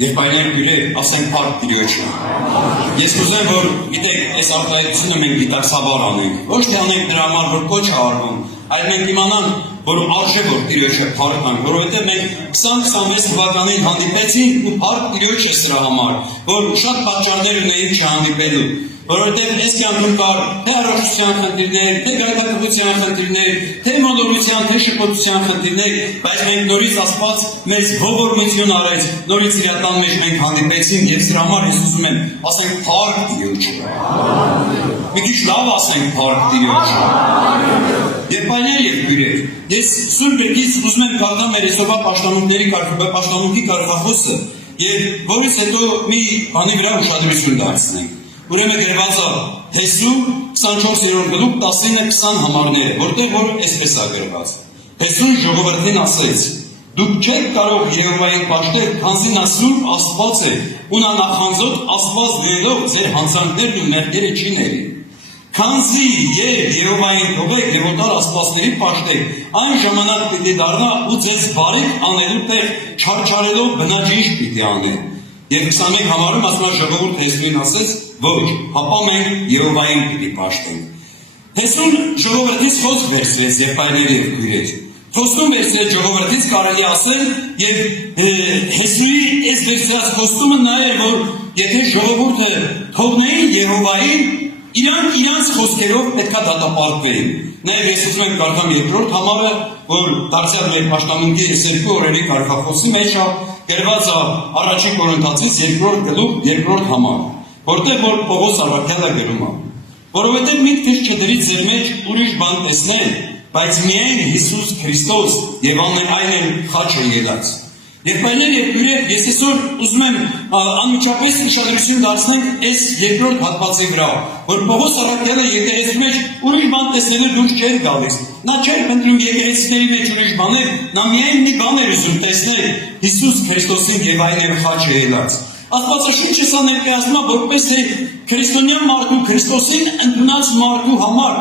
Եվ պայներ գյուրեր, ասենք պարկ դիրյոչը։ Ես կուզեմ, որ գիտեք, այս արտահայտությունը մենք գիտակցաբար անենք։ Ոչ թե անենք դրա համար, որ կոչ է արվում, այլ մենք իմանանք, որ արժե որ դիրյոչը պարկ անք, որովհետև մենք 20-26 թվականին հանդիպեցին ու պարկ դիրյոչ է սրա համար, որ շատ պատճառներ ունեին չհանդիպելու, որովհետև այս կյանքում կար թե առողջության խնդիրներ, թե գայթակղության խնդիրներ, թե մոլորության, թե շփոթության խնդիրներ, բայց մենք նորից Աստված մեզ ողորմություն արեց, նորից իր տան մեջ մենք հանդիպեցինք եւ սրա համար ես ուզում եմ ասենք փառք Տիրոջը։ Մի քիչ լավ ասենք փառք Տիրոջը։ Եվ պայներ եւ հյուրեր, ես Սուրբ Գրքից ուզում եմ կարդալ մեր այսօրվա պաշտամունքի կարգախոսը եւ որից հետո մի բանի վրա ուշադրություն դարձնենք։ Ուրեմն գրված է Հեսու 24-րդ գլուխ 19-20 համարները, որտեղ որ այսպես է գրված։ Հեսուն ժողովրդին ասեց. դուք չեք կարող Եհովային պաշտել, քանզի նա սուրբ Աստված է, ու նա նախանձոտ Աստված լինելով ձեր հանցանքներն ու մեղքերը չի ների։ Քանզի Եհովային թողեք եւ օտար աստվածների պաշտեք, այն ժամանակ պիտի դառնա ու ձեզ բարիք անելու տեղ չարչարելով բնաջինջ պիտի անե։ Եվ 21 համարում ասում ժողովուրդ Հեսուին ասեց, ոչ, հապա մենք Եհովային պիտի պաշտենք։ Հեսուն ժողովրդից խոսք վերցրեց եւ պայներ եւ քույրեր։ Խոստում վերցրեց ժողովրդից կարելի ասել եւ Հեսուի այս վերցրած խոստումը նա էր, որ եթե ժողովուրդը թողնեին Եհովային, իրանց խոսքերով պետքա դատապարտվեին։ Նաեւ ես ուզում եմ կարդամ երկրորդ համարը, որ դարձյալ մեր պաշտամունքի 2 օրերի կարգախոսի մեջ է գրված է առաջին Կորինթացիս 2-րդ գլուխ 2-րդ համար, որտեղ որ Պողոս առաքյալը գրում է. որովհետև միտք չդրի ձեր մեջ ուրիշ բան տեսնել, բայց միայն Հիսուս Քրիստոս եւ այն էլ խաչը ելած։ Եվ պայներ եւ հյուրեր, ես այսօր ուզում եմ անմիջապես ուշադրություն դարձնենք այս երկրորդ հատվածի վրա, որ Պողոս առաքյալը եկեղեցու մեջ ուրիշ բան տեսնելու դուրս չէր գալիս։ Նա չէր փնտրում եկեղեցիների մեջ ուրիշ բաներ, նա միայն մի բան էր ուզում տեսնել Հիսուս Քրիստոսին եւ այն էլ խաչը ելած։ Աստվածաշունչը սա ներկայացնում է որպես քրիստոնյա մարդու Քրիստոսին ընդունած մարդու համար,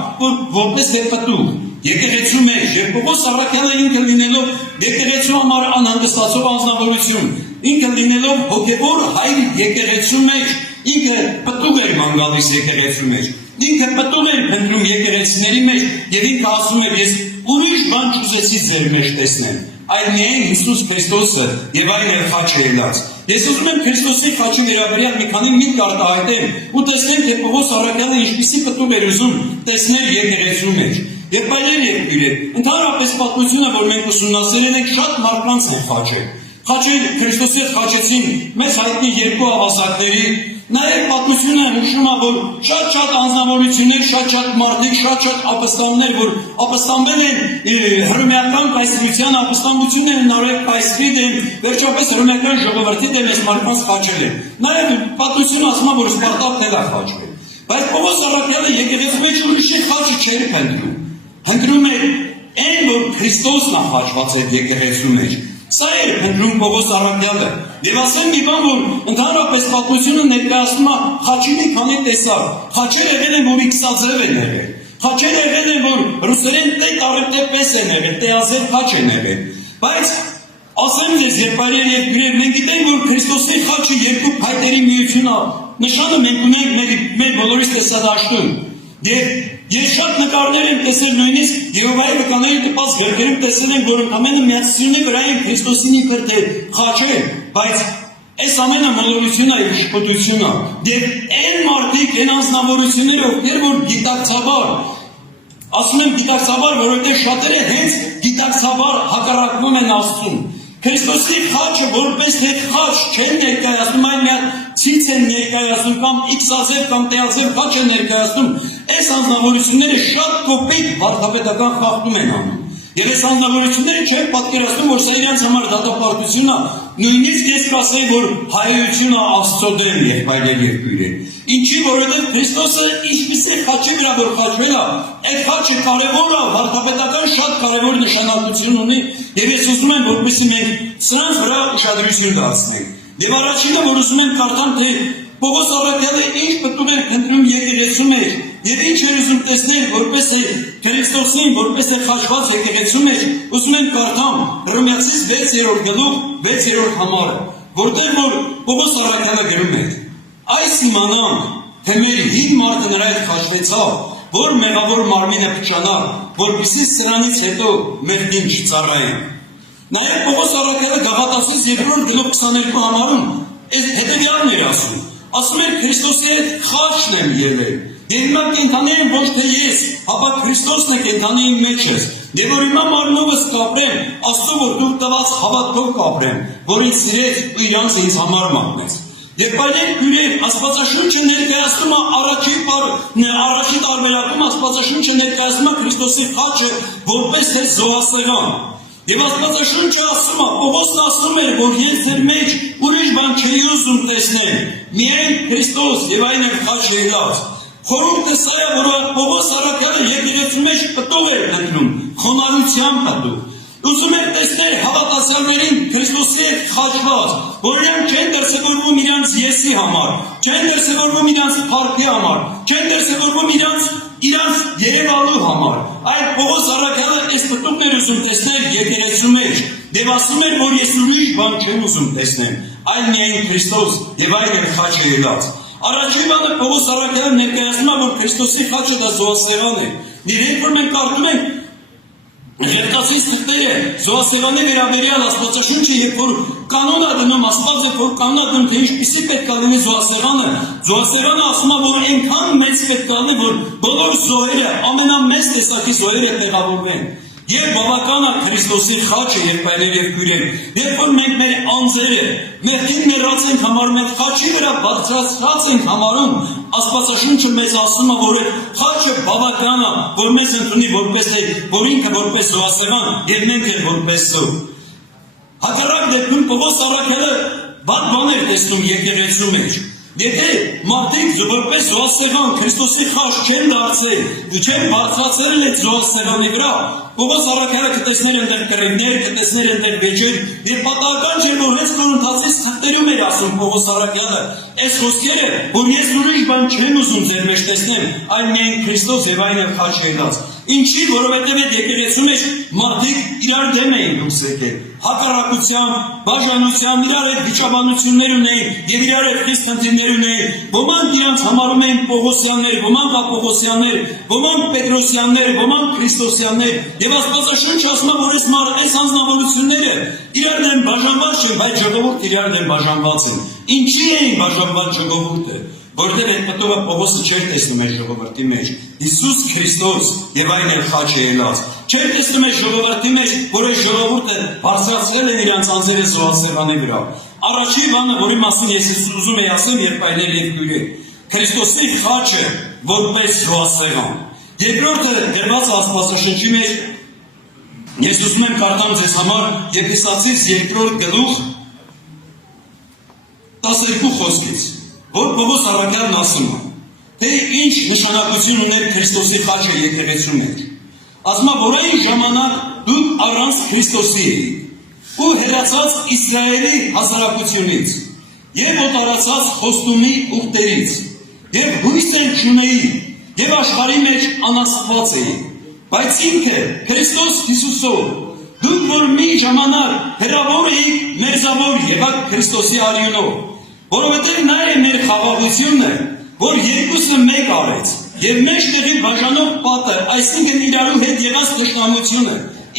որպես վեպտուղ եկեղեցու մեջ եւ Պողոս առաքյալը ինքը լինելով եկեղեցու համար անհանգստացող անձնավորություն, ինքը լինելով հոգեվոր հայր եկեղեցու մեջ, ինքը պտուղ էր ման գալիս եկեղեցու մեջ, ինքը պտուղ էր փնտրում եկեղեցիների մեջ եւ ինքը ասում էր ես ուրիշ բան չուզեցի ձեր մեջ տեսնել, այլ միայն Հիսուս Քրիստոսը եւ այն էլ խաչը ելած։ Ես ուզում եմ Քրիստոսի խաչի վերաբերյալ մի քանի միտք արտահայտեմ ու տեսնեմ, թե Պողոս առաքյալը ինչպիսի պտուղ էր ուզում տեսնել եկեղեցու մեջ։ Եվ պայներ եւ հյուրեր, ընդհանրապես պատմությունը, որ մենք ուսումնասիրել ենք, շատ մարդկանց են խաչել։ Խաչել Քրիստոսի հետ խաչեցին մեծ հայտնի երկու ավազակների, նաեւ պատմությունը հուշում է, որ շատ անձնավորություններ, շատ մարդիկ, շատ ապստամբներ, որ ապստամբել են հռոմեական կայսրության ապստամբություններ են արել կայսրի դեմ, վերջապես հռոմեական ժողովրդի դեմ այս մարդկանց խաչել են։ Նաեւ պատմությունը ասում է, որ Սպարտակն էլ է խաչվել։ Բայց Պողոս առաքյալը եկեղեցու մեջ ուրիշի խաչը չէր փնտրում։ Հնդրում էր այն, որ Քրիստոսն է խաչված այդ եկեղեցու մեջ։ Սա էր փնտրում Պողոս առաքյալը։ Եվ ասեմ մի բան, որ ընդհանրապես պատմությունը ներկայացնում է խաչի մի քանի տեսակ։ Խաչեր եղել են, որ իքսաձև են եղել։ Խաչեր եղել են, որ ռուսերեն տետարետեպես են եղել, տեազև խաչ են եղել։ Բայց ասեմ ձեզ, եղբայրեր եւ քույրեր, մենք գիտենք, որ Քրիստոսի խաչը երկու փայտերի միություն է։ Նշանը մենք ունենք մեր բոլորիս տեսադաշտում։ Եվ ես շատ նկարներ եմ տեսել նույնիսկ Եհովայի վկաների տպած գրքերում տեսել եմ, որ ամենը միացությունի վրա են Քրիստոսին իբր թե խաչել, բայց այս ամենը մոլորություն է եւ շփոթություն է։ Եվ այն մարդիկ, այն անձնավորությունները, ովքեր որ գիտակցաբար, ասում եմ գիտակցաբար, որովհետեւ շատերը հենց գիտակցաբար հակառակվում են Աստծուն։ Քրիստոսի խաչը որպես թե խաչ չեն ներկայացնում, այն մի հատ ցից են ներկայացնում կամ իքսաձև կամ տեազև խաչ են ներկայացնում, այս անձնավորությունները շատ կոպիտ վարդապետական խախտում են անում։ Եվ այս անձնավորությունները չեն պատկերացնում, որ սա իրենց համար դատապարտություն է, նույնիսկ ես կասեի, որ հայրությունը Աստծո դեմ եղբայրներ եւ քույրեր։ Ինչի, որովհետեւ Քրիստոսը ինչպիսի խաչի վրա որ խաչվել է, այդ խաչը կարևոր է, վարդապետական շատ կարևոր նշանակություն ունի, եւ ես ուզում եմ, որպեսզի մենք սրանց վրա ուշադրություն դարձնենք։ Եվ առաջինը, որ ուզում եմ կարդամ, թե Պողոս առաքյալը ինչ պտուղ էր փնտրում եկեղեցու մեջ, եւ ինչ էր ուզում տեսնել, որպես է Քրիստոսին, որպես է խաչված եկեղեցու մեջ, ուզում եմ կարդամ Հռոմեացիս 6-րդ գլուխ 6-րդ համարը, որտեղ որ Պողոս առաքյալը գրում է. այս իմանանք, թե մեր հին մարդը նրա հետ քաշվեցավ, որ մեղավոր մարմինը փչանա, որպեսզի սրանից հետո մեր դին չծառայեն։ Նաև Պողոս առաքյալը Գաղատացիս 2-րդ գլուխ 22 համարում հետևյալն էր ասում. ասում էր Քրիստոսի հետ խաչն եմ ելել։ Եվ հիմա կենդանի եմ ոչ թե ես, հապա Քրիստոսն է կենդանի իմ մեջ ես։ Եվ որ հիմա մարմնովս կապրեմ, Աստծո որդու տված հավատքով կապրեմ, որ ինձ սիրեց ու իրանց ինձ համար մատնեց։ Եվ պայքարի հյուրեր Աստվածաշունչը ներկայացնում է առաջի տարբերակում Աստվածաշունչը ներկայացնում է Քրիստոսի խաչը որպես թե զոհասեղան։ Եվ Աստվածաշունչը ասում է, Պողոսն ասում էր, որ ես ձեր մեջ ուրիշ բան չէի ուզում տեսնել, միայն Քրիստոս եւ այն էլ խաչը ելած։ Խորհուրդը սա է, որ Պողոս առաքյալը եկեղեցու մեջ պտուղ էր ընկնում, խոնարհությամբ պտուղ։ Ուզում էր տեսնել հավատացյալներին Քրիստոսի հետ խաչված, որ իրանք չեն դրսևորվում իրանց եսի համար, չեն դրսևորվում իրանց փառքի համար, չեն դրսևորվում իրանց երևալու համար։ Այդ Պողոս առաքյալը այս պտուղն էր ուզում տեսնել եկեղեցու մեջ, եւ ասում էր, որ ես ուրիշ բան չեմ ուզում տեսնել, այլ միայն Քրիստոս եւ այն էլ խաչը ելած։ Առաջին բանը Պողոս առաքյալը ներկայացնում է, որ Քրիստոսի խաչը դա զոհասեղան է։ Երբ որ մենք կարդում ենք Ղևտացիս թղթերը զոհասեղանի վերաբերյալ Աստվածաշունչը, երբ որ կանոն է դնում, Աստված է որ կանոն է դնում, թե ինչպիսի պետք է լինի զոհասեղանը, զոհասեղանը ասում է, որ այնքան մեծ պետք է լինի, որ բոլոր զոհերը, ամենամեծ տեսակի զոհերը տեղավորվեն։ Եվ բավական է Քրիստոսի խաչը եղբայրներ եւ քույրեր, երբ որ մենք մեր անձերը մեղքին ներած ենք համարում, ենք խաչի վրա բարձրացած ենք համարում, Աստվածաշունչը մեզ ասում է, որ խաչը բավական է, որ մեզ ընդունի որպես որ ինքը որպես զոհասեղան եւ մենք էլ որպես զոհ։ Հակառակ դեպքում Պողոս առաքյալը բան բաներ տեսնում եկեղեցու մեջ։ Եթե մարդիկ որպես զոհասեղան Քրիստոսի խաչ չեն դարձել, չեն բարձրացրել այդ զոհասեղանի վրա, Պողոս առաքյալը կտեսներ այնտեղ կռիվներ, կտեսներ այնտեղ վեճեր, եւ պատահական չէ, որ հենց Կորինթացիս թղթերում էր ասում Պողոս առաքյալը այս խոսքերը, որ ես ուրիշ բան չեմ ուզում ձեր մեջ տեսնել, այլ միայն Քրիստոս եւ այն էլ խաչ ելած։ Ինչի, որովհետև այդ եկեղեցու մեջ մարդիկ իրար դեմ էին դուրս եկել, հակառակության, բաժանության, իրար հետ վիճաբանություններ ունեին եւ իրար հետ խիստ խնդիրներ ունեին։ Ոմանք իրանց համարում էին Պողոսյաններ, ոմանք Ապողոսյաններ, ոմանք Պետրոսյաններ, ոմանք Քրիստոսյաններ։ Եվ Աստվածաշունչը ասում է, որ այս անձնավորությունները իրար դեմ բաժանված չեն, բայց ժողովուրդը իրար դեմ բաժանված են։ Ինչի էին բաժանված ժողովուրդը։ Որտեղ այդ պտուղը Պողոսը չէր տեսնում այդ ժողովրդի մեջ, Հիսուս Քրիստոս եւ այն էլ խաչը ելած։ Չէր տեսնում այդ ժողովրդի մեջ, որ այդ ժողովուրդը բարձրացրել են իրանց անձերը զոհասեղանի վրա։ Առաջին բանը, որի մասին ես ուզում եի ասեմ, եղբայրներ եւ քույրեր, Քրիստոսի խաչը որպես զոհասեղան։ Երկրորդը գրված Աստվածաշնչի մեջ ես ուզում եմ կարդամ ձեզ համար Եփեսացիս 2-րդ գլուխ 12 խոսքից, որ Պողոս առաքյալն ասում է, թե ինչ նշանակություն ուներ Քրիստոսի խաչը եկեղեցու մեջ։ Ասում է, որ այն ժամանակ դուք առանց Քրիստոսի էիք ու հեռացած Իսրայելի հասարակությունից եւ օտարացած խոստումի ուխտերից եւ հույս էլ չունեի եւ աշխարհի մեջ անաստված էի, բայց ինքը Քրիստոս Հիսուսով դուք որ մի ժամանակ հրավոր էիք մերձավոր եղաք Քրիստոսի արյունով, որովհետեւ նա է մեր խաղաղությունը, որ երկուսը մեկ արեց եւ մեջտեղի բաժանող պատը, այսինքն իրարու հետ եղած թշնամությունը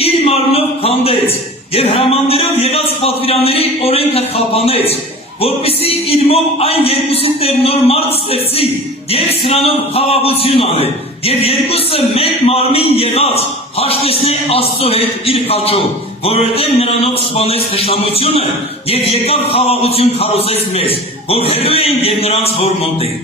իր մարմնով քանդեց եւ հրամաններով եղած պատվիրանների օրենքը խափանեց, որպեսզի իր մոտ այն երկուսի տեղ նոր մարդ ստեղծի եւ սրանով խաղաղություն անել եւ երկուսը մեկ մարմին եղած հաշտեցնի Աստծո հետ իր խաչով, որովհետեւ նրանով սպանեց թշնամությունը եւ եկավ խաղաղություն քարոզեց մեզ, որ հերո էին եւ նրանց որ մոտ էին։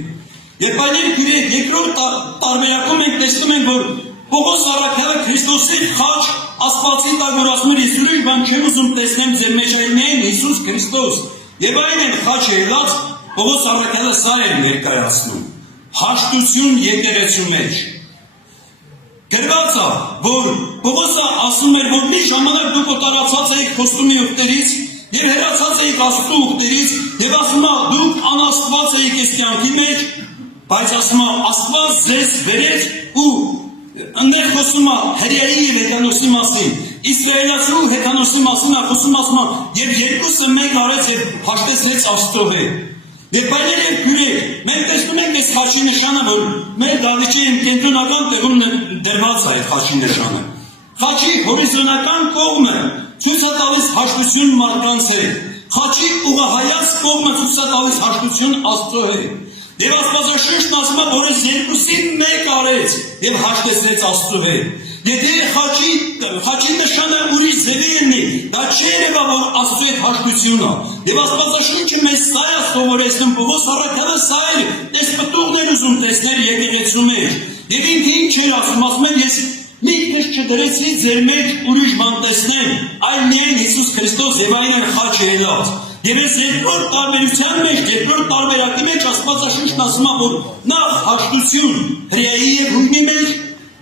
Եվ այլեր քույրեր, երկրորդ տարբերակում ենք տեսնում ենք, որ Պողոս առաքյալը Քրիստոսի խաչ Աստվածի տակ ասում էր, ես ուրիշ բան չեմ ուզում տեսնեմ ձեր մեջ, այլ միայն Հիսուս Քրիստոս։ Եվ այն էլ խաչը ելած Պողոս առաքյալը սա էր ներկայացնում. հաշտություն եկեղեցու մեջ։ Գրված է, որ Պողոսը ասում էր, որ մի ժամանակ դուք օտարացած եք խոստումի ուխտերից եւ հեռացած եք Աստծո ուխտերից եւ ասում է դուք անաստված եք այս կյանքի մեջ, բայց ասում է Աստված ձեզ բերեց ու ընդեղ խոսում է հրեայի եւ հեթանոսի մասին, Իսրայելացու հեթանոսի մասին խոսում ասում եւ երկուսը մեկ արեց եւ հաշտեցրեց Աստծո հետ։ Եվ բայներ եւ քուրեր, մենք տեսնում ենք այս խաչի նշանը, որ մեր Դավիթի կենտրոնական տեղում դրված է այդ խաչի նշանը։ Խաչի հորիզոնական կողմը ցույց է տալիս հաշտություն մարդկանց հետ։ Խաչի ուղղահայաց կողմը ցույց է տալիս հաշտություն Աստծո հետ։ Եվ Աստվածաշունչն ասում է, որ այս երկուսին մեկ արեց եւ հաշտեցրեց Աստծո հետ։ Եթե խաչի նշանը ուրիշ ձևի լինի, դա չի երևա, որ Աստծո հետ հաշտությունն է։ Եվ Աստվածաշունչը մեզ սա է սովորեցնում, Պողոս առաքյալը սա է, այս պտուղներ ուզում տեսնել եկեղեցու մեջ։ Եվ ինքը ինչ էր ասում է, ես միտքս չդրեցի ձեր մեջ ուրիշ բան տեսնեմ, այլ միայն Հիսուս Քրիստոս եւ այն խաչը ելած։ Եվ այս երկրորդ տարբերության մեջ, երկրորդ տարբերակի մեջ Աստվածաշունչն ասում է, որ նախ հաշտություն հրեայի եւ հույնի մեջ,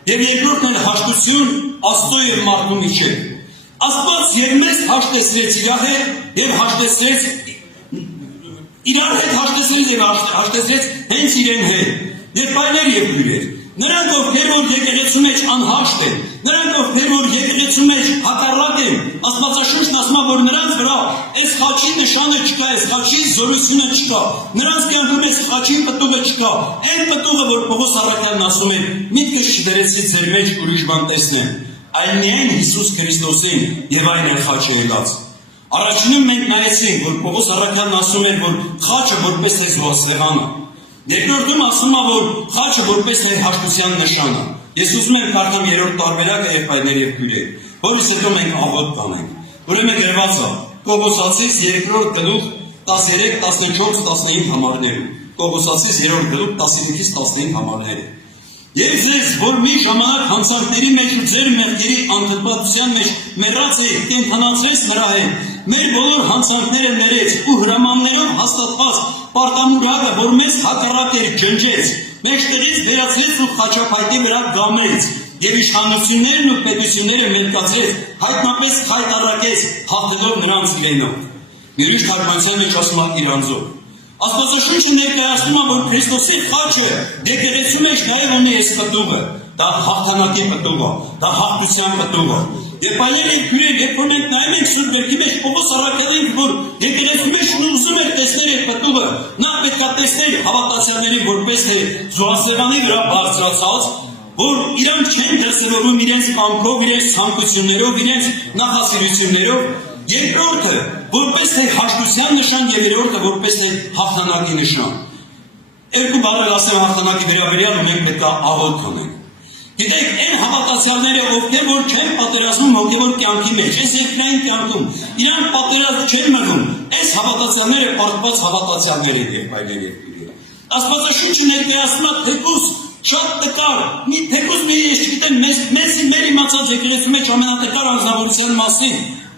եւ երկրորդն էլ հաշտություն Աստծո եւ մարդու միջեւ։ Աստված եւ մեզ հաշտեցրեց իր հետ եւ հաշտեցրեց իրար հետ հաշտեցրեց եւ հաշտեցրեց հենց իրեն հետ։ Եվ բայներ եւ քույրեր, նրանք ովքեր որ եկեղեցու մեջ անհաշտ են, նրանք ովքեր որ եկեղեցու մեջ հակառակ են, Աստվածաշունչն ասում է, որ նրանց վրա այս խաչի նշանը չկա, այս խաչի զորությունը չկա, նրանց կյանքում այս խաչի պտուղը չկա, այն պտուղը, որ Պողոս առաքյալն ասում է, միտքս չդրեցի ձեր մեջ ուրիշ բան տեսնեմ, այլ միայն Հիսուս Քրիստոսին եւ այն է խաչը ելած։ Առաջինում մենք նայեցինք, որ Պողոս առաքյալն ասում էր, որ խաչը որպես է զոհասեղան է։ Երկրորդում ասում է, որ խաչը որպես է հաշտության նշանը։ Ես ուզում եմ կարդամ երրորդ տարբերակը եւ բայներ եւ քույրեր, որից հետո մենք աղոտ կանենք։ Ուրեմն գրված է Կողոսացիս 2-րդ գլուխ 13, 14, 15 համարներում։ Կողոսացիս 3-րդ գլուխ 15-ից 15 համարները։ Եվ ձեզ, որ մի ժամանակ հանցանքների մեջ ու ձեր մեղքերի անթթվածության մեջ մեռած եք, կենդանացրեց նրա հետ, մեր բոլոր հանցանքները ներեց ու հրամաններով հաստատված պարտամուրակը, որ մեզ հակառակ էր, ջնջեց, մեջտեղից վերացրեց ու խաչափայտի վրա գամեց, եւ իշխանություններն ու պետությունները մերկացրեց, հայտնապես խայտառակեց, հաղթելով նրանց իրենով։ Ուրիշ թարգմանության մեջ ասում է իրանձով։ Աստվածաշունչը ներկայացնում է, որ Քրիստոսի խաչը եկեղեցու մեջ նաև ունի այս պտուղը, դա հաղթանակի պտուղ է, դա հաղթության պտուղ է։ Եվ բայներ ենք քույրեր, երբ որ մենք նայում ենք Սուրբ Գրքի մեջ, Պողոս առաքյալին, որ եկեղեցու մեջ ուզում էր տեսնել այդ պտուղը, նա պետք է տեսնել հավատացյալներին որպես թե զոհասեղանի վրա բարձրացած, որ իրանք չեն դրսևորում իրենց կամքով, իրենց ցանկություններով, իրենց նախասիրություններով, երկրորդը որպես թե հաշտության նշան եւ երրորդը որպես թե հաղթանակի նշան։ Երկու բառեր ասեմ հաղթանակի վերաբերյալ ու մենք պետք է աղոտ կանենք։ Գիտեք, այն հավատացյալները, ովքեր որ չեն պատերազմում հոգևոր կյանքի մեջ, այս երկրային կյանքում, իրանք պատերազմ չեն մղում, այս հավատացյալները պարտված հավատացյալներ են եւ այլն երկրի։ Աստվածաշունչը ներկայացնում է թեկուզ շատ տկար, թեկուզ մի ես չգիտեմ, մեր իմացած եկեղեցու մեջ ամենատկար անձնավորության մասին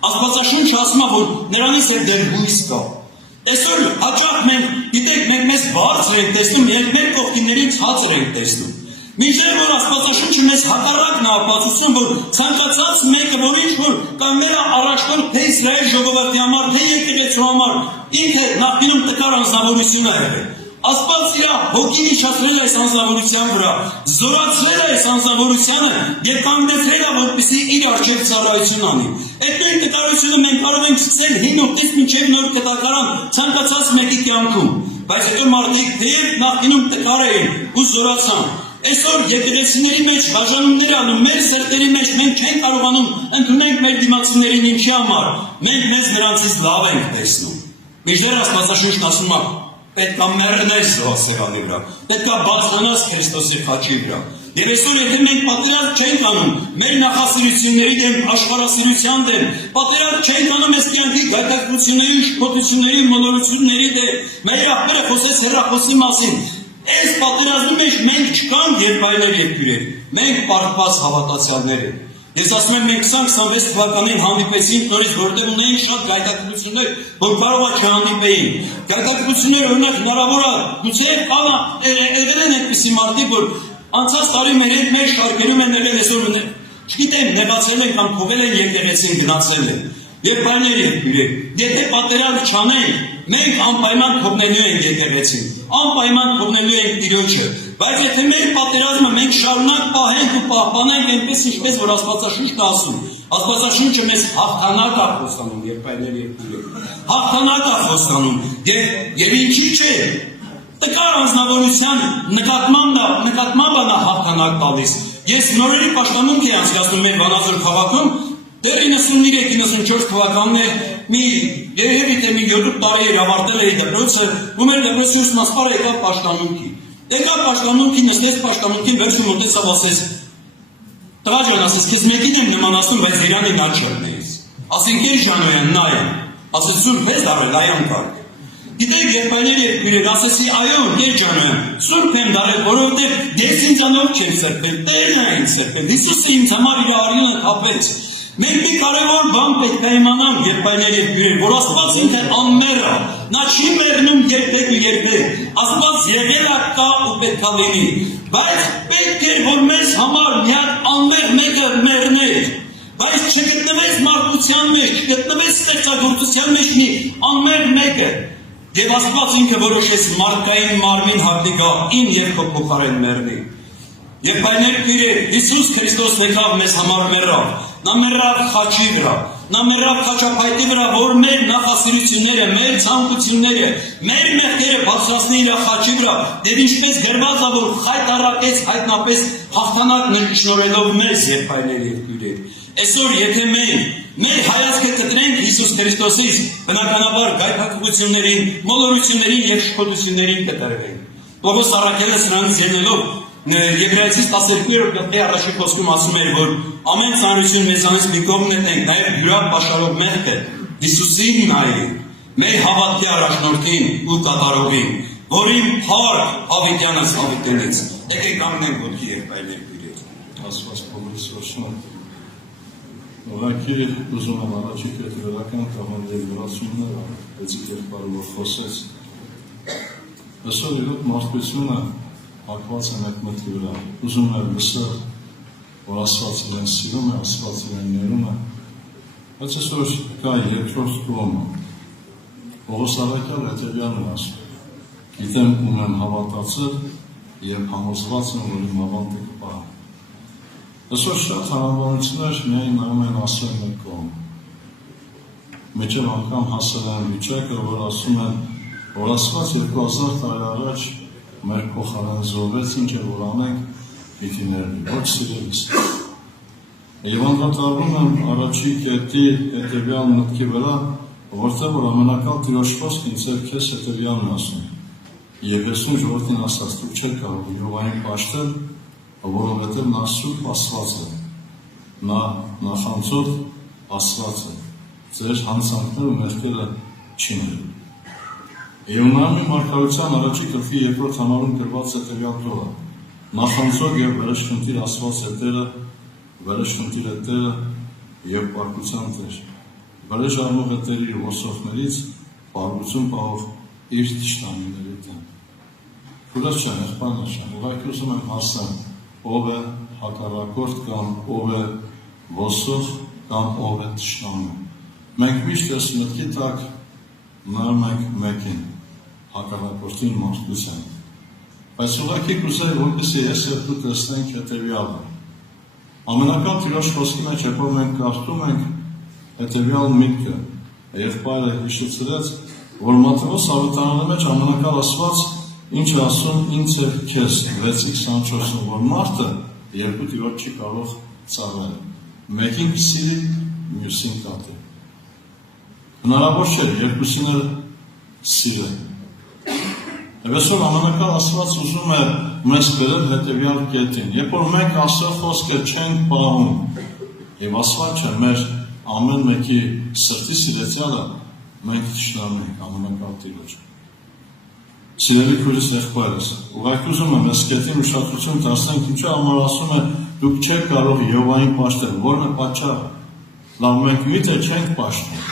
Աստվածաշունչը ասում է, որ նրանից է դեռ հույս կա։ Այսօր հաճախ մենք, գիտեք, մենք մեզ բարձր ենք տեսնում, երբ մեր կողքիններին ցածր ենք տեսնում։ Մինչդեռ որ Աստվածաշունչը մեզ հակառակն է ապացուցում, որ ցանկացած մեկը, որ ինչ-որ կամ մեր առաջնորդ թե Իսրայել ժողովրդի համար, թե եկեղեցու համար, ինքը նախկինում տկար անձնավորություն է եղել։ Աստված իր հոգին իջացրել է այս անձնավորության վրա, զորացրել է այս անձնավորությանը եւ կանգնեցրել է, որպեսզի իր առջև ծառայություն անի։ Այդ նույն տկարությունը մենք կարող ենք սկսել հին ուխտից մինչև նոր կտակարան ցանկացած մեկի կյանքում, բայց հետո մարդիկ թեև նախկինում տկար էին ու զորացան։ Այսօր եկեղեցիների մեջ բաժանումներ անում, մեր սրտերի մեջ մենք չենք կարողանում ընդունենք մեր դիմացիներին ինչի համար։ Մենք մեզ նրանցից լավ ենք տեսնում։ Մինչդեռ Աստվածաշունչն ասում է, պետք է մեռնես զոհասեղանի վրա, պետք է բարձրանաս Քրիստոսի խաչի վրա։ Եվ այսօր եթե մենք պատերազմ չենք անում մեր նախասիրությունների դեմ, աշխարհասիրության դեմ, պատերազմ չենք անում այս կյանքի գայթակղությունների, շփոթությունների, մոլորությունների դեմ, մեր աղբերը խոսեց հեռախոսի մասին, այս պատերազմի մեջ մենք չկանք երբայներ եւ քյուրեր, մենք պարտված հավատացյալներ ենք։ Ես ասում եմ, մենք 2026 թվականին հանդիպեցինք նորից, որտեղ ունեին շատ գայթակղություններ, որ կարող է չհանդիպեին։ Գայթակղությունները օրինակ հնարավոր է, գուցե եղել են այդպիսի մարդիկ, որ անցած տարի մեր շարքերում են եղել, այսօր չգիտեմ, նեղացել են կամ թողել են եկեղեցին, գնացել են։ Եվ բայներ եւ քյուրեր, եթե պատերազմ չանենք, մենք անպայման թողնելու ենք եկեղեցին, անպայման թողնելու ենք Տիրոջը, բայց եթե մեր պատերազմը մենք շարունակ պահենք ու պահպանենք այնպես ինչպես որ Աստվածաշունչն ասում, Աստվածաշունչը մեզ հաղթանակ է խոստանում, եղբայրներ եւ քույրեր։ Հաղթանակ է խոստանում եւ ինչի՞ չէ։ Տկար անձնավորության նկատմամբ նա հաղթանակ տալիս։ Ես նորերի պաշտամունք եմ անցկացնում մեր Վանաձոր քաղաքում, դեռ 93-94 թվականներ երևի թե մի 7 տարի էր ավարտել էի դպրոցը, ու մեր դպրոցի ուսմասպարը եկավ պաշտամունքի։ Եկավ պաշտամունքի, նստեց պաշտամունքին, վերջում մոտեցավ ասեց. «Տղա ջան, ասես, քեզ մեկին եմ նմանացնում, բայց Երանի նա չերնեից»։ Ասենք «Ինչ Ժանոյան, նա եմ»։ Ասես «Սուրբ ես դարել, այան կարգ»։ Գիտեք, եղբայրներ եւ քույրեր, ասեցի «Այո, Տեր Ժանոյան, Սուրբ եմ դարել, որովհետեւ ես ինձանով չեմ սրբել, Տերն է ինձ սրբել, Հիսուսը ինձ համար իր արյունը թափեց»։ Մենք մի կարևոր բան պետք է իմանանք, եղբայրներ եւ քույրեր, որ Աստված ինքը անմեռ է, նա չի մեռնում երբեք ու երբեք։ Աստված եղել է, կա ու պետք է լինի։ Բայց պետք է որ մեզ համար մի հատ անմեղ մեկը մեռներ, բայց չգտնվեց մարդկության մեջ, չգտնվեց ստեղծագործության մեջ մի անմեղ մեկը։ Եվ Աստված ինքը որոշեց մարդկային մարմին հատի գա ին եւ քո փոխարեն մեռնի։ Եղբայրներ քույրեր, Հիսուս Քրիստոս եկավ մեզ համար մեռավ։ Նա մեռավ խաչի վրա, նա մեռավ խաչափայտի վրա, որ մեր նախասիրությունները, մեր ցանկությունները, մեր մեղքերը բարձրացնի իր խաչի վրա, եւ ինչպես գրված է, որ խայտարակեց հայտնապես հաղթանակ շնորհելով մեզ, եղբայրներ եւ քույրեր։ Այսօր եթե մեր հայացքը կտրենք Հիսուս Քրիստոսից, բնականաբար գայթակղություններին, մոլորություններին եւ շփոթություններին կտրվենք։ Պողոս առաքյալը սրանից ելնելով Եբրայեցիս 12-րդ գլխի առաջին խոսքում ասում էր, որ ամեն ծանրություն մեզանից մի կողմ նետենք, նաև յուրա պաշարող մեղքը Հիսուսին նայենք, մեր հավատքի առաջնորդին ու կատարողին, որին փառք հավիտյանս հավիտենից։ Եկեք կանգնենք ոտքի եղբայրներ քույրեր։ Աստված Պողոս շնորհ։ Ուղղակի ուզում եմ առաջի կետվերական կամանդերի վրացումները, έτσι եղբայրը որ խոսեց։ Այսօր իրոք մարդկությունը հակված է մեկ մտքի վրա, ուզում է լսել, որ Աստված իրեն սիրում է, Աստված իրեն ներում է, բայց այսօր կա երկրորդ կողմը, Պողոս առաքյալը հետևյալն է ասում, գիտեմ ում եմ հավատացել և համոզված եմ, որ իմ ավանդը կպահեմ։ Այսօր շատ հարաբերություններ միայն նայում են ասել մեկ կողմ, մեջև անգամ հասել են վիճակը, որ ասում են, որ Աստված 2000 տարի առաջ մեր փոխարեն զոհվեց, ինչ է որ անենք, պիտի ներվի, ոչ սիրելիս։ Եվ անդրադառնում եմ առաջի կետի հետևյալ մտքի վրա, որտեղ որ ամենակալ Տիրոջ խոսքը ինձ եւ քեզ հետևյալն ասում։ Եփեսուն ժողովրդին ասած, դուք չեք կարող Եհովային պաշտել, որովհետև նա սուրբ Աստված է, նա նախանձով Աստված է, ձեր հանցանքները ու մեղքերը չի ներում։ Եվնայամի մարգարության առաջի գլխի երկրորդ համարում գրված հետևյալ տողը. նախանձով եւ վրեժխնդիր Աստված է Տերը, վրեժխնդիր է Տերը եւ պարտության Տեր։ Վրեժ առնող է Տերը իր ոսողներից, պարտություն պահող իր թշնամիների դեմ։ Քուրս չեն, եղբայրներ չեն, ուղղակի ուզում եմ հասնել, ով է հակառակորդ կամ ով է ոսող կամ ով է թշնամի։ Մենք միշտ այս մտքի տակ նայում ենք մեկին, հակառակորդին մարդկության։ Բայց ուղղակի կուզեի, որպեսզի ես եւ դու տեսնենք հետևյալը։ Ամենակալ Տիրոջ խոսքի մեջ, երբ որ մենք կարդում ենք հետևյալ միտքը, եղբայրը հիշեցրեց, որ Մատթեոս ավետարանի մեջ ամենակալ Աստված ինչ է ասում ինձ եւ քեզ 6:24-ում, որ մարդը երկու Տիրոջ չի կարող ծառայել։ Մեկին կսիրի, մյուսին կատի։ Հնարավոր չէ երկուսին էլ սիրել։ Եվ այսօր ամենակալ Աստված ուզում է մեզ բերել հետևյալ կետին։ Երբ որ մենք Աստծո խոսքը չենք պահում, եւ Աստված չէ մեր ամեն մեկի սրտի սիրեցյալը, մենք թշնամի ենք ամենակալ Տիրոջ։ Սիրելի քույրս եղբայրս, ուղղակի ուզում եմ այս կետին ուշադրություն դարձնենք, ինչու համար ասում է դուք չեք կարող Եհովային պաշտել, որն է պատճառը։ Լավ, մենք միթե չենք պաշտում։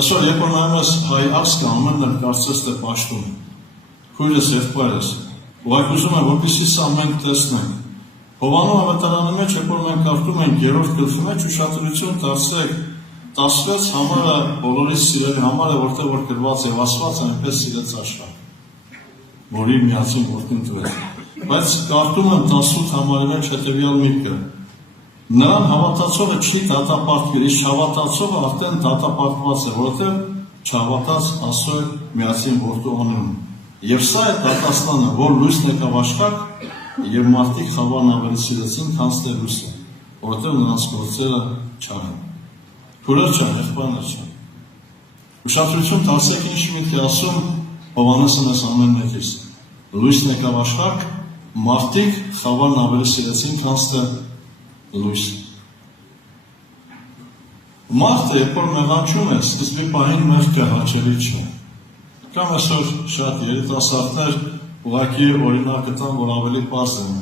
Այսօր երբ որ նայում ես հայ ազգը ամենն էլ կարծես թե պաշտում է։ Քույրս եղբայրս, ուղղակի ուզում եմ, որպեսզի սա մենք տեսնենք։ Հովանու ավետարանի մեջ, երբ որ մենք կարդում ենք 3-րդ գլխի մեջ, ուշադրություն դարձրեք 16 համարը բոլորի սիրելի համար է, որտեղ որ գրված է Աստված այնպես սիրեց աշխարհը, որ իր միածին որդին տվեց։ Բայց կարդում եմ 18 համարի մեջ հետևյալ միտքը. Նրան հավատացողը չի դատապարտվել, իսկ հավատացողը արդեն դատապարտված է, որովհետև չհավատաց Աստծո միասին որդու անունը։ Եվ սա է դատաստանը, որ լույսն եկավ աշխարհ, եւ մարդիկ խավարն ավելի սիրեցին, քան թե լույսը, որովհետև նրանց գործերը չար են։ Քուրեր չան, եղբայրներ չան։ Ուշադրություն դարձեք ինչ միտք է ասում Հովհաննեսը մեզ ամեն մեկից։ Լույսն եկավ աշխարհ, մարդիկ խավարն ավելի սիրեցին, քան թե լույսը։ Մարդը, երբ որ մեղանչում է, սկզբի պահին մեղքը հաճելի չէ։ Կամ այսօր շատ երիտասարդներ ուղղակի օրինակ գտան, որ ավելի պարզ են։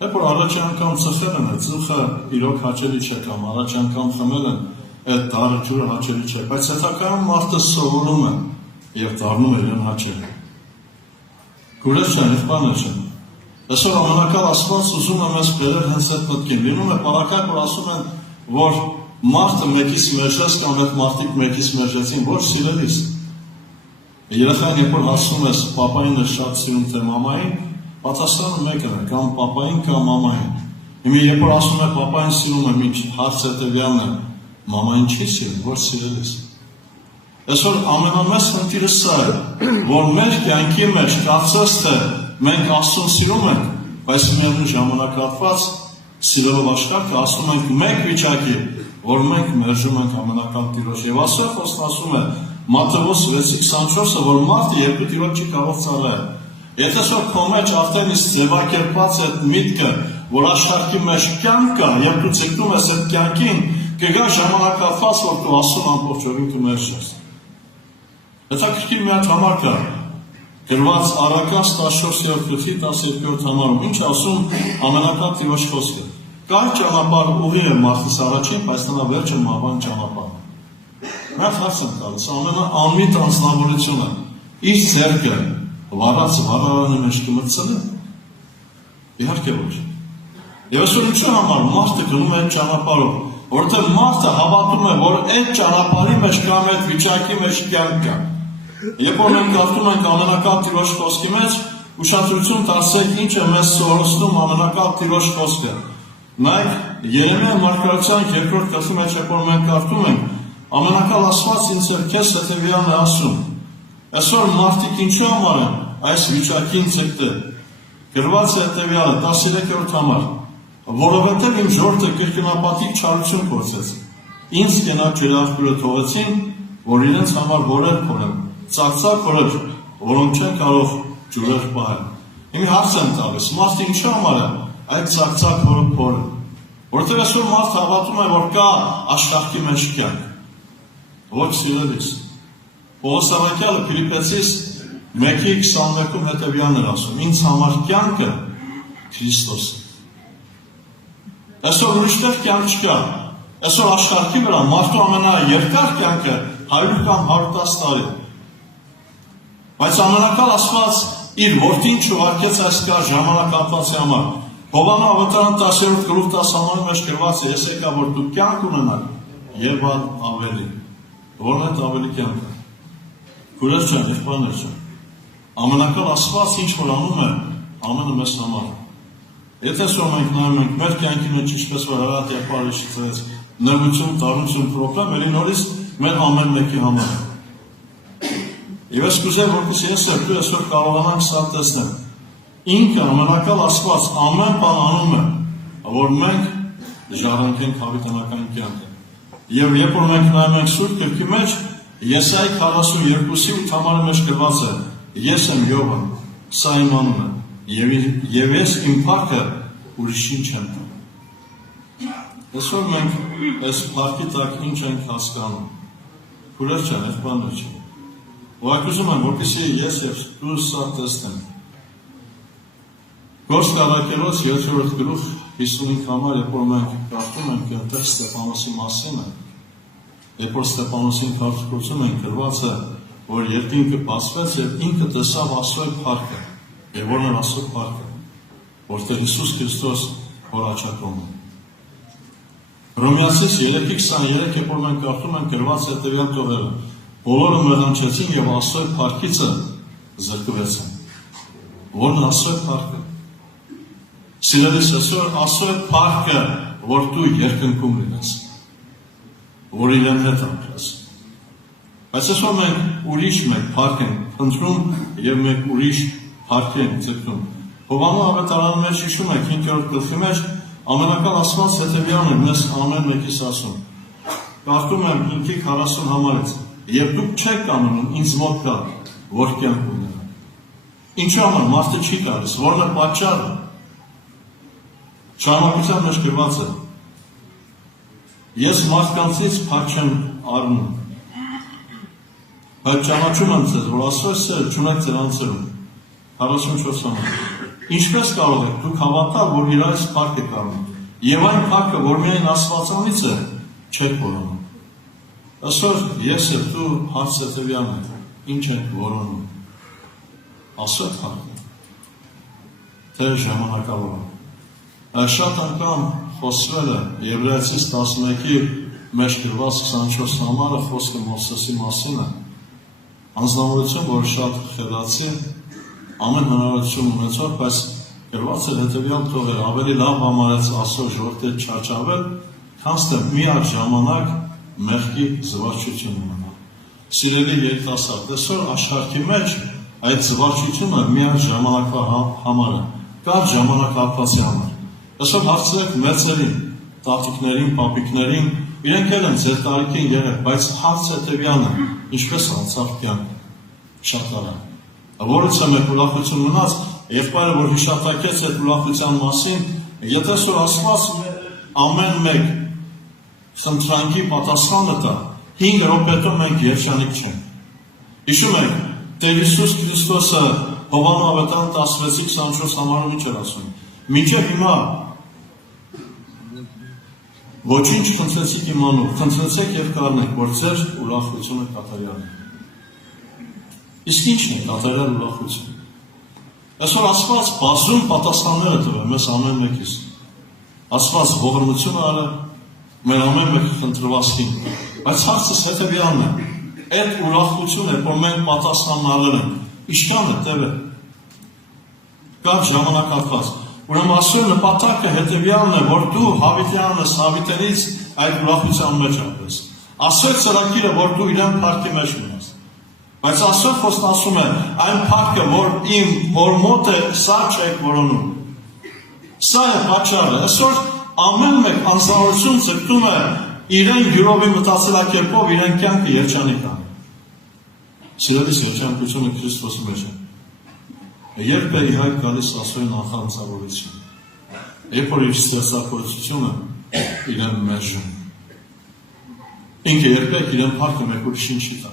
Երբ որ առաջ անգամ ծխել են, ծխը իրոք հաճելի չէ, կամ առաջ անգամ խմել են, այդ դառը ջուրը հաճելի չէ, բայց հետագայում մարդը սովորում է եւ դառնում է իրեն հաճելի։ Քուրեր չեն, եղբայրներ չեն։ Այսօր ամենակալ Աստված ուզում է մեզ բերել հենց այդ մտքին։ Լինում է պարակայք, որ ասում են, որ մարդը մեկից մերժես կամ այդ մարդիկ մեկից մերժեցին, որ սիրելիս։ Երեխան երբ որ ասում ես պապային ես շատ սիրում թե մամային, պատասխանը մեկն է, կամ պապային կամ մամային։ Հիմա երբ որ ասում է պապային սիրում եմ, ինչ հարց հետևյալն է, մամային չի սիրում, որ սիրելիս։ Այսօր ամենամեծ խնդիրը սա է, որ մեր կյանքի մեջ կարծես թե մենք Աստծուն սիրում ենք, բայց միևնույն ժամանակահատված սիրելով աշխարհը ասում ենք մեկ վիճակի, որ մենք մերժում ենք ամենական Տիրոջ։ Եվ Աստծո խոսքն ասում է Մատթեոս 6:24-ը, որ մարդը երկու Տիրոջ չի կարող ծառայել։ Եթե որ քո մեջ արդեն իսկ ձևակերպված է միտքը, որ աշխարհի մեջ կյանք կա, եւ դու ցկտում ես այդ կյանքին, կգա ժամանակահատված, որ դու Աստծուն ամբողջովին կմերժես։ Հետաքրքիր մի հատ համար կա, գրված Առակաց 14-րդ 12-րդ համարում, ինչ ասում ամենական Տիրոջ խոսքը։ Կար ճանապարհ ուղի է մարդիս առաջին, բայց նրա վերջը մահվան ճանապարհ։ Մենք հարց ենք տալիս, ամենաանմիտ անձնավորությունը իր ձեռքը վարած վարարանի մեջ կմտցել է։ Իհարկե ոչ։ Եվ այսօր ինչու համար մարդը գնում է այդ ճանապարհով, որովհետև մարդը հավատում է, որ այդ ճանապարհի մեջ կամ այդ վիճակի մեջ կյանք կա։ Երբ որ մենք կարդում ենք ամենակալ Տիրոջ խոսքի մեջ, ուշադրություն դարձեք ինչ է մեզ սովորեցնում ամենակալ Տիրոջ խոսքը։ Նայեք Երեմիա մարգարեության 2-րդ գլխի մեջ երբ որ մենք կարդում ենք, ամենակալ Աստված ինձ եւ քեզ հետեւյալն է ասում։ Այսօր մարդիկ ինչու համար են այս վիճակին ցկտել։ Գրված է հետեւյալը 13-րդ համար, որովհետև իմ ժողովուրդը կրկնապատիկ չարություն փորձեց։ Ինձ կենաք ջրախբուրը թողեցին, որ իրենց համար որեր փորեն, ծաղծակ որեր, որոնք չեն կարող ջուրեր պահել։ Հիմա հարց եմ տալիս, մարդը ինչու համար է այդ ծաղծակ որը փորը։ Որտեղ այսօր մարդը հավատում է, որ կա աշխարհի մեջ կյանք։ Ոչ սիրելիս։ Պողոս առաքյալը Փիլիպպեցիս 1:21-ում հետևյալն էր ասում. ինձ համար կյանքը Քրիստոս է։ Այսօր ուրիշտեղ կյանք չկա։ Այսօր աշխարհի վրա մարդու ամենաերկար կյանքը 100 կամ 110 տարի։ Բայց ամենակալ Աստված իր որդին չուղարկեց այս կա ժամանակահատվածի համար։ Հովհաննես ավետարան 10-րդ գլուխ 10 համարում մեջ գրված է. ես եկա որ դուք կյանք ունենաք եւ ավելի։ Որն է ավելի կյանքը։ Քուրեր չեն, եղբայրներ չեն։ Ամենակալ Աստված ինչ որ անում է, ամենը մեզ համար։ Եթե սո մենք նայում ենք մեր կյանքի մեջ ինչպես որ հրատ եղբայրը շիծեց, նեղություն, տարություն, պրոբլեմ, ելի նորից մեր ամեն մեկի համար։ Եվ ես կուզեմ, որպեսզի ես եւ դու այսօր կարողանանք սա տեսնել։ Ինքը ամենակալ Աստված ամեն բան անում է, որ մենք ժառանգենք հավիտենական կյանքը։ Եվ երբ որ մենք նայում ենք Սուրբ Գրքի մեջ, Եսայի 42-ի 8 մեջ գրված է. ես եմ Յովը, սա իմ անունը, եւ ես իմ փառքը ուրիշին չեմ տա։ Այսօր մենք այս փառքի տակ ինչ ենք հասկանում։ Քուրեր չեն, եղբայրներ չեն։ Ուղղակի ուզում եմ, որպեսզի ես եւ դու սա տեսնենք։ Գործք առաքելոց 7-րդ գլուխ 55 համար, երբ որ մենք կարդում ենք այնտեղ Ստեփանոսի մասին է, երբ որ Ստեփանոսին քարտուղարում ենք գրված է, որ երկինքը բացվեց եւ ինքը տեսավ Աստծո փառքը, եւ որն է Աստծո փառքը, որտեղ Հիսուս Քրիստոս հորաչակում է։ Հռոմեացիս 3:23, երբ որ մենք կարդում ենք գրված հետեւյալ տողերը, բոլորը մեղանչեցին եւ Աստծո փառքիցը զրկվեցին։ Որն է Աստծո փառքը։ Սիրելիս, այսօր Աստծո փառքը, որ դու երկնքում լինես, որ իրեն հետ ապրես։ Բայց այսօր մենք ուրիշ մեկ փառք ենք փնտրում եւ մենք ուրիշ փառք ենք ձգտում։ Հովանու ավետարանի մեջ հիշում եք 5-րդ գլխի մեջ ամենակալ Աստված հետևյալն է մեզ ամեն մեկիս ասում։ Կարդում եմ 5:40 համարից. «Եվ դուք չեք կամենում ինձ մոտ գալ, որ կյանք ունենան»։ Ինչու համար մարդը չի գալիս, որն է պատճառը։ Շարունակության մեջ գրված է. «Ես մարդկանցից փառք չեմ առնում, բայց ճանաչում եմ ձեզ, որ Աստծո սերը չունեք ձեր անձերում»։ 44 համար. «Ինչպես կարող եք դուք հավատալ, որ իրարից փառք եք առնում, եւ այն փառքը, որ միայն Աստվածանից է, չեք որոնում»։ Այսօր ես եւ դու հարց հետեւյալն է. ինչ ենք որոնում։ Աստծո փառքը, թե ժամանակավոր։ Շատ անգամ խոսվել է Եբրայեցիս 11-ի մեջ գրված 24 համարը խոսքը Մովսեսի մասին է։ Անձնավորություն, որ շատ խելացի, ամեն հնարավորություն ունեցող, բայց գրված է հետևյալ տողեր, ավելի լավ համարեց Աստծո ժողովրդի չարչավել, քան թե միակ ժամանակ մեղքի զվարճություն ունենալ։ Սիրելի երիտասարդ, այսօր աշխարհի մեջ այդ զվարճությունը միակ ժամանակվա համար է, կար ժամանակ ապացի համար։ Այսօր հարցրեք մեծերին, տատիկներին, պապիկներին, իրենք էլ են ձեր տարիքին եղել, բայց հարց հետևյալն է, ինչպես անցավ կյանքը։ Շատ արագ։ Որից է մեկ ուրախություն մնաց, եղբայրը, որ հիշատակեց այդ ուրախության մասին, եթե այսօր Աստված ամեն մեկ խնդրանքի պատասխանը տա, 5 րոպետում մենք երջանիկ չենք։ Հիշում եք, Տեր Հիսուս Քրիստոսը Հովանու ավետարան 16:24 համարում ինչ էր ասում։ Մինչև հիմա ոչինչ խնդրեցիք իմանու, խնդրեցեք եւ կառնեք, որ ձեր ուրախությունը կատարյալ է։ Իսկ ի՞նչն է կատարյալ ուրախություն։ Այսօր Աստված բազում պատասխաններ է տվել մեզ ամեն մեկիս։ Աստված ողորմություն արել մեր ամեն մեկի խնդրվածքին, բայց հարցս հետևյալն է. այդ ուրախությունը, որ մենք պատասխաններ ենք, ինչքան է տևել։ Կար ժամանակահատված։ Ուրեմն Աստծո նպատակը հետևյալն է, որ դու հավիտյանս հավիտենից այդ ուրախության մեջ ապրես։ Աստծո ծրագիրը, որ դու իրեն փառքի մեջ ունես։ Բայց Աստծո խոսքն ասում է, այն փառքը, որ իմ որ մոտ է, սա չեք որոնում։ Սա է պատճառը։ Այսօր ամեն մեկ անձնավորություն ձգտում է իրեն յուրովի մտածելակերպով իրեն կյանքը երջանիկ անել։ Սիրելիս, երջանկությունը Քրիստոսի մեջ է։ Երբ է իհայտ գալիս Աստծո նախանձավորությունը, երբ որ իր ստեղծագործությունը իրեն մերժում, ինքը երբեք իրեն փառքը մեկ ուրիշին չի տա։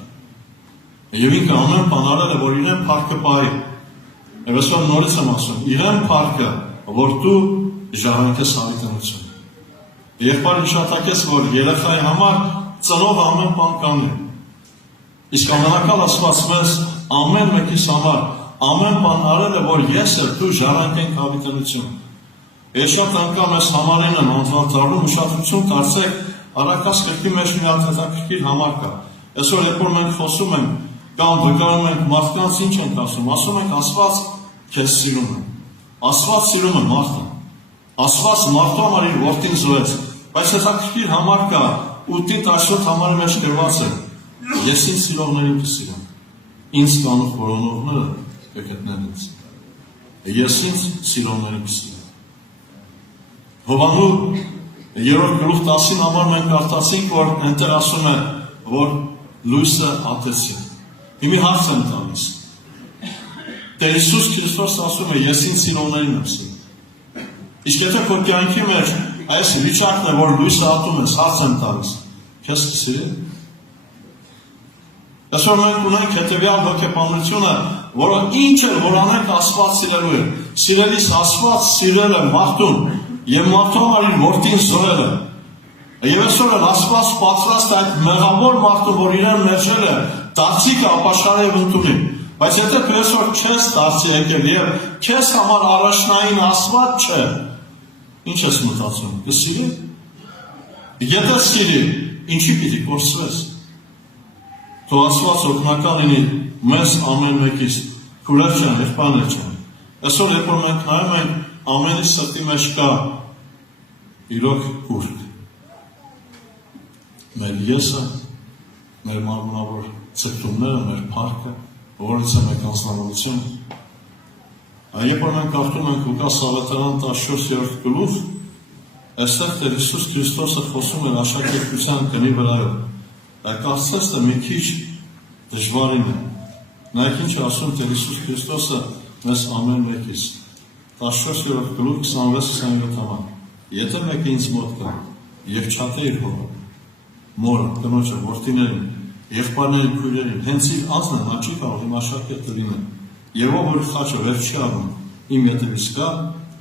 Եվ ինքը ամեն բան արել է, որ իրեն փառքը պահի։ Եվ այսօր նորից եմ ասում, իրեն փառքը, որ դու ժառանգես հավիտենություն։ Եղբայրը հիշատակեց, որ երեխայի համար ծնող ամեն բան կանի։ Իսկ ամենակալ Աստված մեզ ամեն մեկիս համար ամեն բան արել է, որ ես էլ դու ժառանգենք հավիտենություն։ Ես շատ անգամ ես համարին եմ անդրադառնում, ուշադրություն դարձեք, Առակաց գրքի մեջ մի հատ հետաքրքիր համար կա։ Այսօր երբ որ մենք խոսում ենք կամ վկայում ենք մարդկանց, ինչ ենք ասում ենք Աստված քեզ սիրում է։ Աստված սիրում է մարդը։ Աստված մարդու համար իր որդին զոհեց, բայց հետաքրքիր համար կա 8-10 համարի մեջ գրված է. Ես ինձ սիրողներին կսիրեմ, ինձ կանող որոնողները կգտնեն ինձ։ Ես ինձ սիրողներին կսիրեմ։ Հովանու 3-րդ գլուխ 10 համար մենք կարդացինք, որ այնտեղ ասում է, որ լույսը ատեցի։ Հիմի հարց եմ տալիս։ Տեր Հիսուս Քրիստոս ասում է, ես ինձ սիրողներին եմ սիրում։ Իսկ եթե քո կյանքի մեջ այս վիճակն է, որ լույսը ատում ես, հարց եմ տալիս, քեզ կսիրի։ Այսօր մենք ունենք հետևյալ հոգեբանությունը, որը ինչ է, որ անենք Աստված սիրելու է։ Սիրելիս Աստված սիրել է մարդուն եւ մարդու համար իր որդին զոհել է։ Եվ այսօր Աստված պատրաստ է այդ մեղավոր մարդը, որ իրեն մերժել է, դարձի ապաշխարե եւ ընդունի։ Բայց եթե դու այսօր չես դարձի եկել եւ քեզ համար առաջնային Աստված չէ, ինչ ես մտածում, կսիրի։ Եթե սիրի, ինչի պիտի կորսվես։ Թող Աստված օգնական լինի մեզ ամեն մեկից, քուրեր ջան, եղբայրներ ջան։ Այսօր երբ որ մենք նայում ենք ամենի սրտի մեջ կա իրոք կուրք։ Մեր եսը, մեր մարմնավոր ցկտումները, մեր փառքը, որից է մեկ անձնավորություն։ Երբ որ մենք կարդում ենք Լուկաս ավետարան 14-րդ գլուխ, այստեղ Տեր Հիսուս Քրիստոսը խոսում է աշակերտության գնի վրայով։ Կարծես թե մի քիչ դժվարին է։ Նայեք ինչ ասում Տեր Հիսուս Քրիստոսը մեզ ամեն մեկից։ 14-րդ գլուխ 26-27 համար։ Եթե մեկը ինձ մոտ գա եւ չաթե իր հորը, մորը, կնոջը, որդիներին, եղբայրներին, քույրերին, հենց իր անձն նա չի կարող իմ աշակերտը լինել։ Եվ ով որ խաչը վեր չի առնում, իմ ետևից գա,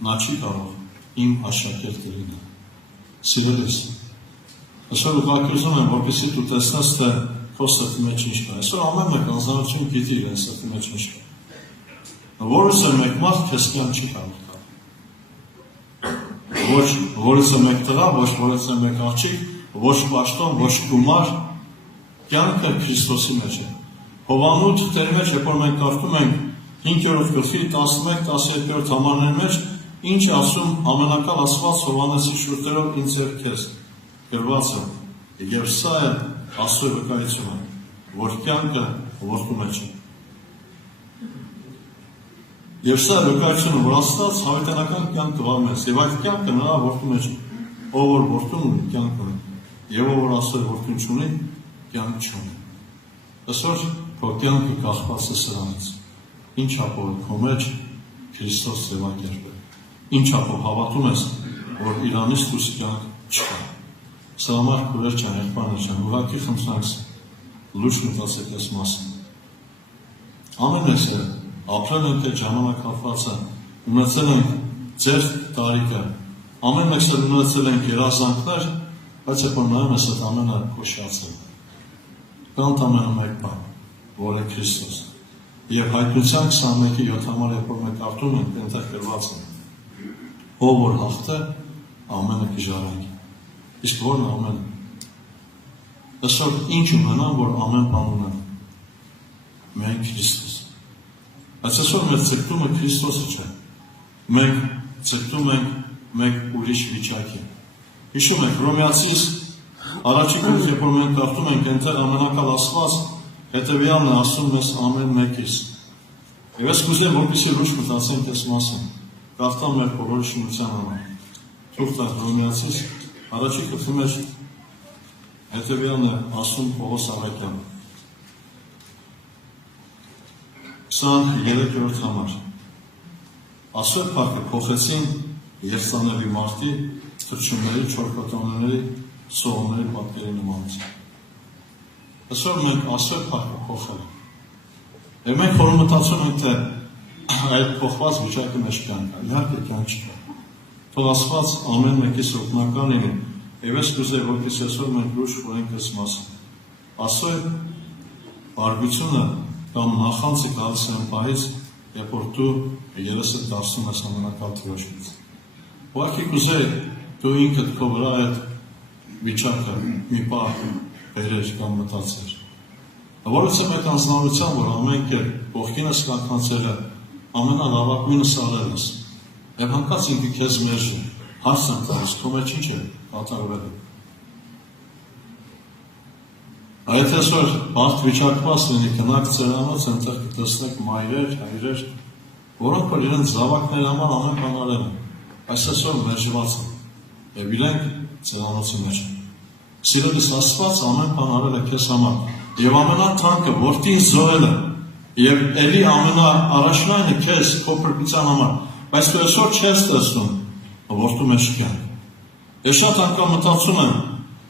նա չի կարող իմ աշակերտը լինել։ Սիրելիս, այսօր ուղղակիզում եմ, որպեսզի դու տեսնես, թե քո սրտի մեջ ինչ կա։ Այսօր ամեն մեկ անձնություն գիտի իրեն սրտի մեջ ինչ կա։ Որից է մեկ մարդ քեզ կյանք չի կարող տալ։ Ոչ որից է մեկ տղա, ոչ որից է մեկ աղջիկ, ոչ պաշտոն, ոչ գումար, կյանքը Քրիստոսի մեջ է։ Հովանոց Տերի մեջ, երբ որ մենք կարդում ենք 5-րդ գլխի 11-12 համարների մեջ, ինչ ասում ամենակալ Աստված Հովհաննեսի շուրթերով ինձ էր քեզ, գրված է, եւ սա է Աստծո վկայությունը, որ կյանքը որդու մեջ է։ Եվ սա վկայությունը, որ Աստված հավիտենական կյանք տվար մեզ, եւ այդ կյանքը նրա որդու մեջ է։ Ով որ որդուն ունի, կյանք ունի, եւ ով որ Աստծո որդուն չունի, կյանք չունի։ Այսօր քո կյանքը կախված է սրանից։ Ինչ ապով քո մեջ Քրիստոս ձևակերպ է։ Ինչ ապով հավատում ես, որ Իրանից դուրս կյանք չկա։ Սա համար քուրեր ջան, եղբայրներ ջան, ուղղակի խնդրանք լուրջ մտածեք այս մասին։ Ամեն մեկը ապրել ենք այդ ժամանակահատվածը, ունեցել ենք ձեր տարիքը, ամեն մեկը ունեցել ենք երազանքներ, բայց երբ որ նայում ես այդ ամենը փոշիացել։ Կա ընդամենը մեկ բան, որ է Քրիստոս։ Եվ Հայտնության 21-7 համար երբ որ մենք կարդում ենք, այնտեղ գրված է. ով որ հաղթե, ամենը կժարենք։ Իսկ որն է ամենը։ Այսօր ինչ ունենամ, որ ամեն բան ունեմ։ Մենք Քրիստոս։ Բայց այսօր մեր ցկտումը Քրիստոսը չէ։ Մենք ցկտում ենք մեկ ուրիշ վիճակի։ Հիշում եք Հռոմեացիս առաջի գլուխ, երբ որ մենք կարդում ենք, այնտեղ ամենակալ Աստված հետևյալն է ասում մեզ ամեն մեկից։ Եվ ես կուզեմ, որպեսզի լուրջ մտածենք այս մասին, կարդամ մեր բոլորի շնորհության համար։ Թող տա Հռոմեացիս առաջի գլխի մեջ հետևյալն է ասում Պողոս Առաքյանը։ 23-րդ համար։ Աստծո փառքը փոխեցին Երուսաղեմի մարտի, թռչունների, չորքոտանների, սողոների պատկերի նմանից։ Այսօր մենք Աստծո փառքը փոխել ենք։ Եվ մենք խորը մտածում ենք, թե այդ փոխված վիճակի մեջ կյանք կա։ Իհարկե կյանք չկա։ Թող Աստված ամեն մեկիս օգնական լինի։ Եվ ես կուզեի, որպեսզի այսօր մենք լուրջ խորենք այս մասին։ Աստծո բարգությունը կամ նախանցի գալիս են պահից, երբ որ դու երեսդ դարձնում ես ամենակալ Տիրոջից։ Ուղղակի կուզեի դու ինքդ քո վրա այդ վիճակը մի պահ բերես կամ մտածես։ Որից է մեկ անձնավորության, որ ամեն կերպ կողքինս կանքանցելը ամենալավագույնս արել ես։ Եվ հանկարծ ինքը քեզ մերժի, հարց եմ տալիս, քո մեջ ինչ է կատարվել։ Այդ այսօր բարդ վիճակված լինի, գնաք ծերանոց, այնտեղ կտեսնեք մայրեր, հայրեր, որոնք որ իրենց զավակների համար ամեն բան արել են, այս այսօր մերժված են, եւ իրենք ծերանոցի մեջ են։ Սիրելիս, Աստված ամեն բան արել է քեզ համար, եւ ամենաթանկը որդին զոհել է, եւ ելի ամենաառաջնայինը քեզ քո փրկության համար, բայց դու այսօր չես տեսնում որդու մեջ կյանք։ Ես շատ անգամ մտածում եմ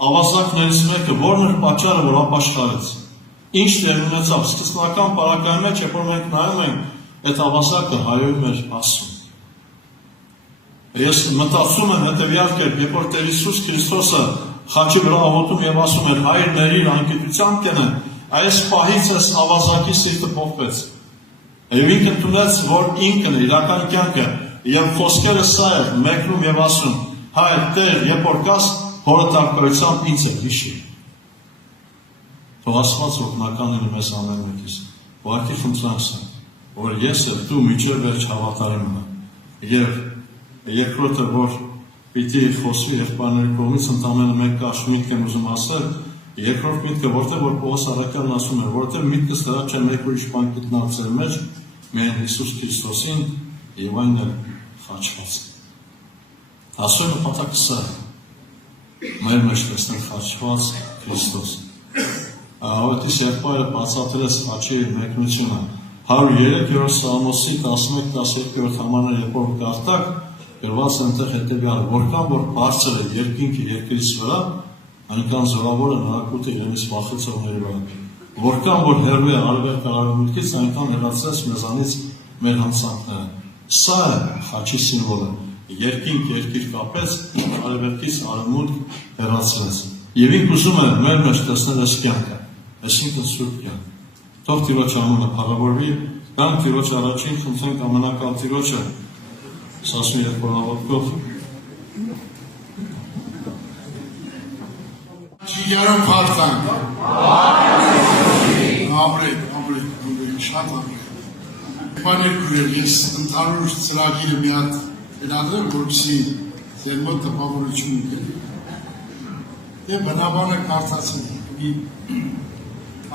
ավազակներից մեկը, որն էր պատճառը, որ ապաշխարեց։ Ինչ տեղ ունեցավ, սկզբնական պարագայի մեջ, երբ որ մենք նայում ենք, այդ ավազակը հայոյում էր ասում։ Ես մտածում եմ հետևյալ կերպ, երբ որ Տեր Հիսուս Քրիստոսը խաչի վրա աղոթում եւ ասում էր հայր ների անկիտությամբ կենեն, այս պահից այս ավազակի սիրտը փոխվեց։ Եվ ինքը ընդունեց, որ ինքն է իրական կյանքը, եւ խոսքերը սա է, մեկնում եւ ասում. հայր Տեր, երբ որ կաս հորը տարկարությամբ ինձ է հիշի։ Թող Աստված օգնական լինի մեզ ամեն մեկիս։ Ուղղակի խնդրանքս է, որ ես էլ դու միջև վերջ հավատարիմ ունեմ։ Եվ երկրորդը, որ պիտի խոսվի եղբայրների կողմից ընդամենը մեկ կարճ միտք եմ ուզում ասել, երկրորդ միտքը որտեղ որ Պողոս առաքյալն ասում էր, որտեղ միտքս դրա չէ մեկ ուրիշ բան գտնալ ձեր մեջ, միայն Հիսուս Քրիստոսին եւ այն էլ խաչված։ Ասում նպատակը սա մեր մեջ տեսնել խաչված Քրիստոս։ Ավետիս եղբայրը բացատրեց խաչի մեկնությունը 103-րդ Սաղմոսի 11-12-րդ համարներ երբ որ կարդաք, գրված է այնտեղ հետևյալը, որքան որ բարձր է երկինքը երկրից վրա, այնքան զորավոր է նրա կուտը իրենից վախեցողների վրա։ Որքան որ հեռու է արևելք արևմուտքից, այնքան հեռացրեց մեզանից մեր հանցանքները։ Սա է խաչի սիմվոլը։ Երկինք երկիր կապեց, արևելքից արևմուտք հեռացրեց։ Եվ ինք ուզում է մեր մեջ տեսնել այս կյանքը, այսինքն սուրբ կյանք։ Թող Տիրոջ անունը փառավորվի, դրանք Տիրոջ առաջին խնդրենք ամենակալ Տիրոջը, ասում երբ որ աղոթքով Չիգարան փարթանք։ Ամրետ, շատ ամրետ։ Բաներ կուրել, ես ընդհանուր ծրագիրը մի հատ վերադրեմ, որպեսզի ձեր մոտ տպավորություն ունենա։ Եվ բնաբանը կարդացին։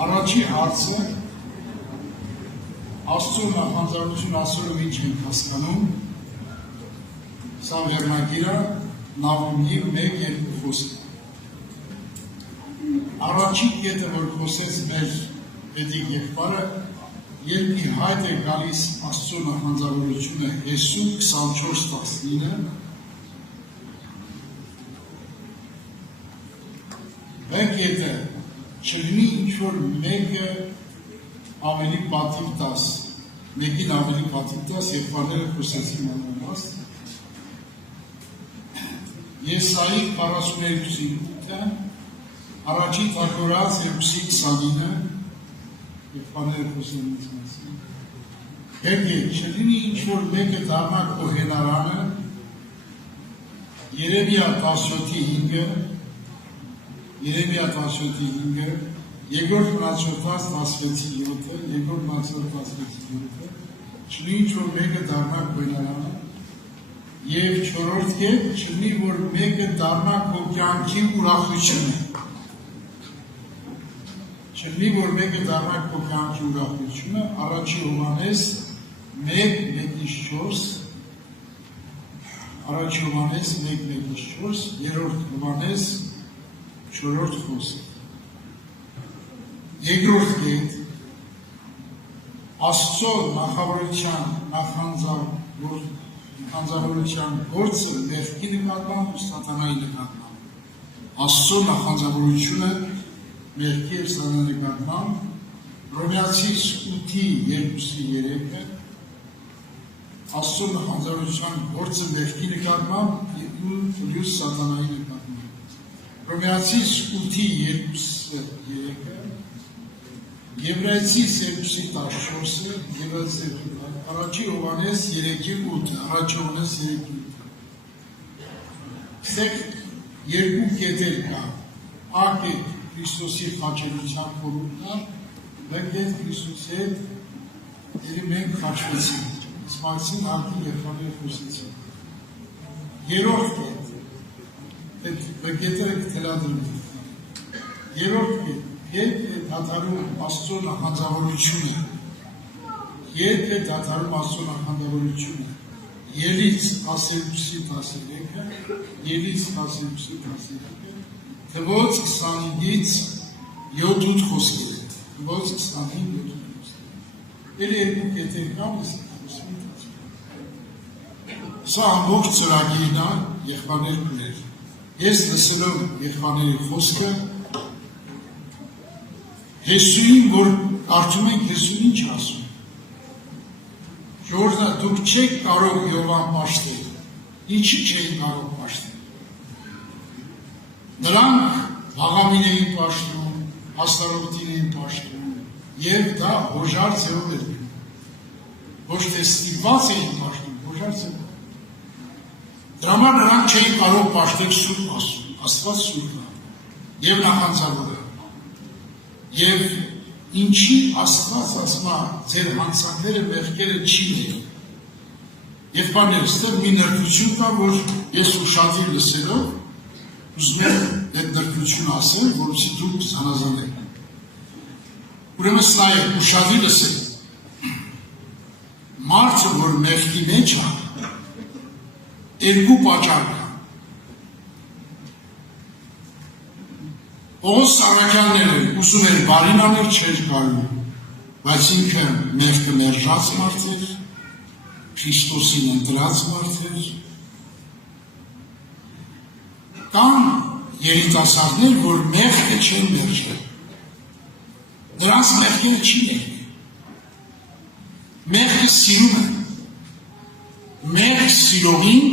Առաջի հարցը Աստծո նախանձարություն ասորը ինչ ենք հասկանում, սա վերնագիրը նավումի 1-2 խոսք։ Առաջին կետը, որ խոսեց մեր պետիկ եղբայրը, երբ ի հայտ է գալիս Աստծո նախանձարությունը Հեսու 24:19, մեր կետը չլինի ինչ-որ մեկը ավելի պատիվ տաս, մեկին ավելի պատիվ տաս, եղբայրները խոսեցին անունաստ, Եսայի 42:8, առաջի Թագորաց 2:29, եղբայրները խոսեցին մասին, հետո չլինի ինչ-որ մեկը դառնա քոհենարանը, Երեմիա 17:5, Երեմիա 17:5, երկրորդ մնացորդած 16:7, երկրորդ մնացորդած 16:7, չլինի ինչ-որ մեկը դառնա քոհենարանը, և չորրորդ կետ չլինի, որ մեկը դառնա քո կյանքի ուրախությունը, չլինի, որ մեկը դառնա քո կյանքի ուրախությունը, առաջի Հովհաննես 1:1-4, առաջի Հովհաննես 1:1-4, երրորդ Հովհաննես 4-րդ խոսք։ Երկրորդ կետ Աստծո նախավորության նախանձավորության գործը մեղքի նկատմամբ ու սատանայի նկատմամբ։ Աստծո նախանձավորությունը մեղքի և սատանայի նկատմամբ Հռոմեացիս 8:2-3, Աստծո նախանձավորության գործը մեղքի նկատմամբ ու սատանայի նկատմամբ։ Հռոմեացիս 8:2-3, Եբրայեցիս 2:14, առաջի Հովհաննես 3:8, առաջի Հովհաննես 3:8։ Ստեղ երկու կետեր կա, ակը Քրիստոսի խաչելության խորհուրդն, մեկ կետ Քրիստոսի հետ ելի մենք խաչվեցինք, իսկ մասին արդեն եղբայրները խոսեցին։ Երրորդ կետ, կետերը կթելադրում։ Երրորդ կետ, երբ է դադարում Աստծո նախանձավորությունը, երբ է դադարում Աստծո նախանձավորությունը, Ելից 12:13, Ելից 12:13, թվոց 25-ից 7-8 խոսքեր, թվոց 25-7-8 խոսքեր։ Էլ երկու կետեր կան, սա ամբողջ ծրագիրն է, եղբայրներ կուներ։ Ես լսելով եղբայրների խոսքը, Հեսուին, որ կարծում ենք Հեսուին ինչ ասում։ Ժողովուրդ, դուք չեք կարող Հովհան պաշտել, ինչի չէին կարող պաշտել։ Նրանք Բաղամին էին պաշտում, Աստարոթին էին պաշտում, և դա հոժար ձևով էր։ Ոչ թե ստիպված էին պաշտում, հոժար ձևով։ Դրա համար նրանք չէին կարող պաշտել սուրբ ասում, Աստված սուրբ է, և նախանձավոր է։ Եվ ինչի Աստված ասում է, ձեր հանցանքները մեղքերը չի ներ, Եվ բաներ, ստեղ մի նրբություն կա, որ ես ուշադիր լսելով, ուզում եմ այդ նրբություն ասել, որպեսզի դուք զանազանեք։ Ուրեմն սա է ուշադիր լսել։ Մարդը, որ մեղքի մեջ է, երկու պատճառ կա։ Պողոս Սարաքյանները ուզում էր բարին անել, չէր կարող, բայց ինքը մեղքը մերժած մարդ էր, Քրիստոսին ընտրած մարդ էր։ Կան երիտասարդներ, որ մեղքը չեն մերժել։ Նրանց մեղքերը չի ներկել։ Մեղքը սիրում է։ Մեղք սիրողին,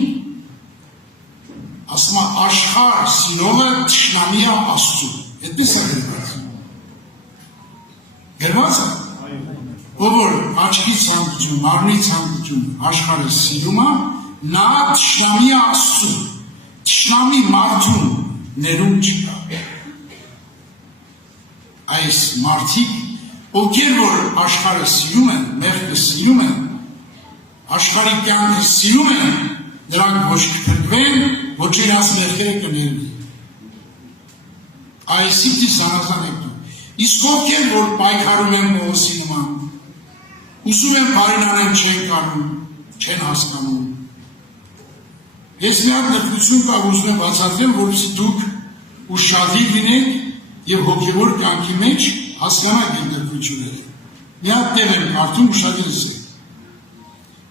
ասում է աշխարհ սիրողը թշնամի է Աստծու։ Այդպես է գրված։ Գրված է։ Ով որ աչքի ցանկություն, մարմնի ցանկություն աշխարհը սիրում է, նա թշնամի է Աստծու։ Թշնամի մարդուն ներում չկա։ Այս մարդիկ, ովքեր որ աշխարհը սիրում են, մեղքը սիրում են, աշխարհի կյանքը սիրում են, նրանք ոչ կփրկվեն, ոչ իրաց մեղքերը կներվի։ Այսի պիտի զանազանեք դուք։ Իսկ ովքեր որ պայքարում են Պողոսի նման, ուզում են բարին անեն, չեն կարող, չեն հասկանում։ Ես մի հատ նրբություն կա ուզում եմ բացատրեմ, որպեսզի դուք ուշադիր լինեք եւ հոգեվոր կյանքի մեջ հասկանաք այդ նրբությունները։ Մի հատ տեղ եմ կարդում, ուշադիր լսեք։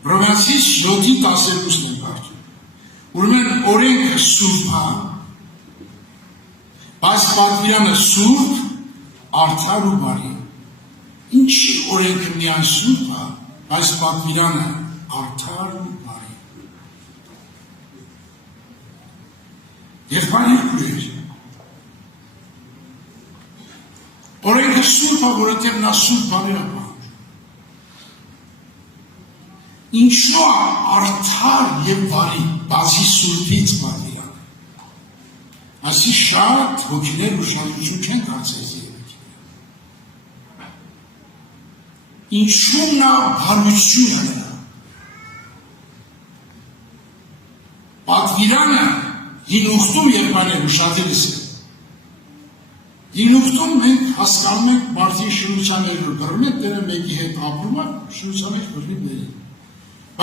Հռոմեացիս 7:12-ն եմ կարդում։ Ուրեմն օրենքը սուրբ է, բայց պատվիրանը սուրբ, արդար ու բարի։ Ինչի օրենքը միայն սուրբ է, բայց պատվիրանը արդար ու բարի։ Եղբայրներ քույրեր, օրենքը սուրբ է, որովհետև նա սուրբ բաներ է պահանջում։ Ինչու է արդար եւ բարի, բացի սուրբից պատվիրանը։ Այսի շատ հոգիներ ուշադրություն չեն դարձել ինչու նա բարություն է նրա։ Պատվիրանը հինուխտում եղբայրներ ուշադիր լսեք։ Հինուխտում մենք հասկանում ենք մարդի շնության մեջ որ բռնում է, դերը մեկի հետ ապրում է, շնության մեջ բռնի բերի։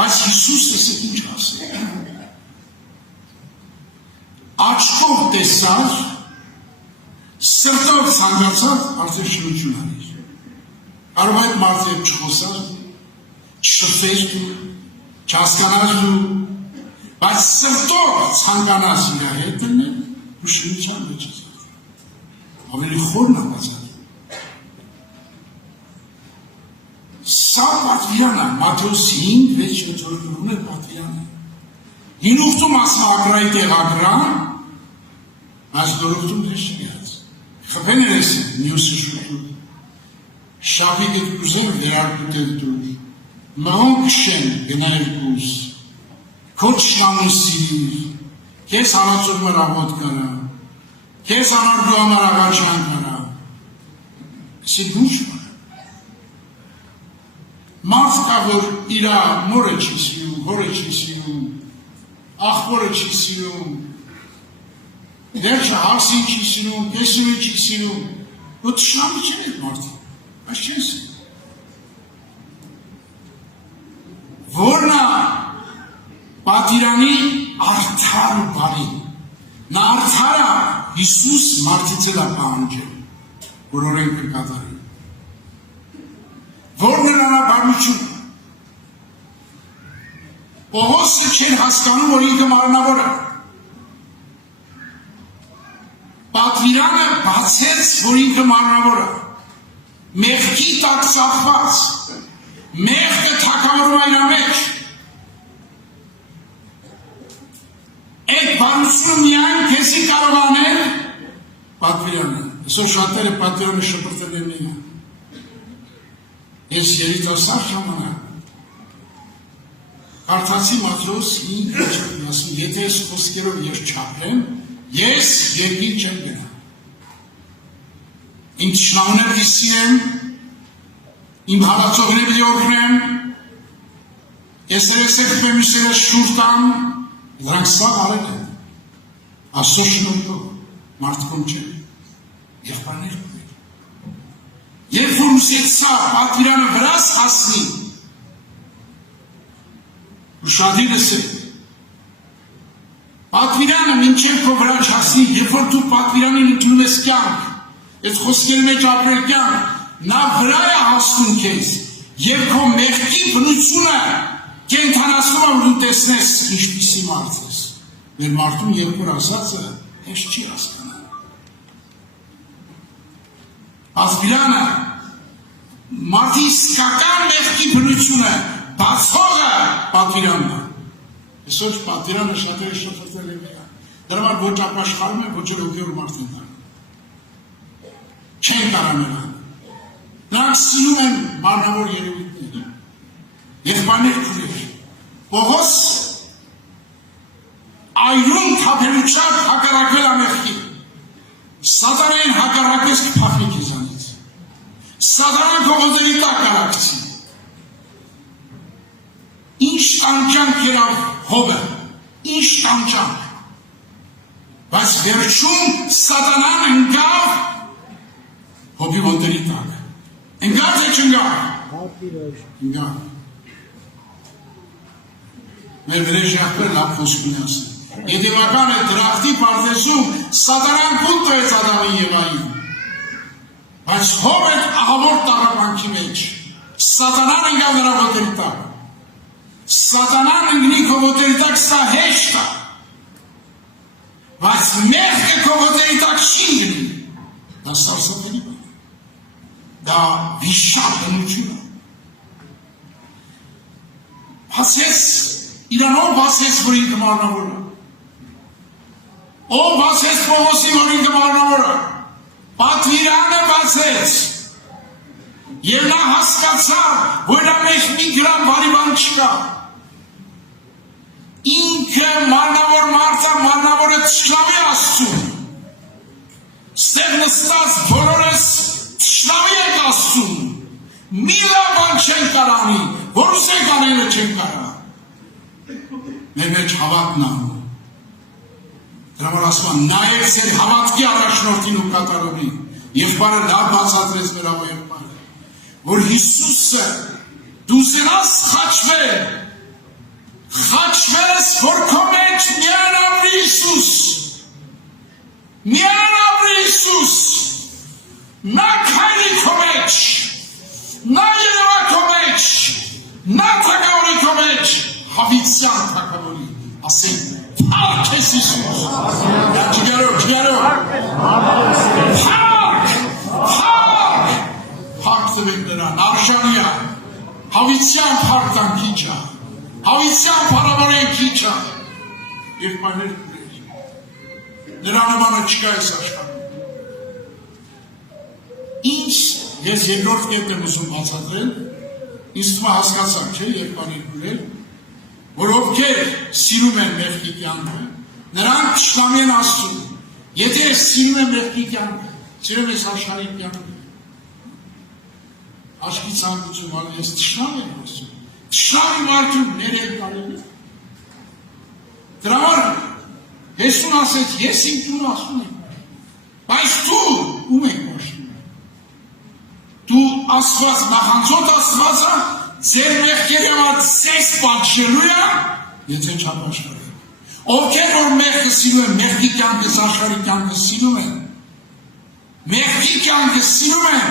Բայց Հիսուս լսեք ինչ ասել։ Աչքով տեսար, սրտով ցանկացած արդեն շնություն աներ։ Կարող այդ մարդը չխոսար, չշփվեր, չհասկանար դու, բայց սրտով ցանկանաս իր հետ լինել ու շնության մեջ ես։ Ավելի խորն է բացատրում։ Սա պատվիրանը, Մատթեոս 5:6-7 է պատվիրանը։ Հինուխտում ասում ագրայի տեղ ագրան, այս դորուխտում դեր չգած։ Խփեն էր ես նյուսը շուտուտ։ Շապիկը կուզեն վերարկուտել դուր, մղոն կշեն գնայր կուզ, քո չշանու սիրիր, կես հարացով մրաղոտ կարա, կես անարգու համար աղաչան կարա, սի դուշ մար։ Մարդ կա, որ իրա մորը չի սիրում, հորը չի սիրում, աղբորը չի սիրում, վերջը հասին չի սիրում, կեսուրը չի սիրում, ու թշնամի չեն էդ մարդը։ Այս չեն սիրում։ Որնա պատիրանի արդար ու բարի։ Նա արդարը Հիսուս մարդից էլ է պահանջել, որ օրենքը կատարի։ Որն է նա բարություն։ Պողոսը չեն հասկանում, որ ինքը մարմնավոր է։ Պատվիրանը բացեց, որ ինքը մարմնավոր է։ Մեղքի տակ սախված, մեղքը թագավորում է իր մեջ։ Այդ բարությունը միայն քեզի կարող անել պատվիրանը։ Այսօր շատերը պատվիրանը շպրտել են միայն։ Ես երիտասարդ ժամանակ կարդացի Մատթեոս 5:6, եթե ես խոսքերով ես չափեմ, ես երկիր չեմ գնա։ Իմ թշնամուները կիսինեմ, իմ հարացողները պիտի օրհնեմ, Есերեսեք պեմիսերը շուրտան, դրանք սաղ արել են, ասո շնորհով, մարդկում չէ, եղբայրներ կուներ։ Երբ որ ուսեցա պատվիրանը վրաս հասնի, ուշադիրս է, պատվիրանը մինչև քո վրաչ հասնի, երբ որ դու պատվիրանին ընդունում ես կյանք, այդ խոսքերի մեջ ապրել կյանք, նա վրա է հասնում քեզ, եւ քո մեղքի բնությունը կենթանացնում է, որ դու տեսնես ինչպիսի մարդ ես։ Մեր մարդուն երբ որ ասածը հեշտ չի հասկանալ։ Պատվիրանը մարդի իսկական մեղքի բնությունը բացողը պատվիրանն է։ Այսօր պատվիրանը շատերը շփոթվել են վրա։ Դրա համար ոչ ապաշխարում են, ոչ էլ հոգևոր մարդին կան։ Չեն կարող նրան։ Նրանք սիրում են մարմնավոր երևույթներ, եղբայրներ քուրեր։ Պողոս այրուն թափելուչար հակառակվել է մեղքին։ Սատանային հակառակես կփախնի քեզանից։ Սատանան քո ոտների տակ կարակցի։ Ինչ տանջանք եղավ Հոբը, ինչ տանջանք։ Բայց վերջում սատանան ընկավ Հոբի ոտների տակ։ Ընկավ թե չընկավ։ Ընկավ։ Մեր վրեժյակները լավ խոսք ունի ասել։ Եդևական է դրախտի պարտեզում սատանան կուլ տվեց Ադամին Եվային։ Բայց Հոբ այդ ահավոր տառապանքի մեջ սատանան ընկավ նրա ոտերի տակ։ Սատանան ընկնի քո ոտերի տակ, սա հեշտ է։ Բայց մեղքը քո ոտերի տակ չի ընկնի։ Դա սարսափելի բան է։ Դա վիշապ բնություն է։ Բացեց, իրան ով բացեց, որ ինքը մարմնավոր է։ Ով բացեց Պողոսին, որ ինքը մարմնավոր է։ Պատվիրանը բացեց։ Եվ նա հասկացավ, որ նա մեջ մի գրամ բարի բան չկա։ Ինքը մարմնավոր մարդը, մարմնավորը թշնամի Աստծուն։ Ստեղ նստած բոլորս թշնամի եք Աստծուն։ Մի լավ բան չեն կարանի, որ ուսեք անելը չեն կարա։ Մեր մեջ հավատն անում։ Դրա համար ասում են, նայեք ձեր հավատքի առաջնորդին ու կատարողին։ Եղբայրը լավ բացատրեց մեր եղբայրը, որ Հիսուսը դու զենաս խաչվես, որ քո մեջ միայն ապրի Հիսուս, միայն ապրի Հիսուս, նա քայլի քո մեջ, նա երևա քո մեջ, նա թագավորի քո մեջ, հավիտյան թագավորի, ասենք, փառք ես Հիսուս, չգարով, փառք տվեք նրան, արժանի է, հավիտյան փառք տան քիչ է, հավիտյան փառավորեն քիչ է, եղբայրներ քուրեր, նրա նմանը չկա այս աշխարհում։ Ինչ ես երկրորդ կետն եմ ուզում բացատրել, ինձ թվում է հասկացանք, չէ, եղբայրներ քուրեր, որ ովքեր սիրում են մեղքի կյանքը, նրանք թշնամի են Աստծուն։ Եթե ես սիրում եմ մեղքի կյանքը, սիրում ես աշխարհի կյանքը, աչքի ցանկություն ալի ես թշնամի եմ Աստծուն։ Թշնամի մարդուն ներել կարելի է։ Դրա համար Հեսուն ասեց, ես իմ տուն ասում եմ, բայց դու ում եք պաշտում։ Դու Աստված, նախանձոտ Աստվածը, ձեր մեղքերի համար ձեզ պատժելու է, եթե չապաշխարեք։ Ովքեր որ մեղքը սիրում են, մեղքի կյանքը, աշխարհի կյանքը սիրում են, մեղքի կյանքը սիրում են,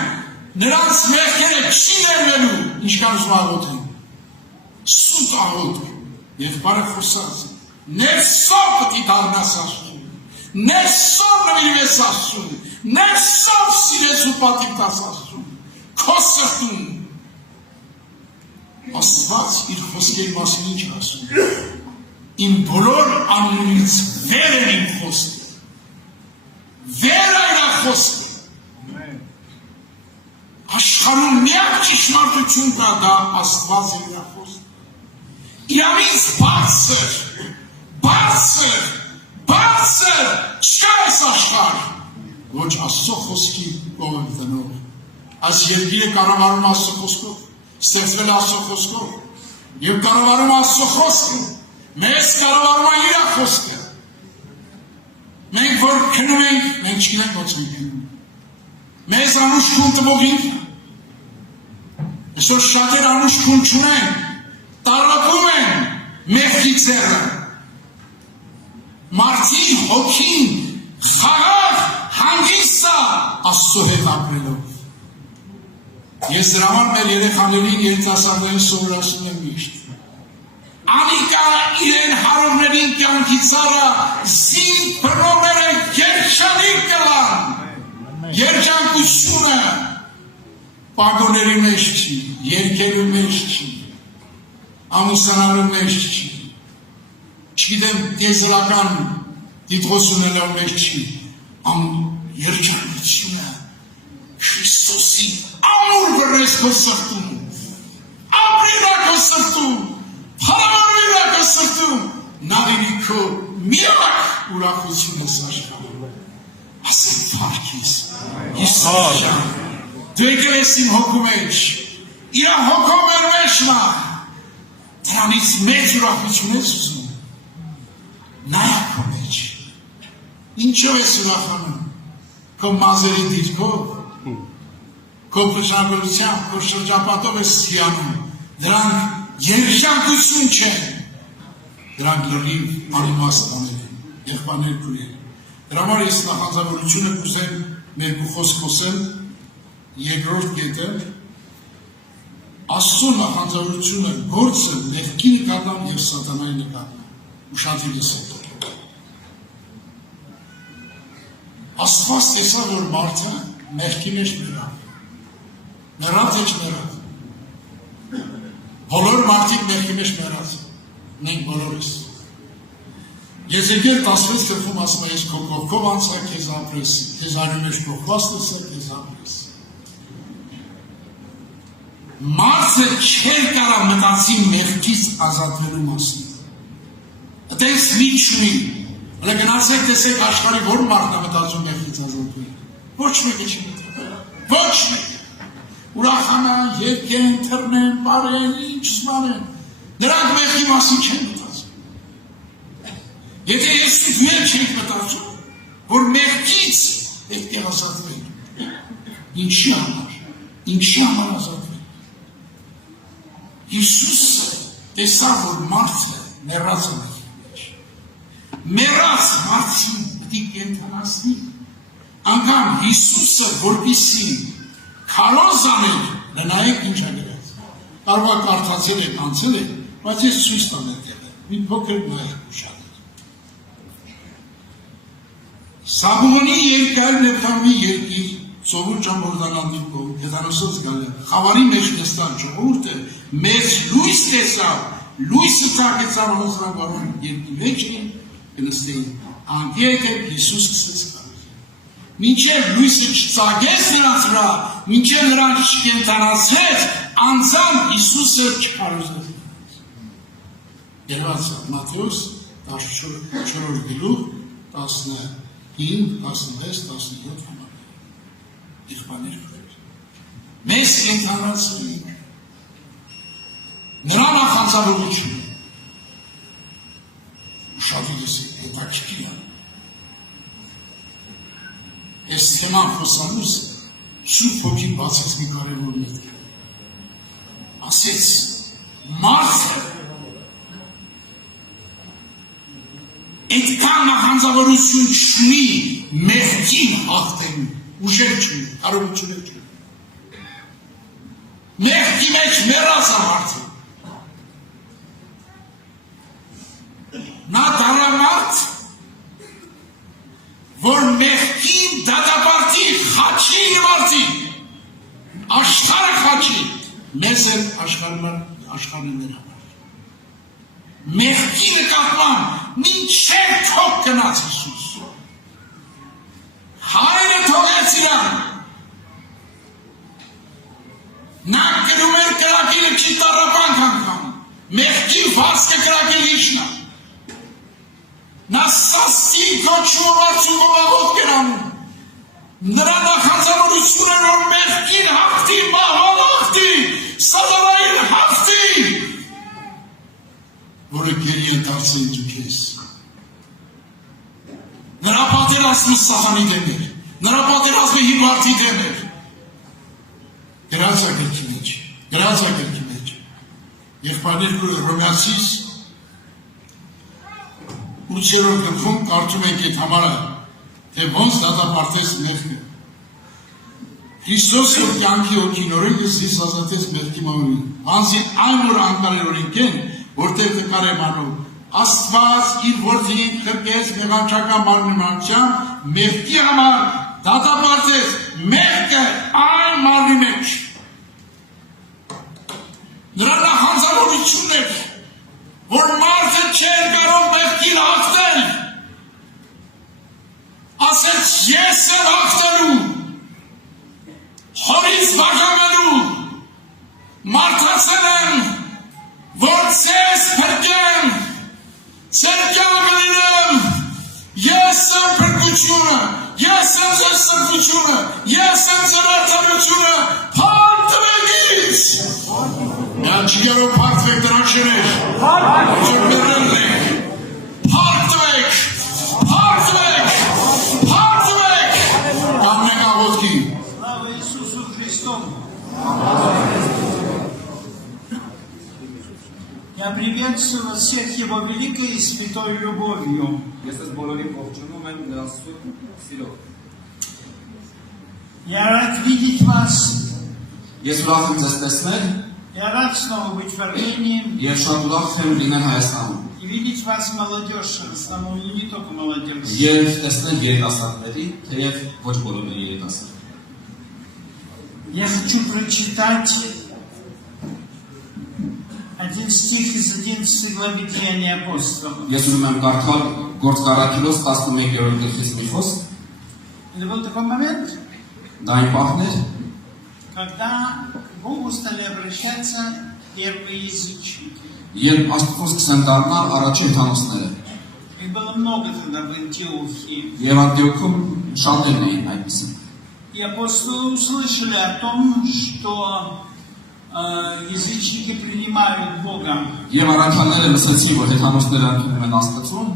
նրանց մեղքերը չի ներվելու, ինչքան ուզում աղոթեն։ Սուտ աղոթք, եղբայրը խոսած, ներսով պտի դառնաս Աստծուն, ներսով նվիրվես Աստծուն, ներսով սիրես ու պատիվ տաս Աստծուն, քո սրտում։ Աստված իր խոսքերի մասին ինչ ասում։ Իմ բոլոր անունից վեր են իմ խոսքը։ Վեր է իր խոսքը։ Աշխարհում միակ ճշմարտություն կա, դա Աստված է իր խոսքը։ Իրանից բարձր չկա այս աշխարհ։ Ոչ Աստծո խոսքի կողմ տնող։ Այս երկիրը կառավարում Աստծո խոսքով, ստեղծվել Աստծո խոսքով։ Եվ կառավարում Աստծո խոսքը, մեզ կառավարում է իր խոսքը։ Մենք որ քնում ենք, մենք չգիտենք ոնց ենք քնում։ Մեզ անուշքուն տվողին, այսօր շատեր անուշքուն չունեն, տարապում են մեղքի ձեռը։ Մարդի հոգին խաղաղ հանգիստ է Աստծո հետ ապրելով։ Ես դրա համար մեր երեխաներին երիտասարդներին սովորացնում եմ միշտ։ Անիկա իրեն հարողներին կյանքի ծառա զին բռնողները երջանիկ կլան։ Երջանկությունը պագոների մեջ չի, երկելու մեջ չի, ամուսանալու մեջ չի, չգիտեմ տեզրական դիտողություններով մեջ չի, երջանկությունը Քրիստոսի ամուր վրես քո սրտում, ապրիրա քո սրտում, հարավարվիրա քո սրտում, նավինի քո միակ ուրախություն ես աշխարհում։ Ասեն փառքիս, Հիսուս ջան, դու եկել ես իմ հոգու մեջ, իր հոգու մեր մեջ նա, դրանից մեծ ուրախություն ես ուզում, նայա քո մեջ, ինչով ես ուրախանում, քո մազերի դիրքով, քո փշակությամբ, քո շրջապատով ես հիանում, դրանք երջանկություն չեն, դրանք լրիվ անիմաստ բաներ են, եղբայրներ քույրեր։ Դրա համար ես նախանձավորությունը կուզեմ մեր խոսք խոսել, երկրորդ կետը, Աստծո նախանձավորությունը գործը մեղքի նկատմամբ և սատանայի նկատմամբ, ուշադրիր ես այդ։ Աստված տեսավ, որ մարդը մեղքի մեջ մեռավ թե չմեռավ։ Բոլոր մարդիկ մեղքի մեջ մեռած, մենք բոլորս։ Եզեկիել 16 գլխում ասում է, ես քո կողքով անցա, քեզ ապրես, քեզ արյու մեջ կողքված տեսա, քեզ ապրես։ Մարդը չէր կարող մտածի մեղքից ազատվելու մասին։ Այդպես մի չունի։ Հələ գնացեք տեսեք աշխարհի որ մարդն է մտածում մեղքից ազատվել։ Ոչ մեկը չի մտածում։ Ոչ մեկ։ Ուրախանան, երկեն, թռնեն, բարեն, ինչ սմանեն։ Նրանք մեղքի մասին չեն մտածում։ Եթե ես դու չենք մտածում, որ մեղքից պետք է ազատվել։ Ինչի համար ազատվել։ Հիսուսը տեսավ, որ մարդը մեռած է մեղքի մեջ։ Մեռած մարդին պետք է կենդանացնի։ Անգամ Հիսուսը որպեսզի քարոզ անել, նայեք ինչ է գրած։ Կարող է կարդացել եք, անցել եք, բայց ես ցույց տամ այդտեղ։ Մի փոքր նայեք ուշադրեք։ Սաբոնի երկար ներքամի երկիր, Սովոր ճամբորդանանդի կողմ, հետանոսոց գալը, խավարի մեջ նստան ժողովուրդը, մեծ լույս տեսավ, լույսը ծագեցավ անոսրաբարուն երկի մեջ են, կնստեին, անգետև Հիսուս կսեց կարել։ Մինչև լույսը չծագեց նրանց վրա, մինչև նրանց չկենթանացեց, անցան Հիսուսը չկարոզեց նրանց։ Երված Մատթեոս 14 գլուխ 15, 16, 17 համար։ Եղբայրներ քույրեր, մեզ կենդանացրին նրա նախանձավորությունը ուշադրիր ես հետաքրքիր է այս թեման խոսալուց Սուրբ Հոգին բացեց մի կարևոր միտք ասեց մարդը այդքան նախանձավորություն չունի մեղքին հաղթելու ուժեր չունի, կարողություն չունի։ Մեղքի մեջ մեռած է մարդը։ Նա դարամարդ, որ մեղքին դատապարտի խաչի նվարտի, աշխարհը խաչի, մեզ էլ աշխարհը նրա համար։ Մեղքի նկատմամբ մինչև թող գնաց Հիսուս։ Հայրը թողեց իրան։ Նա գրում էր կրակելը չի տարապանք անգամ։ Մեղքի վասկը կրակել իջնա։ Նա սաստին կոչում արցուկով աղոտ կրանում։ Նրա նախանձավորությունը որ մեղքին հաղթի, մահվան հաղթի, սատանային հաղթի։ որը գերի ընդարձել դու քեզ։ Նրա պատերազմը սահանի դեմ էր, նրա պատերազմը հիվարդի դեմ էր։ Գրած է գրքի մեջ։ Եղբայրներ Հռոմեացիս 8-րդ գլխում կարդում ենք այդ համարը, թե ոնց դատապարտեց մեղքը։ Քրիստոս որ կյանքի օգին օրենքս ես ազատեց մեղքի մանրին։ Անձին այն որ անկարել օրենքեն, որտեղ նկարեմ անով, Աստված իր որդին խրկեց մեղանչական մանրիմանությամբ, մեղքի համար դատապարտեց մեղքը այն մանրի մեջ։ Նրա նախանձավորությունն էր, որ մարդը չէր կարող մեղքին հաղթել, ասեց ես եմ հաղթելու, հորից բաժանելու, մարդասել եմ, որ ձեզ փրկեմ, ձեր կյանքը լինեմ, ես եմ փրկությունը, ես եմ ձեր սրբությունը, ես եմ ձեր արդարությունը, փարթվեք ինձ։ Նա չգերով փարթվեք դրանքներ, որ մերել եք, փարթվեք, կամնեք աղոտքի։ Слава Иисусу Христу! Я приветствую вас всех Его великой и святой любовью. Я рад видеть вас. Ես ուրախ եմ ձեզ տեսնել Я рад снова быть в Армении եւ շատ ուրախ եմ լինել Հայաստանում и видеть вас, молодежь, в основном, и не только молодежь. եւ տեսնել երիտասարդների, թեև ոչ բոլորը երիտասարդ։ Я хочу прочитать один стих из 11 главы Деяний апостолов. Ես ուզում եմ կարդալ Գործարքիլոս 11-րդ գլխից մի խոսք, Это был такой момент, դա այն պահն էր, когда к Богу стали обращаться первые язычники. երբ Աստծո սկսեն դառնալ առաջին հեթանոսները Их было много тогда в Антиохии. եւ Անդիոքում շատերն էին այդպիսին։ И апостолы услышали о том, что язычники принимают Бога. Եվ առաքյալները լսեցին, որ հեթանոսները ընդունում են Աստծուն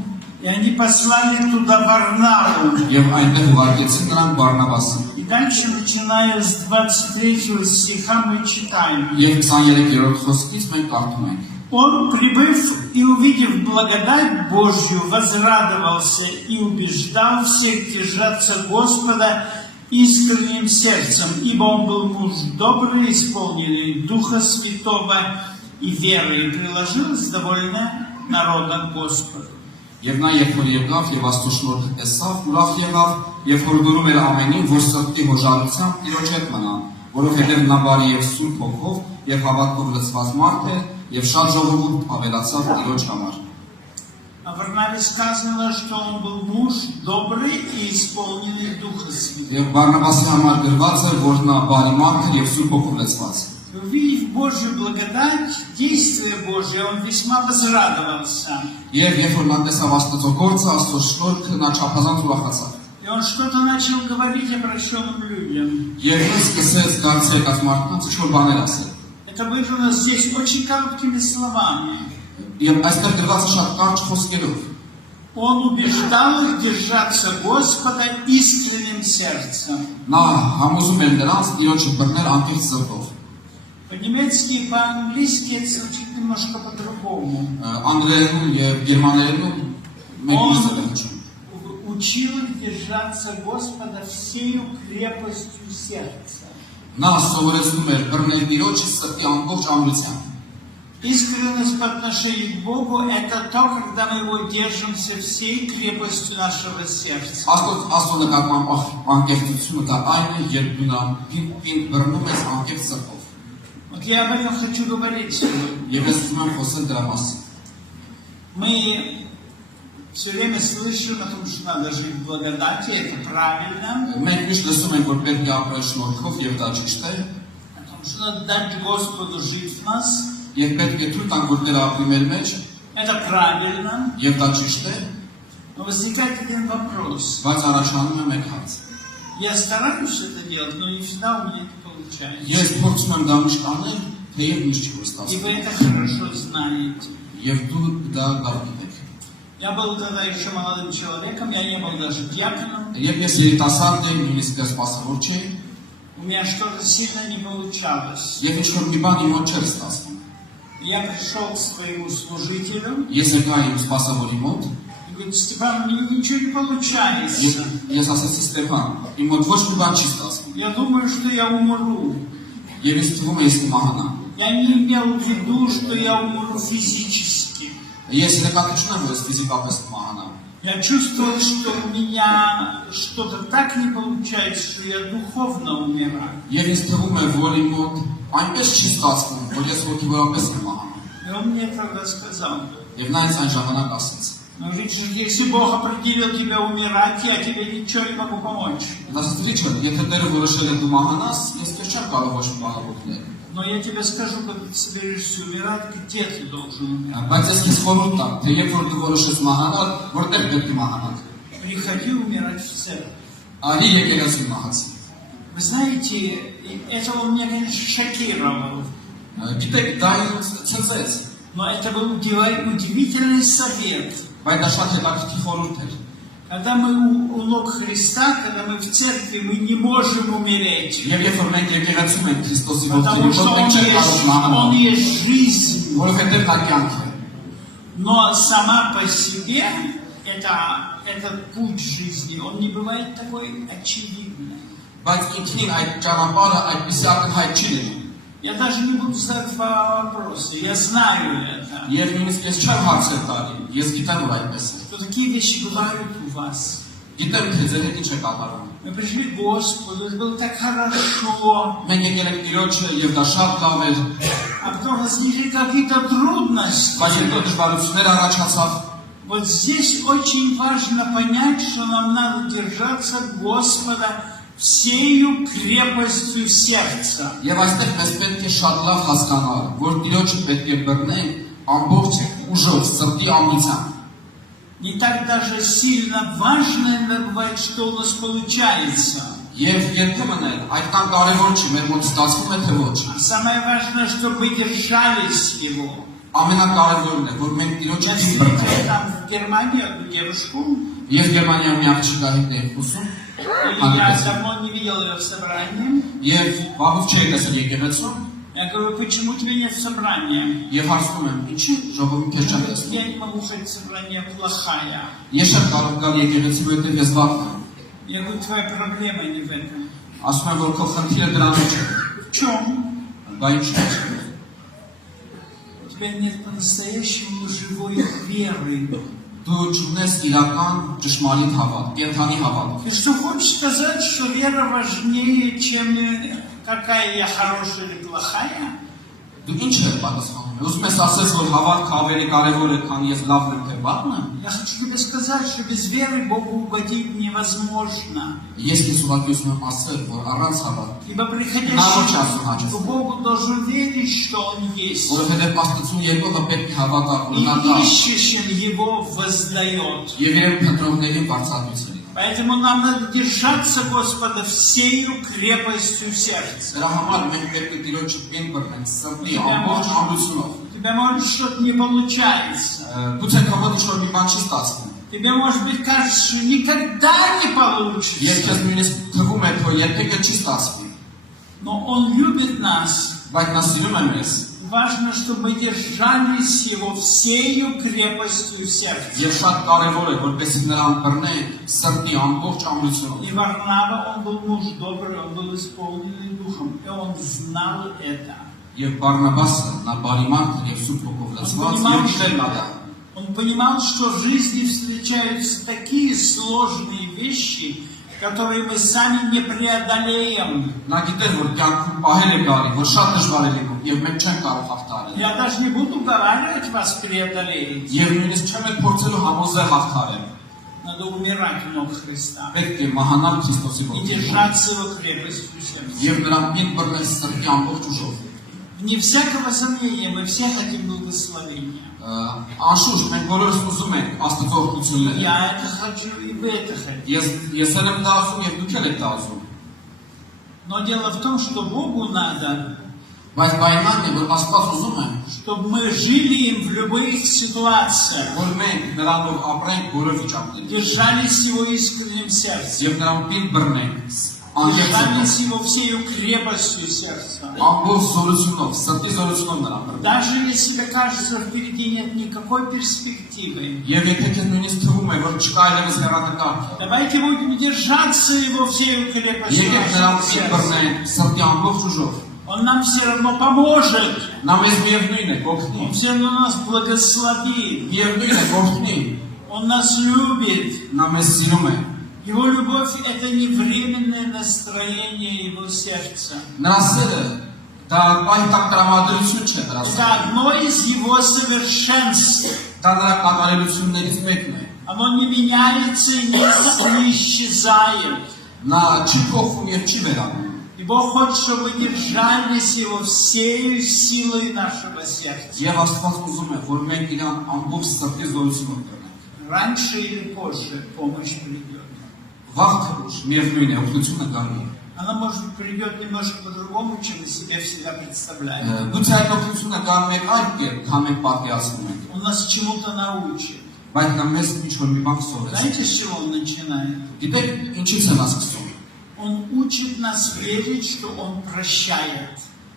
И они послали туда Варнаву. եւ այնտեղ ուղարկեցին նրան Բարնաբասին։ И дальше, начиная с 23 стиха, мы читаем. Եվ 23-րդ խոսքից մենք կարդում ենք. Он, прибыв и увидев благодать Божью, возрадовался и убеждал всех держаться Господа искренним сердцем, ибо он был муж добрый, исполненный Духа Святого и веры, и приложилось довольно народа к Господу. Եվ նա երբ որ եկավ եւ Աստծո շնորհը տեսավ, ուրախ եղավ եւ հորդորում էր ամենին, որ սրտի հոժարությամբ Տիրոջ հետ մնան, որովհետեւ նա բարի եւ սուրբ հոգով եւ հավատքով լցված մարդ էր եւ շատ ժողովուրդ ավելացավ Տիրոջ համար։ О Варнаве сказано, что он был муж добрый и исполненный Духа Святого. Եվ Բարնաբասի համար գրված է, որ նա բարի մարդ էր եւ սուրբ հոգով լցված։ Увидев Божью благодать, действие Божие, он весьма возрадовался. Եվ երբ որ նա տեսավ Աստծո գործը, Աստծո շնորհքը, նա չափազանց ուրախացավ։ И он что-то начал говорить обращенным людям. Եվ նա սկսեց դարձել եկած մարդկանց ինչ-որ բաներ ասել։ Это выражено здесь очень короткими словами. Եվ այստեղ գրված է շատ կարճ խոսքերով։ Он убеждал их держаться Господа искренним сердцем. Նա համոզում էր նրանց Տիրոջը բռնել անկեղծ սրտով։ По-немецки и по-английски это звучит немножко по-другому. Անգլերենում եւ գերմաներենում մենք Он իսկ учил их держаться Господа всею крепостью сердца. Նա սովորեցնում էր բռնել Տիրոջը սրտի ամբողջ ամրությամբ։ Искренность по отношению к Богу – это то, когда мы его держимся всей крепостью нашего сердца. Աստծո նկատմամբ անկեղծությունը դա այն է, երբ դու նրան պինդ բռնում ես անկեղծ սրտով։ Вот я об этом хочу говорить сегодня. Եվ ես ուզում եմ խոսել դրա մասին։ Мы все время слышим о том, что надо жить в благодати, это правильно. Մենք միշտ լսում ենք, որ պետք է ապրել շնորհքով եւ դա ճիշտ է։ О том, что надо дать Господу жить в нас, Եվ պետք է թույլ տանք, որ Տերը ապրի մեր մեջ, это правильно. եւ դա ճիշտ է, Но возникает один вопрос. բայց առաջանում է մեկ հարց։ Я стараюсь это делать, но не всегда у меня это получается. Ես փորձում եմ դա միշտ անել, թեև միշտ չի И ստացվում։ вы это хорошо знаете. եւ դու դա գիտեք։ Я был тогда еще молодым человеком, я не был даже диаконом. Երբ ես երիտասարդ էի, նույնիսկ սպասավոր չէի, У меня что-то сильно не получалось. եւ ինչ-որ մի բան իմ մոտ չէր ստացվում։ Я пришел к своему служителю Ես եկա իմ սպասավորի мот и говорю: Степан, мне ничего не получается. Ես ասացի Ստեփան, իմ մոտ ոչ մի բան չի ստացվում։ Я думаю, что я умру. Եվ ինձ թվում է ես կմահանամ։ Я не имел в виду, что я умру физически. Ես նկատիչն եմ, որ ես ֆիզիկապես կմահանամ։ Я чувствовал, что у меня что-то так не получается, что я духовно умираю. Եվ ինձ թվում է, որ իմ մոտ այնպես չի ստացվում, որ ես հոգեվորապես կմահանամ։ И он мне тогда сказал: Եվ նա ինձ այն ժամանակ ասեց. но ведь если Бог определил тебя умирать, я тебе ничего не могу помочь. Ասացի Ռիչարդ, եթե Տերը որոշել է դու մահանաս, ես քեզ չեմ կարող ոչ մի բան օգնել։ Но я тебе скажу, когда ты соберешься умирать, где ты должен умирать. Բայց ես քեզ խորհուրդ տամ, թե երբ որ դու որոշես մահանալ, որտեղ պետք է մահանալ։ Приходи умирать в церковь. Արի եկեղեցի մահացի։ Вы знаете, это он меня, конечно, шокировал. Գիտեք, դա ինձ ցնցեց, Но это был удивительный совет. բայց դա շատ հետաքրքիր խորհուրդ էր։ Когда мы у ног Христа, когда мы в церкви, мы не можем умереть. Եվ երբ որ մենք եկեղեցում ենք Քրիստոսի որդի, Потому что մենք չենք կարող он մահանալ, есть жизнь. որովհետև դա կյանք է։ Но сама по себе, этот путь жизни, он не бывает такой очевидный. Բայց ինքնին այդ ճանապարհը այդպեսի ակնհայտ չի լինում։ Я даже не буду задавать вопросы, я знаю это. Եվ նույնիսկ ես չեմ հարցեր տալի, ես գիտեմ որ այդպես է։ Что такие вещи бывают у вас. Գիտեմ թե ձեր հետ ինչ է կատարվում։ Мы пришли к Господу, это было так хорошо. Մենք եկել ենք Տիրոջը եւ դա շատ լավ էր, А потом возникли какие-то трудности. բայց հետո դժվարություններ առաջացավ։ Вот здесь очень важно понять, что нам надо держаться Господа всею крепостью сердца. Եվ այստեղ մեզ պետք է շատ լավ հասկանալ, որ Տիրոջը պետք է բռնենք ամբողջ ուժով, սրտի ամրությամբ։ Не так даже сильно важно иногда бывает, что у нас получается. Եվ երբեմն էլ այդքան կարևոր չի, մեր մոտ ստացվում է թե ոչ։ Самое важное, чтобы мы держались его. Ամենակարևորն է, որ մենք Տիրոջը Я դիպ встретил բռնենք։ там в Германии одну девушку, Եվ Գերմանիայում մի աղջիկա հետ էի խոսում, и я давно не видел ее в собрании. եւ վաղուց չէի տեսել եկեղեցում, Я говорю: почему тебя нет собрания? եւ հարցնում եմ, ինչի ժողովին քեզ չեմ տեսնում։ Я не могу ходить в собрание, плохая. Ես չեմ կարող գալ եկեղեցի, որովհետեւ ես վախ եմ։ Я говорю: твоя проблема не в этом. Ասում եմ, որ քո խնդիրը դրանով չէ, В чем? բա ինչու՞ չէ։ У тебя нет по-настоящему живой веры. Դու չունես իրական ճշմարիտ հավատ, կենթանի հավատ։ Ты что, хочешь сказать, что вера важнее, чем какая я хорошая или плохая? Դու ինչ ես պատասխանում։ Ուզում ես ասես, որ հավատքը ավելի կարևոր է, քան ես լավն եմ թե վատն եմ։ Я хочу тебе сказать, что без веры Богу угодить невозможно. Ես քեզ ուղղակի ուզում եմ ասել, որ առանց հավատ, Ибо приходящий к Богу должен верить, что Он есть. որովհետև Աստծուն եկողը պետք է հավատա, որ И նա կա, ищущим Его воздает. եւ երբ փնտրողներին բարձրացուցի։ Поэтому нам надо держаться Господа всею крепостью сердца. Դրա համար մենք պետք է Տիրոջը պին բռնենք սրտի ամբողջ ամրությունով։ У тебя может что-то не получается. Գուցե քո մոտ ինչ-որ մի բան չի ստացվում։ Тебе, может быть, кажется, что никогда не Եվ получится. քեզ նույնիսկ թվում է, որ երբեք չի ստացվի։ Но Он любит нас. Բայց նա սիրում է մեզ։ Важно, чтобы мы держались Его всею крепостью сердца. Եվ շատ կարևոր է, որպեսզի նրան բռնենք սրտի ամբողջ ամրությունով։ И Варнава, он был муж добрый, он был исполненный духом, и он знал это. Եվ Բարնաբասը նա բարի մարդ էր եւ Սուրբ Հոգով լցված եւ գիտել նա դա։ Он понимал, что в жизни встречаются такие сложные вещи, которые мы сами не преодолеем. Նա գիտեր, որ կյանքում պահել է գալի, որ շատ դժվար է լինում եւ մենք չենք կարող հաղթարել։ Я даже не буду уговаривать вас преодолеть. Եվ նույնիսկ չեմ էլ փորձելու համոզել հաղթարել։ Надо умирать у ног Христа Պետք է մահանալ Քրիստոսի и որդի։ держаться Его крепостью сердца. Եվ նրան պին բռնել սրտի ամբողջ ուժով։ Вне всякого сомнения мы все хотим благословения. Անշուշտ մենք բոլորս ուզում ենք Աստծո օգնությունները։ Я это хочу, и вы это хотите. Ես եմ դա ասում եւ դուք էլ եք դա ասում։ Но дело в том, что Богу надо, Բայց պայմանն է, որ Աստված ուզում է, чтобы мы жили им в любых ситуациях, որ մենք նրանով апրենք բոլոր վիճակներում держались его искренним сердцем, եւ նրան պիտ բռնենք անկեղծով, держались его всею крепостью сердца. ամբողջ զորությունով, սրտի զորությունով նրան բռնենք։ Даже если тебе кажется, впереди нет никакой перспективы, Եվ եթե քեզ նույնիսկ թվում է, որ չկա այլևս հեռանկար, давайте будем держаться его всею крепостью եկեք նրան нашего պիտ сердца. բռնենք սրտի ամբողջ ուժով։ Он нам все равно поможет, Նա մեզ միևնույն է կօգնի, он все равно нас благословит, միևնույն է կօգնի, он нас любит. նա մեզ սիրում է։ Его любовь – это не временное настроение его сердца. Նրա սերը դա պայթակ տրամադրություն չէ դրա Это սերը։ одно из его совершенств. Դա նրա կատարելություններից մեկն է։ Оно не меняется и не исчезает. Նա չի փոխվում եւ չի վերանում։ И Бог хочет, чтобы мы держались его всей силой нашего сердца. Եվ Աստված уզում է, որ մենք իրան ամբողջ սրտի զորությունով բռնենք։ Раньше или позже помощь придет. Վաղ թե ուշ միևնույն է, օգնությունը գալու է։ Она, может быть, придет немножко по-другому, чем мы себе всегда представляем. Գուցե այդ օգնությունը գալու է այլ կերպ, քան մենք պատկերացնում ենք։ Он нас чему-то научит. Բայց նա մեզ ինչ-որ մի բան կսովորեցնի։ Знаете, с чего он начинает? Գիտեք, ինչից է նա սկսում։ Он учит нас верить, что он прощает.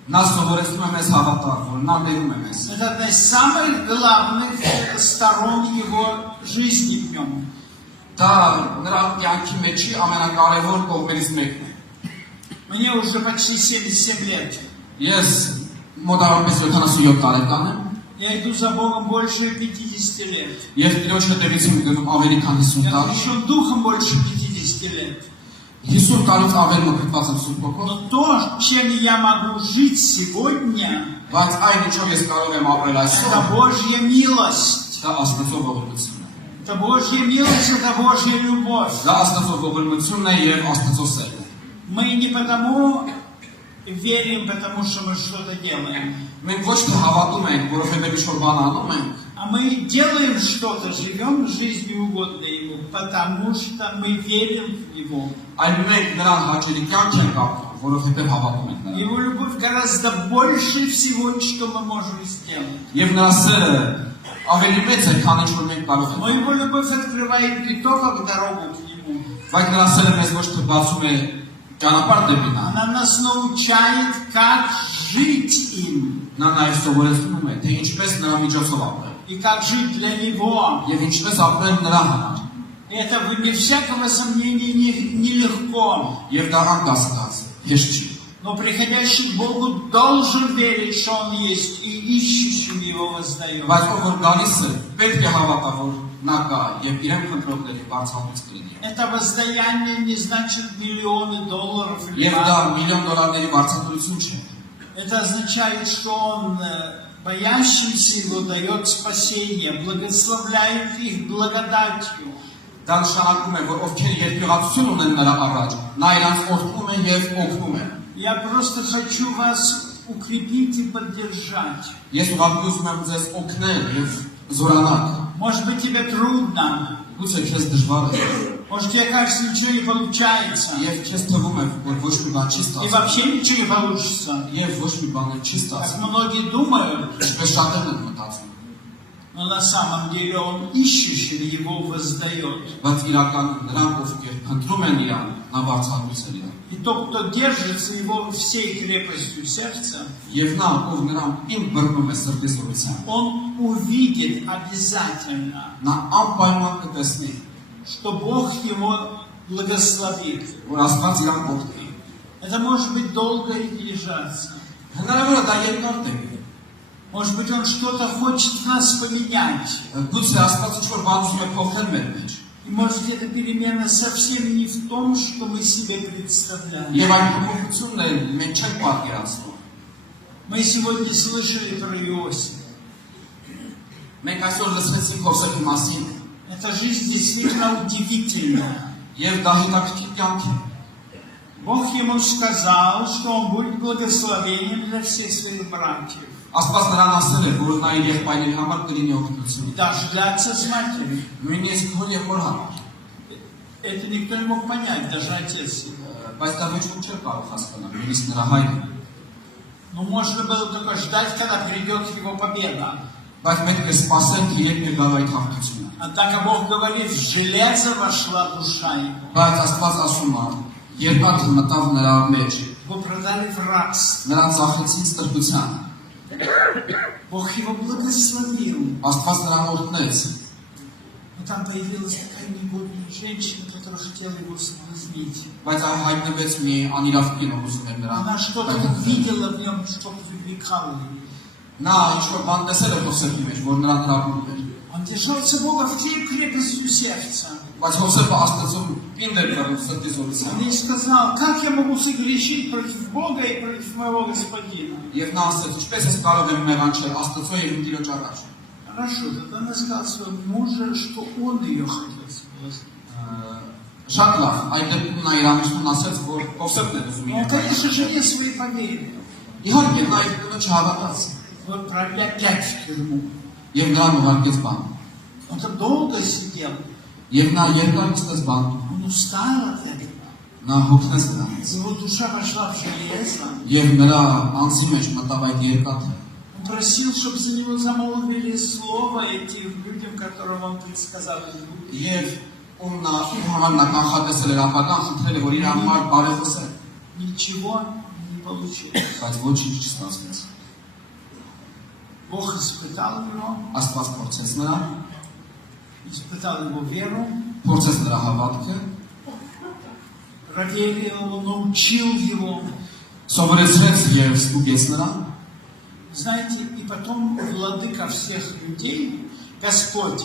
Նա սովորեցնում է մեզ հավատալ, որ նա ներում է մեզ։ Это одна из самых главных сторон его жизни в нем. Դա նրա կյանքի մեջի ամենակարևոր կողմերից մեկն է։ Мне уже почти 77 лет. Ես մոտավորապես 77 տարեկան եմ Я иду за Богом больше 50 лет. եւ Տիրոջ հետևից եմ գնում ավելի քան 50 Я տարի։ крещен Духом больше 50 лет. 50 տարուց ավել մտված եմ Սուրբ Հոգով, Но то, чем я могу жить сегодня, բայց այն ինչով ես կարող եմ ապրել это այսօր, Божья милость. դա Աստծո ողորմությունն է։ Это Божья милость, это Божья любовь. Դա Աստծո ողորմությունն է եւ Աստծո սերն է։ Мы не потому верим, потому что мы что-то делаем. Մենք ոչ թե հավատում ենք, որովհետեւ ինչ-որ բան անում ենք, А мы делаем что-то, живем жизнью угодной Ему, потому что мы верим в Него. այլ մենք նրան հաճելի կյանք ենք ապրում, որովհետեւ հավատում ենք նրան։ Его любовь гораздо больше всего, что мы можем сделать. Եվ նրա սերը ավելի մեծ է, քան ինչ որ մենք կարող Но ենք։ Его любовь открывает не только дорогу к Нему. Բայց նրա սերը մեզ ոչ թե բացում է ճանապարհ դեպի նա։ Она нас научает, как жить им Նա նաև սովորեցնում է, թե ինչպես նրա միջոցով ապրել։ и как жить для Него. Եվ ինչպես ապրել նրա համար։ Это, без всякого сомнения, нелегко. Եվ դա անկասկած հեշտ չի։ Но приходящий к Богу должен верить, что Он есть, и ищущим Его воздает. Բայց ով որ գալիս է, պետք է հավատա, որ նա кա եւ իրեն քննողների բացառած կլինի։ Это воздаяние не значит миллионы долларов или Եվ դա баксов. միլիոն դոլարների վարձատրություն չէ։ Это означает, что Он боящимся Его дает спасение, благословляет их благодатью. Դա նշանակում է, որ ովքեր երկյուղացություն ունեն նրա առաջ, նա իրանց օրհնում է եւ օգնում է։ Я просто хочу вас укрепить и поддержать. Ես ուղղակի ուզում եմ ձեզ օգնել եւ զորանալ։ Может быть, тебе трудно, Գուցե քեզ дժվար է может, тебе кажется, ничего не получается, եւ քեզ թվում է, որ ոչ մի բան չի и ստացվում вообще ничего не получится. եւ ոչ մի բան էլ չի Как ստացվում։ многие думают, Ինչպես շատերն են մտածում։ но на самом деле Он ищущим Его воздает. Բայց իրականում նրանք ովքեր փնտրում են իրան, նա բացառություն է իրան։ И тот, кто держится Его всей крепостью сердца, Եվ նա, ով նրան իմ բռնում է սրտի զորությամբ, он увидит обязательно, նա անպայման կտեսնի, что Бог его благословит. որ Աստված իրան կօգնի։ Это может быть долго и держаться. Հնարավոր է դա երկար տևի։ Может быть, Он что-то хочет в нас поменять. Գուցե Աստված ինչ-որ բան ուզում է փոխել մեր մեջ։ И может быть, эта перемена совсем не в том, что мы себе представляем. Եվ այդ փոփոխությունն էլ մենք չենք պատկերացնում։ Мы сегодня слышали про Иосифа. Մենք այսօր լսեցինք Հովսեփի մասին, Эта жизнь действительно удивительная. եւ դա հետաքրքիր կյանք է։ Бог ему сказал, что он будет благословением для всех своих братьев. Աստված նրան ասել է, որ նա իր եղբայրների համար կլինի օգնություն։ Даже для отца с матерью. Նույնիսկ հոր եղբոր համար։ Это никто не мог понять, даже отец его. Բայց դա ոչ ոք չէր կարող հասկանալ, նույնիսկ նրա հայրը։ Но можно было только ждать, когда придет его победа. Բայց մենք կսպասենք երբ կգա այդ հաղթությունը։ Однако Бог говорит, в железо вошла душа его. Բայց Աստված ասում է, երկաթը մտավ նրա մեջ, Его продали в рабство. նրան ծախեցին ստրկության, Бог его благословил. Աստված նրան օրհնեց, Но там появилась такая негодная женщина, которая хотела его соблазнить. բայց հայտնվեց մի անիրավ կին, ով ուզում էր նրան։ Она что-то увидела в нем, что привлекало его. Նա ինչ-որ բան տեսել է Հովսեփի մեջ, որ նրան հրավիրում էր։ Он держался Бога в крепостью сердца. Բայց Հովսեփը Աստծո պինդ էր կրում սրտի զորությամբ։ Он ей сказал, как я могу согрешить против Бога и против моего господина? Եվ նա ասաց, ինչպես ես կարող եմ մեղանչել Աստծո եւ իմ Տիրոջ առաջ։ Хорошо, тогда она сказала своему мужу, что он ее хотел соблазнить. Շատ լավ, այդ դեպքում նա իր ամուսնուն ասաց, որ Հովսեփն է ուզում Он, իրեն։ конечно же, не свои поверил. Իհարկե նա իր կնոջ հավատաց Вот отправили опять в тюрьму. եւ նրան ուղարկեց բան։ Он там долго сидел. Եվ նա երկար նստեց բանում։ Он устал от этого. Նա հոգնեց նրանից։ Его душа вошла в железо. Եվ նրա անձի մեջ մտավ այդ երկաթը։ Он просил, чтобы за него замолвили слово этим людям, которым он предсказал. Եվ ում նա համար նա կանխատեսել էր ապագան, խնդրել է, որ իր համար բարեխոսել, Ничего не получилось. բայց ոչինչ չստացվեց։ Бог испытал его, Աստված փորձեց նրան, испытал его веру, փորձեց նրա հավատքը, проверил его, научил его. սովորեցրեց եւ ստուգեց նրան, Знаете, и потом владыка всех людей, Господь,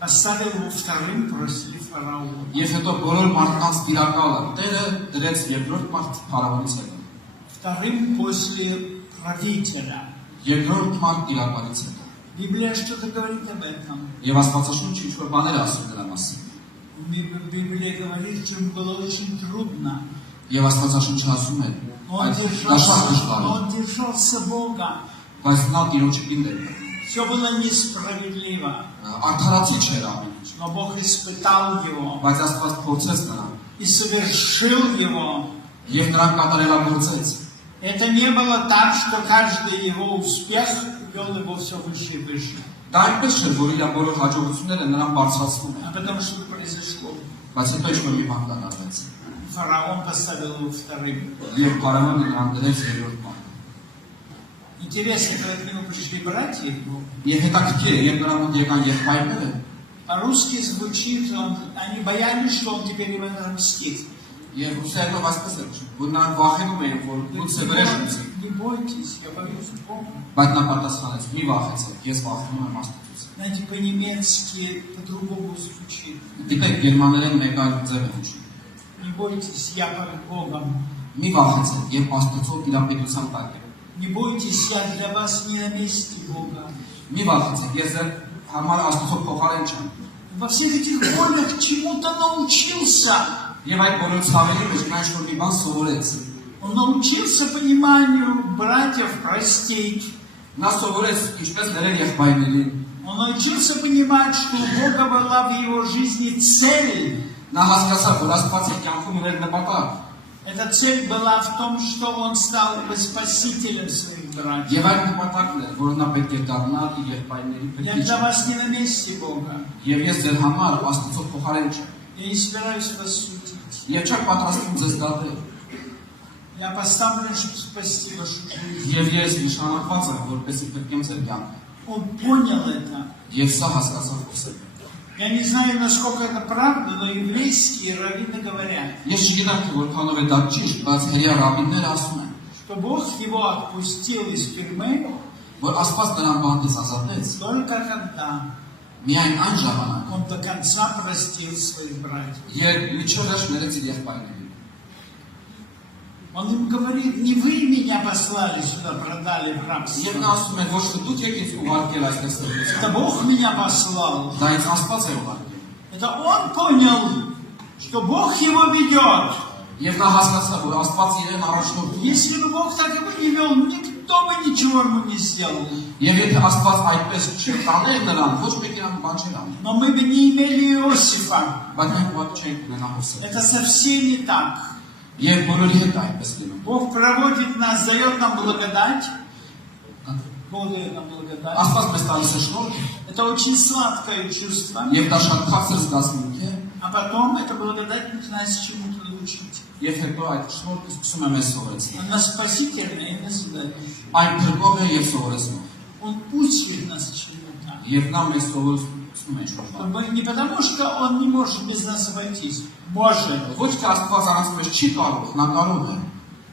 поставил его вторым после фараона. եւ հետո բոլոր մարդկանց տիրակալը Տերը դրեց երկրորդ մարդ փարավոնից հետո։ Вторым после правителя. Երկրորդ մարդ տիրակալից հետո։ Библия что-то говорит об этом. Եվ Աստվածաշունչը ինչ-որ բաներ է ասում դրա մասին։ Библия говорит, что ему было очень трудно. Եվ Աստվածաշունչը ասում է, Но он դա շատ դժվար է, держался Бога. բայց նա Տիրոջը պինդ էր։ Все было несправедливо. Արդարացի չէր ամեն ինչ, Но Бог испытал его բայց Աստված փորձեց նրան и совершил его. եւ նրան կատարելագործեց։ Это не было так, что каждый его успех вел его все выше и выше. Դա այնպես չէր, որ իր բոլոր հաջողությունները նրան բարձրացնում են, А потому что произошло. բայց հետո ինչ-որ մի բան կատարվեց։ Фараон поставил его вторым. Եվ Փարավոնը նրան դրեց երրորդ մարդ։ Интересно, когда к нему пришли братья его, Եվ հետաքրքիր է, երբ նրան մոտ եկան եղբայրները, по-русски звучит, они боялись, что он теперь им отомстит. եւ ուսերով ասպես էր, որ նրանք վախենում էին, որ գուցե վրեժնից։ Не бойтесь, я боюсь Бога. Բայց նա պատասխանեց՝ մի վախեցեք, ես վախենում եմ Աստծուց։ Знаете, по-немецки по-другому звучит. Դիտեք, գերմաներեն մեկ այլ ձև է հնչում։ Не бойтесь, я под Богом. Մի վախեցեք, երբ Աստծո տիրապետության տակ եք։ Не бойтесь, я для вас не на месте Бога. Մի վախեցեք, ես ձեր համար Աստծո փոխարեն չեմ։ Во всех этих болях чему-то научился. Եվ այդ բոլոր ցավերի մեջ նա ինչ-որ մի бан սովորեց։ Он научился пониманию братьев простить. Նա սովորեց ինչպես ներել եղբայրներին։ Он научился понимать, что у Бога была в его жизни цель. Նա հասկացավ, որ Աստված իր կյանքում ուներ նպատակ։ Эта цель была в том, что он стал бы спасителем своих братьев. Եվ այդ նպատակն է, որ նա պետք է դառնա իր եղբայրների Я для պետք։ вас не на месте Бога. Եվ ես ձեր համար Աստծո փոխարեն չեմ։ Я не собираюсь вас судить. Եվ չեմ պատրաստվում ձեզ դատել։ Я поставлен, чтобы спасти вашу жизнь. Եվ ես նշանակված եմ, որպեսզի փրկեմ ձեր կյանքը։ Он понял это. Եվ սա հասկացավ Հովսեփը։ Я не знаю, насколько это правда, но еврейские раввины говорят, Ես չգիտեմ, թե որքանով է դա ճիշտ, բայց հրեա ռաբինները ասում են, что Бог его отпустил из тюрьмы որ Աստված նրան բանտից ազատեց только когда միայն այն ժամանակ, он до конца простил своих братьев. երբ միջորոշ ներեց իր եղբայրներին։ Он им говорит, не вы меня послали сюда, продали в Եվ рабство. նա ասում է, ոչ թե դուք եք ինձ ուղարկել այստեղ սրբության, Это Бог меня послал. դա ինձ Աստված է ուղարկել։ Это он понял, что Бог его ведет. Եվ նա հասկացավ, որ Աստված իրեն առաջնորդում է։ Если бы Бог так его не вел, никто бы ничего ему не сделал. Եվ եթե Աստված այդպես չտաներ նրան, ոչ մեկ իրան բան չէր անի։ Но мы бы не имели Иосифа. Բայց մենք ուղղակի չենք ունենա Հովսեփ։ Это совсем не так. Եվ բոլորի հետ այնպես լինում։ Бог проводит нас, дает нам благодать. Бог дает нам благодать. Աստված մեզ տալիս է շնորհ, Это очень сладкое чувство. եւ դա շատ քաղցր զգացմունք է, А потом эта благодать начинает с чему-то научить. եւ հետո այդ շնորհը սկսում է մեզ սովորեցնել։ Она спасительная и назидающая. Այն փրկող է եւ սովորեցնող։ Он учит нас чему-то. Եվ նա մեզ սովորեցնում է ինչ-որ։ Не потому, что он не может без нас обойтись. Может. Ոչ թե Աստված առանց մեզ չի կարող, նա կարող է։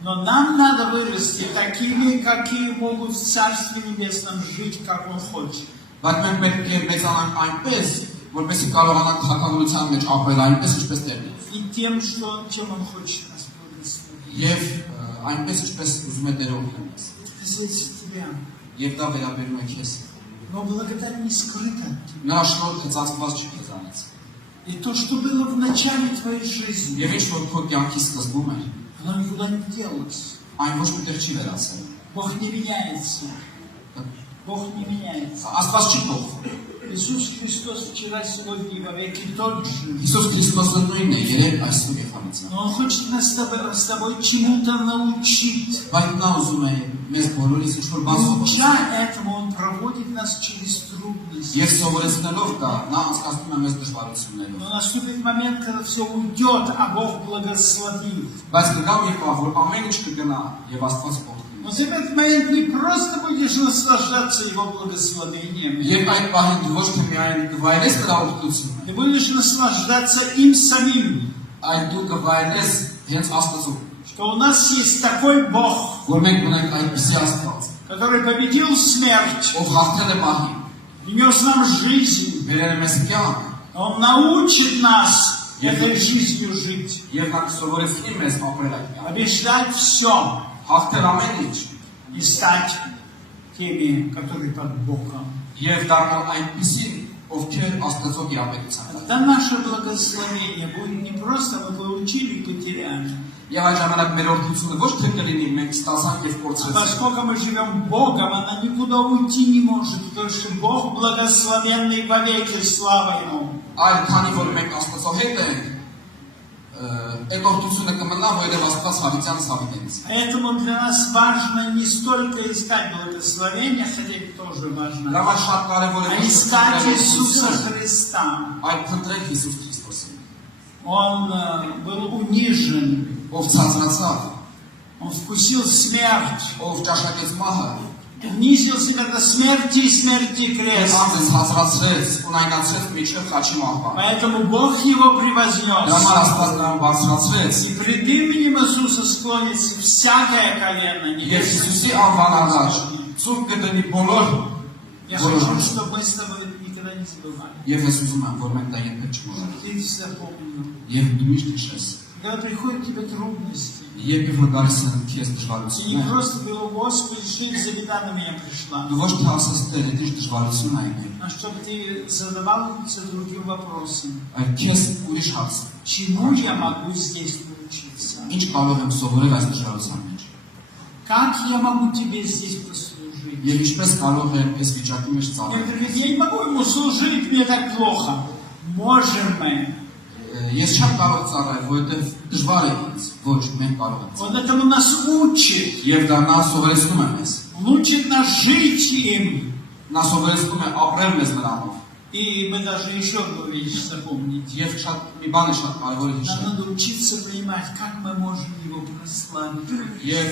Но нам надо вырасти такими, какие могут в Царстве Небесном жить, как он хочет. Բայց մենք պետք է մեծանանք այնպես, որպեսզի կարողանանք թակավորության մեջ ապրել այնպես, ինչպես Տերն է։ И тем, чем он хочет нас благословить. Եվ այնպես, ինչպես ուզում է Տերը օգնել մեզ։ Это касается тебя. Եվ դա վերաբերում է քեզ։ Но благодать не скрыта от тебя. Նրա շնորհը ծածկված չի քեզանից։ И то, что было в начале твоей жизни, Եվ ինչ որ քո կյանքի սկզբում է, оно никуда не делось. այն ոչ մի տեղ չի վերացել։ Бог не меняется. Бог не меняется. Աստված չի փոխվում։ Иисус Христос вчера, сегодня и во веки тот же. Հիսուս Քրիստոսը նույնն է, երեք այսօր եւ համեցան։ Но Он хочет нас с тобой чему-то научить. Բայց նա ուզում է մեզ բոլորիս ինչ-որ բան И սովորեցնել։ уча этому, Он проводит нас через трудности. Եվ սովորեցնելով դա, նա անցկացնում է մեզ դժվարություններով։ Но наступит момент, когда все уйдет, а Бог благословит. Բայց կգա մի պահ, որ ամեն ինչ կգնա եւ Աստված կօգնի։ Но в этот момент не просто будешь наслаждаться Его благословением. Եվ այդ պահին դու ոչ թե միայն կվայելես նրա օգնությունը, Ты будешь наслаждаться им самим. այլ դու կվայելես հենց Աստծո, Что у нас есть такой Бог, որ մենք ունենք այդպիսի Աստված, который победил смерть, ով հաղթել է մահին, принес нам жизнь. բերել է մեզ կյանք, Он научит нас этой жизнью жить. եւ նա կսովորեցնի մեզ ապրել այդ կյանքը, Побеждать все հաղթել ամեն ինչ и стать теми, которые под Богом. եւ դառնալ այնպիսին, ովքեր Աստծո գերապետության տակ։ Тогда наше благословение будет не просто мы получили и потеряли. Եվ այդ ժամանակ մեր օրդությունը ոչ թե կլինի մենք ստացանք եւ А կորցրեցինք, поскольку мы живем Богом, она никуда уйти не может, потому что Бог благословенный вовеки, слава Ему. այլ քանի որ մենք Աստծո հետ ենք, այդ օրդությունը կմնա, որովհետեւ Աստված հավիտյանս հավիտենից։ Поэтому для нас важно не столько искать благословения, хотя это тоже важно, Դա маш շատ կարևոր է а ոչ թե искать փնտրել Иисуса Հիսուսը, Христа. այլ փնտրել Հիսուս Քրիստոսին, Он был унижен, ով ցածրացավ, он вкусил смерть, ով ճաշակեց մահը, унизил себя до смерти и смерти крест. անձը ցածրացրեց, ունայնացրեց միջև խաչի մահվան։ Поэтому Бог его Դրա превознес. համար Աստված նրան բարձրացրեց, И пред именем Иисуса склонится всякое колено եւ небесное. Հիսուսի անվան առաջ ցույց կդնի բոլոր Я хочу, чтобы мы с тобой это никогда не забывали. եւ ես ուզում եմ, որ մենք դա երբեք չմոռանանք։ Ты всегда помнил. Եվ դու միշտ հիշես, Когда приходят к тебе трудности, երբ որ գալիս են քեզ ты не դժվարությունները, просто говорил, Господи, что из за беда на меня пришла, դու ոչ թե ասես Տեր, դա ինչ դժվարություն է իմ, а чтобы ты задавался другим вопросом. այլ քեզ ուրիշ հարց, Чему я могу здесь научиться? ինչ կարող եմ սովորել այս դժվարության մեջ։ Как я могу тебе здесь послужить? Եվ ինչպես կարող եմ այս վիճակի մեջ ծառայել։ Некоторые говорят, я не могу ему служить, мне так плохо. Можем мы. Ես չեմ կարող ծառայել, որովհետև դժվար է ինձ, ոչ, մենք կարող ենք։ Он этому нас учит. Եվ դա նա սովորեցնում է մեզ։ Он учит нас жить им. Նա սովորեցնում է ապրել մեզ նրանով։ И мы должны еще одну вещь запомнить. Եվ շատ մի բան է շատ կարևոր է Нам հիշել։ надо учиться понимать, как мы можем его прославить. Եվ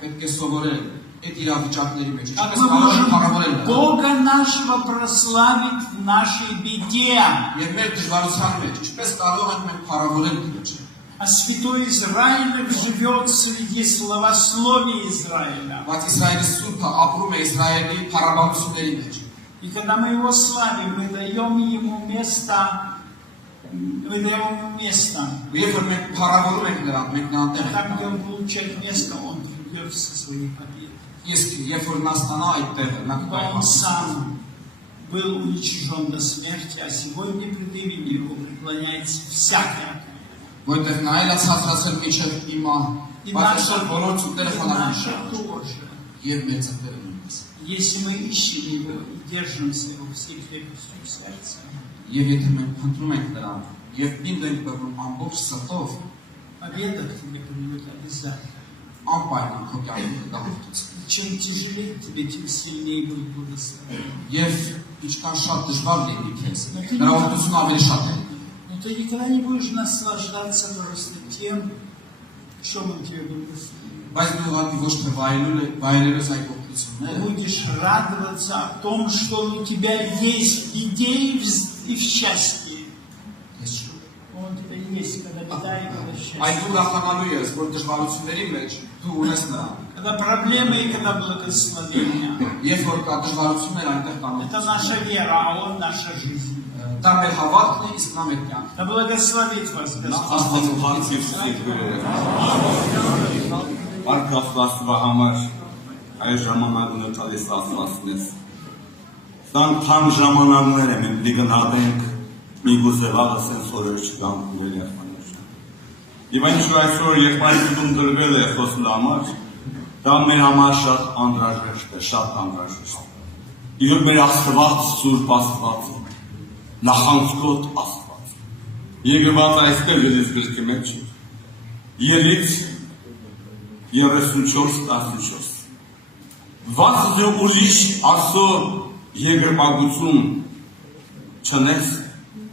պետք է սովորել այդ իրավիճակների մեջ, Как ինչպես мы կարող ենք можем փառավորել նրան։ Бога нашего прославить в нашей беде. Եվ մեր դժվարության մեջ, ինչպես կարող ենք մենք փառավորել Տիրոջը։ А святой Израиль живет среди словословия Израиля. Բայց Իսրայելի սուրբը ապրում է Իսրայելի փառաբանությունների մեջ։ И когда мы его славим, мы даем ему место, Եվ որ մենք փառավորում ենք նրան, մենք նրան տեղ там, где ենք։ он получает место, он придет со своей победой. Իսկ երբ որ նա ստանա այդ տեղը, նա Он сам был уничижен до смерти, а сегодня пред именем его преклоняется всякое. Որտեղ նա էլ ցածրացել միջև հիմա, И բայց наша այսօր բոլոր ծուտերը наша խոնարհ тоже. եւ մեր ծուտերը նույնպես։ Если мы ищем его и держимся его всей крепостью сердца, Եվ եթե մենք փնտրում ենք նրան եւ պինդ ենք բռնում ամբողջ սրտով, Победа тебе придет обязательно. Անպայման քո կյանքում կդահողտուց։ Чем тяжелее тебе, тем сильнее будет благословение. Եվ ինչքան շատ դժվար լինի քեզ, հրավարտությունը ավելի շատ է լինի։ Но ты никогда не будешь наслаждаться просто тем, что он тебе благословил. Բայց դու ուղղակի ոչ թե վայելելու այս օգնությունները, Будешь радоваться о том, что у тебя есть идеи и в счастье. ես շուտ։ Он у тебя есть, когда беда и когда Այդ счастье. ուրախանալու ես, որ դժվարությունների մեջ դու ունես նրան։ Когда проблемы и когда благословение. Երբ որ կա դժվարություններ այնտեղ կան։ Это наша вера, а он наша жизнь. Դա մեր հավատքն է, իսկ նա մեր կյանքը։ Да благословит вас Господь. Աստվածը հարցիվ սիրտուրերը։ Արք Աստվածվա համար այս ժամանակն ու տալիս Աստվածնես։ Սանքան ժամանակներ եմ դիգնադենք մի գուզևաղը սենսորեր չկան կուրել երմաներ։ Եվ այնչու այսօր եղբայրություն դրվել է խոսնու համար, դա մեր համար շատ անդրաժեշտ է, շատ անդրաժեշտ։ Եվ մեր Աստված, Սուրբ Աստվածը, նախանցքոտ Աստված։ Եգված այստեղ ելիս գրքի մեջ Ելից 34-14 Վասը ուրիշ ասո եգրպագություն չնես,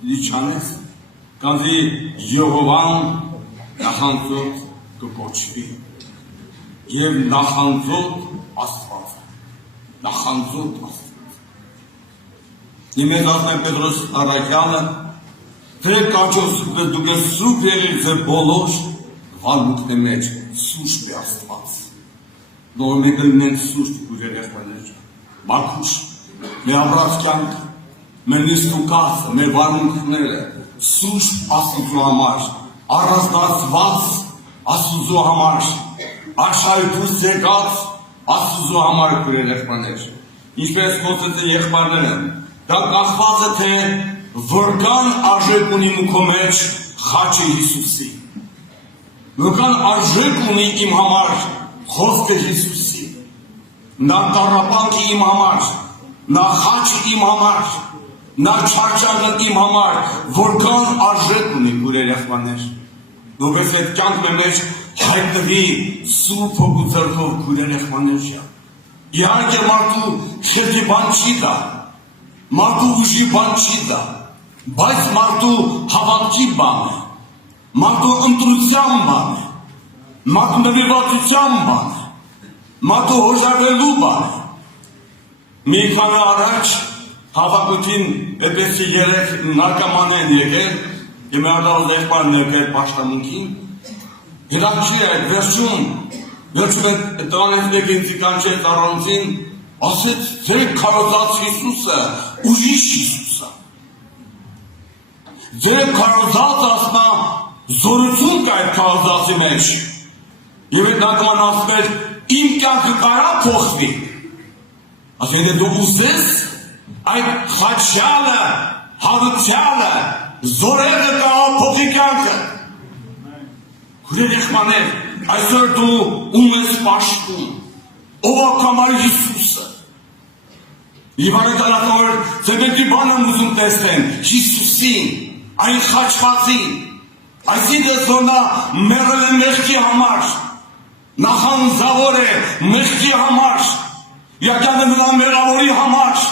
լիչանես, կանզի Եհովան նախանձոտ կպոչվի և նախանձոտ Աստված, նախանձոտ Աստված։ Իմեզ ասնեմ Պետրոս Արաքյանը, թե կաչոս դուք ես սուպ եղիր ձեր բոլոր վալմուքն է մեջ, սուշտ է Աստված։ Նոր մենք լինենք սուշտ ու երեխաներ, մաքուշ, մեր ամրած կյանքը, մեր նիստուկացը, մեր վալմուքները, սուշտ Աստուծու համար, առանձնացված Աստուծու համար, աշխարհից եկած Աստուծու համար քույր երեխաներ։ Ինչպես խոսեց եղբայրները, դա կախված է թե որքան արժեք ունի քո մեջ խաչը Հիսուսի։ Որքան արժեք ունի իմ համար խոսքը Հիսուսի։ Նա տառապանքը իմ համար, նա խաչը իմ համար, նա չարչարը իմ համար, որքան արժեք ունի քույր երեխաներ։ Որպես այդ կյանքը մեջ հայտնվի սուրբ հոգու ձեռքով քույր երեխաներ։ Իհարկե մարդու քեզի բան չի դա, մարդու ուժի բան չի դա, բայց մարդու հավատքի բան է, մարդու ընտրության բան է, մարդու նվիրվածության բան է, մարդու հոժարվելու բան է։ Մի քանի առաջ հավաքույթին այդպես 3 նարկոման են եկել, եւ մերդալ եղբայրն եկել պաշտամունքին, հիրանքի է վերջում տանեց մեկ ինձի կանչեց առանձին, ասեց ձեր քարոզած Հիսուսը ուրիշ Հիսուս է։ Ձեր քարոզած ասնա զորություն կա այդ քարոզածի մեջ։ Եվ այդ նակման ասում էր իմ կյանքը կարա փոխվի։ Ասեն դու ուզես այդ խաչյալը, հավատյալը, զորերը կա փոխի կյանքը։ Քույր երեխաներ, այսօր դու ում ես պաշտում, ով է կամար Հիսուսը։ Եվ անետարակավոր ծեմենտի բան եմ ուզում տեսնեն, Հիսուսին, այն խաչվածին, այսինքն որ նա մեռել է մեղքի համար, նախանձավոր է մեղքի համար, յականը նրա մեղավորի համար,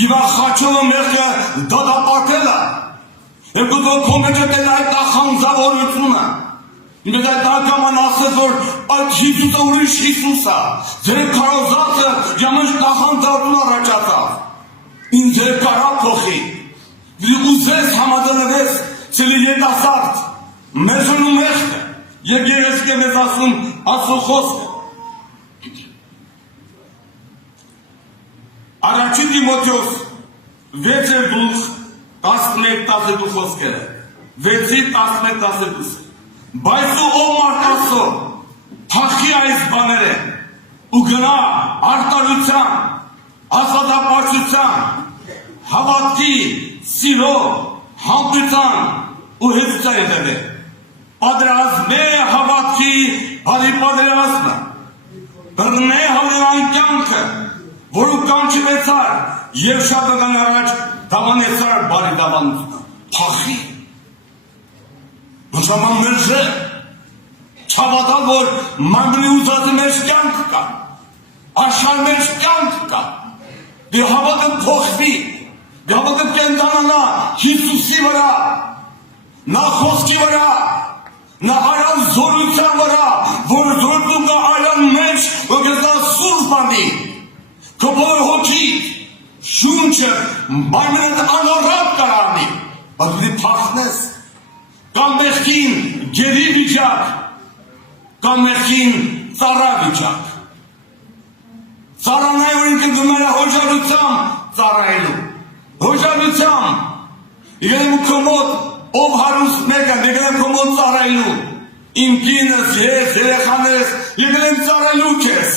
եւ խաչովը մեղքը դատապարտել է, եւ դու քո մեջ դել այդ նախանձավորությունը։ Ինձ այդ անգամ ասեց որ այդ Հիսուսը ուրիշ Հիսուս է, ձեր քարոզածը ժամանակ նախանձավորություն առաջացավ։ Ինձ ձեր կարա փոխի։ Դու ուզես համաձայնես ցելի երիտասարդ, մեզոնու մեղքը, եկեղեցի մեզ ասում Աստծո խոսքը։ Առաջին Տիմոթեոս 6 գլուխ 11-12 խոսքերը։ 6-11-12 Բայց ով մարդասո թախի այս բաները ու գնա արտարության, աստվածապաշտության, հավատքի, սիրո, համբերության ու հեծության հետևե։ Պատրաստե հավատքի բարի պատերազմը, բռնե հավերան կյանքը, որու կանչվեցար եւ շաբաթան առաջ դավանեցար բարի դավանությունը։ Թախի Նշաման մերժե, Չավատալ, որ մանգլի ուզածի մեջ կյանք կա, աշխարհի մեջ կյանք կա, դե հավատը փոխվի, դե հավատը կենտանանա Հիսուսի վրա, նա խոսքի վրա, նա այլան զորության վրա, որ զորություն կա այլան մեջ, որ կեզնա սուրբ բանի, քո բոլոր հոգի, շունչը, մայմենդ անորակ կարանի, բայց դի փախնես, կամ մեղքին գերի վիճակ, կամ մեղքին ծառա վիճակ, ծառանայ որ ինքը գմերը հոժարությամբ ծառայելու, հոժարությամբ, եղել եմ կոմոտ, ով հարուստ մեկը, եղել եմ կոմոտ ծառայելու, իմ կինս, ես, երեխաներս, եղել եմ ծառայելու կեզ,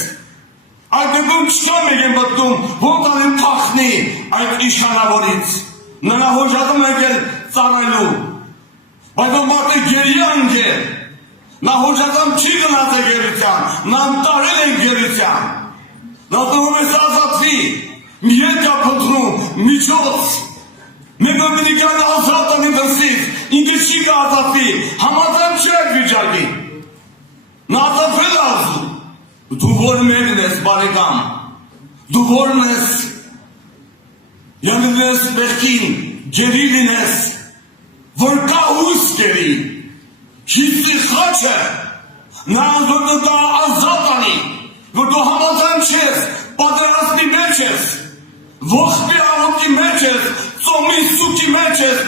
այդ դեպքում չկա մեկ եմ բտքում, ոնց անեմ փախնի այդ իշխանավորից, նրա հոժարում եկել ծառայելու, բայց որ մարդը գերյան գեր, նա հոժարում չի գնաց է գերության, նա ընտարել է գերության, նա տվում ես ազատվի, մի ետ կա պտնում, միջոց, մեկը պիտի կան ազատ անի դրսից, ինքը չի կա ազատվի, համատան չի այդ վիճակի, նա ազատվել ազու, դու որ մեկն ես բարեկամ, դու որն ես, յանդ ես մեղքին, գերի լինես, որ կա հույս գերի, Հիսուսի խաչը, նրանց որ դու դա ազատ անի, որ դու համաձայն չես, պատերազմի մեջ ես, ողբի աղոթքի մեջ ես, ծոմի սուքի մեջ ես,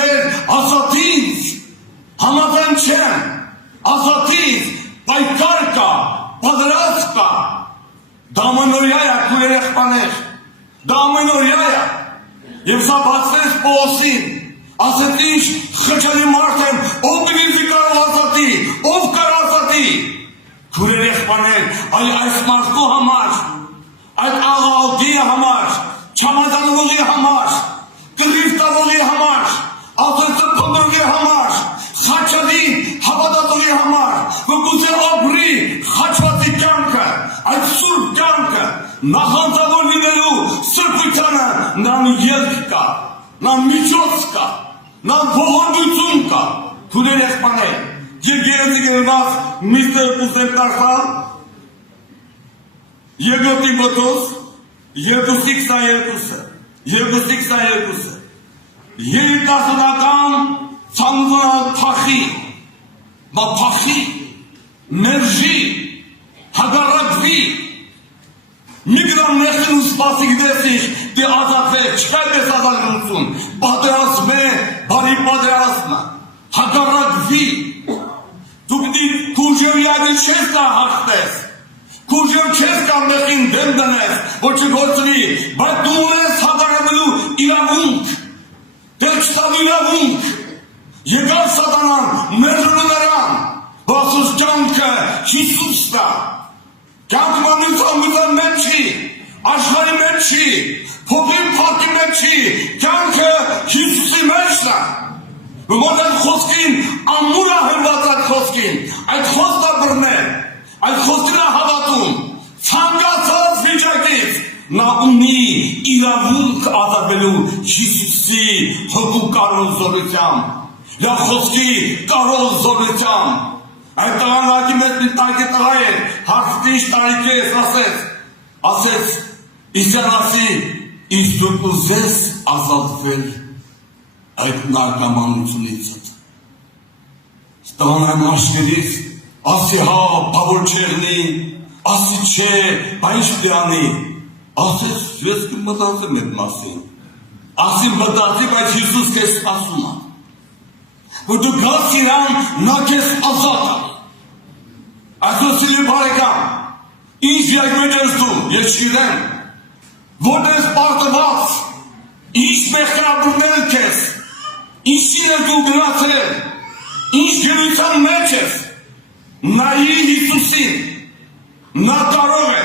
Տեր ազատինց, համաձայն չեմ, ազատինց, պայքար կա, պատերազմ կա, դա ամենօրյա է քո երեխաներ, դա ամենօրյա է, եւ սա բացվեց Պողոսին, ասեց ինչ խճելի մարդ եմ, ով պիտի կարող ազատի, ով կարող ազատի, քո երեխաներ, այս մարդու համար, այդ աղալդի համար, չամազանողի համար, կրիստավորի համար, ասոցը փոնդրի համար, խաչալի հավատատողի համար, որ գուցե ապրի խաչվածի կյանքը, այդ սուրբ կյանքը, նախանձավոր լինելու սրբությանը, նրան ելք կա, նրան միջոց կա, նրան ողորմություն կա, քո երեխաներ, Եկեղեցի գնված միստր Ուսեն Տարխան, Երկրորդ Տիմոթեոս 2:22, երիտասարդական ցանցանալ փախի, փախի, մերժի, հագարակվի, միգրան մեղքն ու սպասի գտեսիչ, դե ազատվել, չկա դես ազատություն, պատերազմ է, բարի պատերազմը, հագարակվի, դու պիտի քուժևյակի չես կա հաղթես, քուժև չես կա մեղքին դեմ դնես, որ չգործնի, բայց դու ունես հագարակվելու իրավունք, դեր չտավ իրավունք, եկավ սատանան, մերժում նրան, բասուս կյանքը Հիսուսն է, կյանքը մանյութան մեջ չի, աշխարհի մեջ չի, փոքրի փառքի մեջ չի, կյանքը Հիսուսի մեջն է, որ այդ խոսքին ամուր է հրված այդ խոսքին, այդ խոսքն է բռնել, այդ խոսքին է հավատում, ցանկացած վիճակից նա ունի իրավունք ազատվելու Հիսուսի հոգու կարոտ զորությամբ, նա խոսքի կարոտ զորությամբ, այդ տղանակի մեծ մի տայքի տղա էր, հարցնիշ տարիքի ես ասեց, իսյանասի, ինձ դուք ուզես ազատվել այդ նարկամանությունից, տղանայմ աշկերից, ասի հա, բավոր չեղնի, ասի չէ, բա ինչ դյանի, ասեց, ես կմտածեմ այդ մասին, ասի մտածի, բայց Հիսուս կես ասում է, որ դու գաս իրան, նա կես ազատ է, այսօր սիրելի բարեկամ, ինչ վիճակի մեջ ես դու, ես չգիտեմ, որտեղ ես պարտված, ինչ մեղքարաբուրներ քեզ, ինչին ես դու գնացել, ինչ գերության մեջ ես, նայի Հիսուսին, նա կարող է,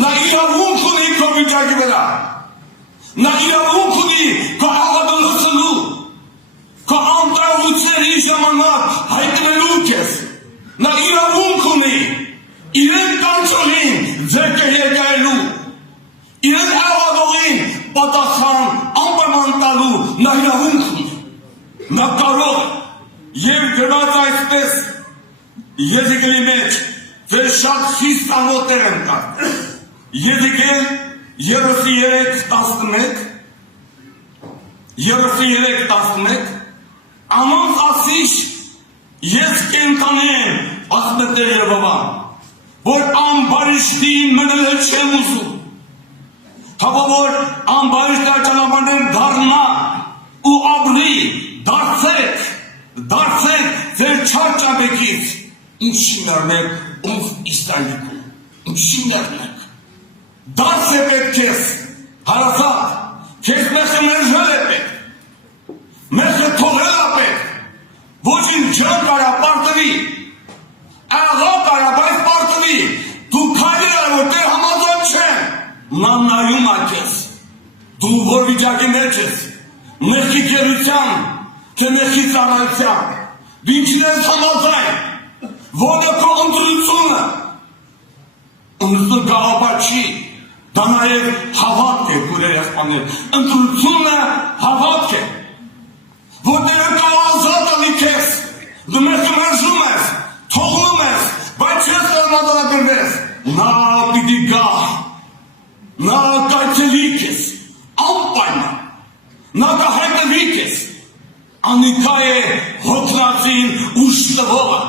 նա իրավունք ունի քո վիճակի վրա, նա իրավունք ունի քո աղոթքը լսելու, քո անտարությունների ժամանակ հայտնելու քեզ, նա իրավունք ունի իրեն կանչողին ձեռքը երկայելու, իրեն աղոթողին պատասխան անպայման տալու, նա իրավունք ունի, նա կարող է, եւ գրված այսպես Եզեկելի մեջ վեր շատ խիստ անոտեր եմ կար։ Եզեկել 33:11 Անոնց ասիշ ես կենտանեմ աղբետեր Եվովան, որ ամբարիշտին մնել չեմ ուզում, թավա որ ամբարիշտա ճանապարհներ դառնա ու ապրի, դարձեք ձեր չար ճապեկից, ինչին արնեք ով Իսրայելիքում, ինչին արնեք, դարձ է պետք ես, հարազատ, քեզ մեղը մերժել է պետք, մեղը թողել է պետք, ոչինչ չեմ կարա պարտվի, աղա կարա բայց պարտվի, դու քայլել ես որ տեր համաձայն չեմ, նա նայում է քեզ, դու որ վիճակի մեջ ես, մեղքի գերության, թե մեղքի ծառայության, դու ինչին ես համաձայն, որը քո ընտրությունը, ընտրությունը գաղափար չի, դա նաև հավատք է քուրեր եղբայրներ, ընտրությունը հավատք է, որտեղ կա ազատ անի քեզ, դու մեղքը մերժում ես, թողնում ես, բայց չես կարողանալու նա պիտի գա, նա կայցելի քեզ, անպայման, նա կհայտնվի քեզ, անիկա է հոգնածին ուշ տվողը,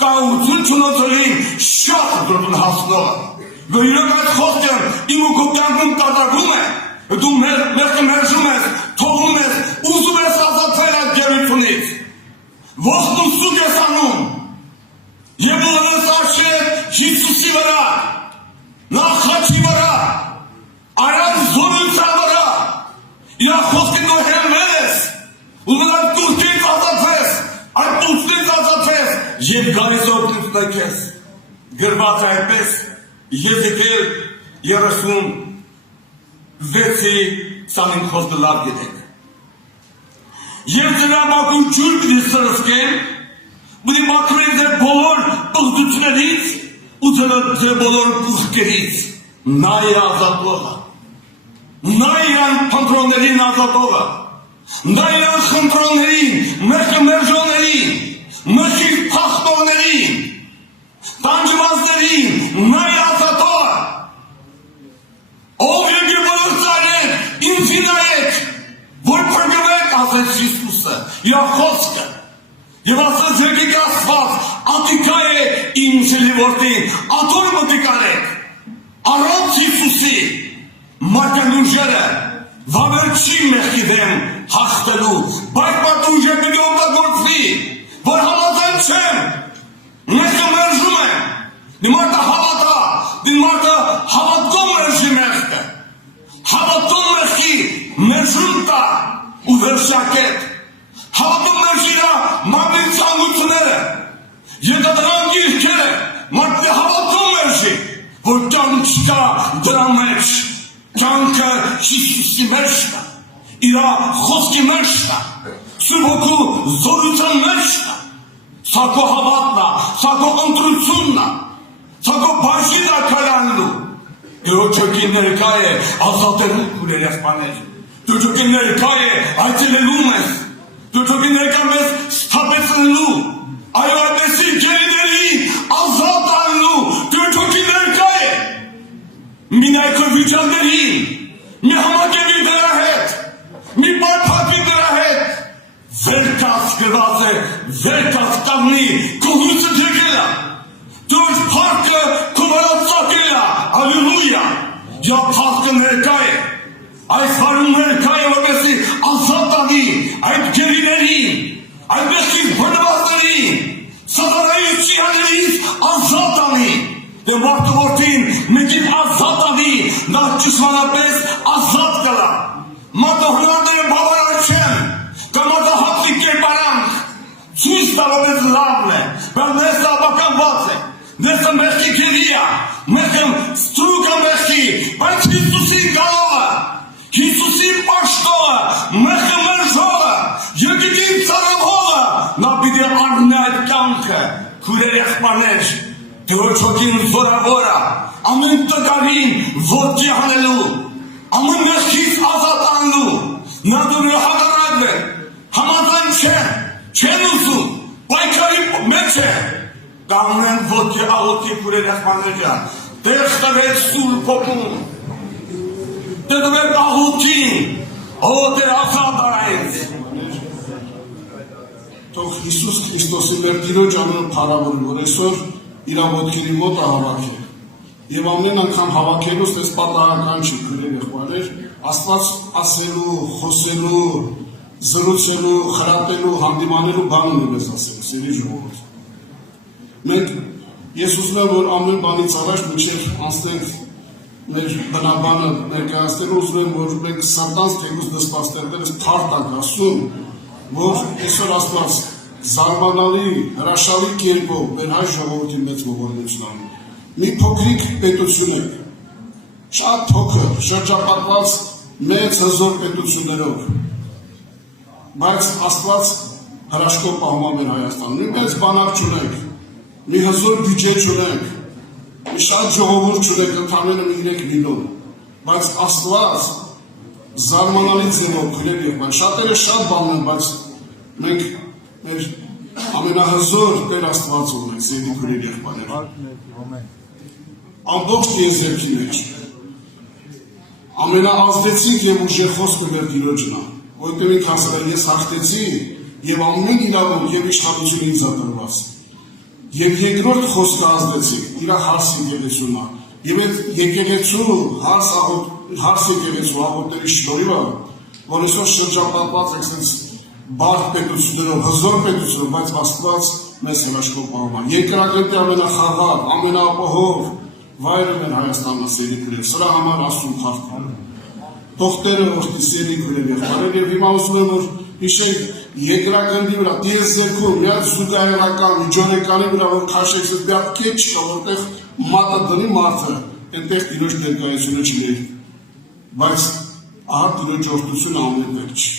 կայություն չունեցողին շատ դուրն հասնողը, որ իրոք այդ խոսքն իմ ու քո կյանքում կատարվում է, դու մեղքը մերժում ես, թողնում ես, ուզում ես ազատվել այդ գերությունից, ողջ սուկ ես անում, եւ ուղղես արշեր Հիսուսի վրա, նա խաչի վրա, արան զորության վրա, իր խոսքին դու հենվել ես, ու նրա դուրքից ազատվես, այդ դուրքից ազատվես, եւ գալիս օգնություն է քեզ, գրված է այդպես, Եզեկել 36:25 խոսքը լավ գիտեք։ Եվ ձերա մաքուր ջուր պիտի սրսկեն, պիտի մաքրեն ձեր բոլոր պղծություններից ու ձեր բոլոր կուղքերից, նա է ազատողը, նա իրան խնդրոններին ազատողը, նա իրան խնդրոններին, մեղքը մերժողներին, մեղքի փախտողներին, տանջվածներին, նա է ազատողը, ով եկեք բոլոր ծառեք, ինձ նայեք, որ փրկվեք, ասեց Հիսուսը, իր խոսքը, եւ ասեց եկեք Աստված, ատիկա է իմ շլիվորտին, ատոր մտիկ արեք, առանց Հիսուսի, մարգանուժերը, վավեր չի մեղքի դեմ հաղթելու, բայց պատուժը պիտի օգտագործվի, որ համաձայն չեմ, մեղքը մերժում եմ, դիմարտը հավատա, դիմարտը հավատում մերժի մեղքը, հավատում մեղքի մերժում տա ու վերջակետ, հավատում մերժիրա մարդի ցանկությունները, եկատրան գիրքերը, մարդի հավատում մերժի, որ կյանք չկա դրա մեջ, կյանքը Հիսուսի մեջ կա, իրա խոսքի մեջ կա, Սուրբ Հոգու զորության մեջ կա, սա քո հավատն է, սա քո ընտրությունն է, սա քո բաժին է քարանալու, Տիրոջ հոգին ներկա է ազատելու քուրեր եղբայրներ, Տիրոջ հոգին ներկա է այցելելու մեզ, Տիրոջ հոգին ներկա մեզ սթափեցնելու, այո այդպեսի գերիներին ազատ անելու, Տիրոջ հոգին ներկա է, մի նայքո վիճակներին, մի համակերպի դրա հետ, մի բարփակի դրա հետ, վերկաց գրված է, վերկաց կամնի, կողնուցը ջեկել է, դուրջ փարքը կովարած ծակել է, ալելույա, և փարքը ներկա է, այս հարում ներկա է, որպեսի ազատ անի, այդ գերիներին, այդ մեղքից բռնվածներին, սատանայի ճիհաներից ազատ անի, դե մարդու որդին մեկիվ ազատ անի, նա ճշմարապես ազատ կլա, մատոհնարները բավարար չեն, կամատը հապսի կերպարանք, ցույց տալապես լավն է, բայց ներսը ապականված է, ներսը մեղքի քերի է, մեղքը ստրուկ է մեղքի, բայց Հիսուսի գալողը, Հիսուսի պաշտողը, մեղքը մերժողը, եկեղեցին ծառայողը, նա պիտի առնի այդ կյանքը, քուրեր եղբայրներ, Տիրոջ հոգին զորավոր է, ամեն տկարին ոտքի հանելու, ամեն մեղքից ազատ անելու, նա դուրը հակառակ է, համաձայն չեն ուզում, պայքարի մեջ է, աղոթի քուրեր եղմանները, տեղ տվեք սուր փոփում, տվեք աղոթին, աղոթեր ազատ արայից։ Թող Հիսուս Քրիստոսի մեր Տիրոջ անունը փառավորի, որ այսօր իր ոտքերի մոտը հավաքի։ Եվ ամեն անգամ հավաքելուց դες պատահական չի, քույրեր եղբայրներ, Աստված ասելու, խոսելու, զրուցելու, խրատելու, հանդիմանելու բան ունի մեզ ասելու, սիրելի ժողովուրդ։ Մենք ես ուզում եմ, որ ամեն բանից առաջ մինչև անցնենք մեր բնաբանը ներկայացնելու, ուզում եմ, որ մենք սրտանց թեկուզ դստաստերներս թարդ ենք ասում, որ այսօր Աստված զարմանալի, հրաշալի կերպով մեր հայ ժողովրդի մեծ ողորմություն անում։ Մի փոքրիկ պետություն է, շատ փոքր, շրջապատված մեծ հզոր պետություններով, բայց Աստված հրաշքով պահում է մեր Հայաստանը։ Մի մեծ բանակ չունենք, մի հզոր բյուջե չունենք, մի շատ ժողովուրդ չունենք, ընդամենը 3 միլիոն, բայց Աստված զարմանալի ձևով քույրեր եղբայր, շատերը շատ բան են, բայց մենք մեր ամենահզոր Տեր Աստված ունենք, սիրելի քույրեր եղբայրներ։ Ամբողջ տիեզերքի մեջ ամենաազդեցիկ եւ ուժեղ խոսքը մեր Տիրոջն է, որտեղ ինքը ասել է ես հաղթեցի եւ ամեն իրավունք եւ իշխանություն ինձ է տրված։ Եվ երկրորդ խոսքը ազդեցիկ իր հարս եկեղեցուն է։ Եվ այդ եկեղեցու հարս եկեղեցու աղոթների շնորհիվ, որ այսօր շրջապատված է այսպես բարդ պետություններով, հզոր պետությունով, բայց Աստված մեզ հրաշքով պահում է։ Երկրագնդի ամենախաղաղ, ամենաապահով վայրը մեր Հայաստանն է, սիրելի քույրեր, սրա համար Աստծուն խաղթում։ Թող Տերը օրհնի սիրելի քույրեր եղբայրներ, եւ հիմա ուզում եմ որ հիշենք երկրագնդի վրա, տիեզերքում, միած զուգահեռական, միջօրեկանի վրա, որ քաշեցից մի հատ կետ չկա, որտեղ մատը դնի մարդը, այնտեղ Տիրոջ ներկայությունը չլինի։ Բայց ահա Տիրոջ օրհնությունը ամենտեղ չի։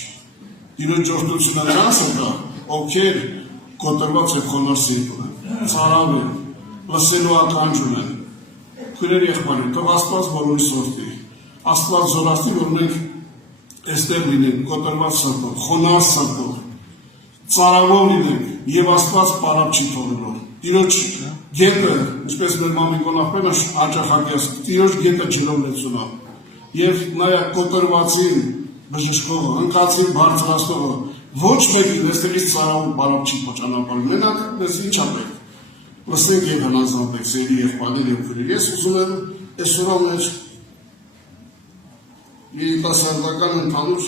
Տիրոջ օրհնությունը նրանց է կա, ովքեր կոտրված եւ խոնարհ սիրտ ունեն, ցարավ են, լսելու ականջ ունեն։ Քույրեր եղբայրներ, թող Աստված բոլորիս օրհնի։ Աստված զորացնի, որ մենք այստեղ լինենք, կոտրված սրտով, խոնարհ սրտով, ծարավով լինենք եւ Աստված պարապ չի թողնելու։ Տիրոջ գետը, ինչպես մեր մամիկոն աղբերն հաճախակի ասում, Տիրոջ գետը ջրով լեցուն է։ Եվ նայա կոտրվածին բժշկողը, ընկածին բարձրացնողը, ոչ մեկին այստեղից ծարավով պարապ չի ճանապարհում։ Մենակ մեզ ինչ ա պետք։ Լսենք եւ հնազանդենք սերի եղբայրներ եւ քույրեր։ Ես ուզում եմ այսօր մեր երիտասարդական ընդհանուր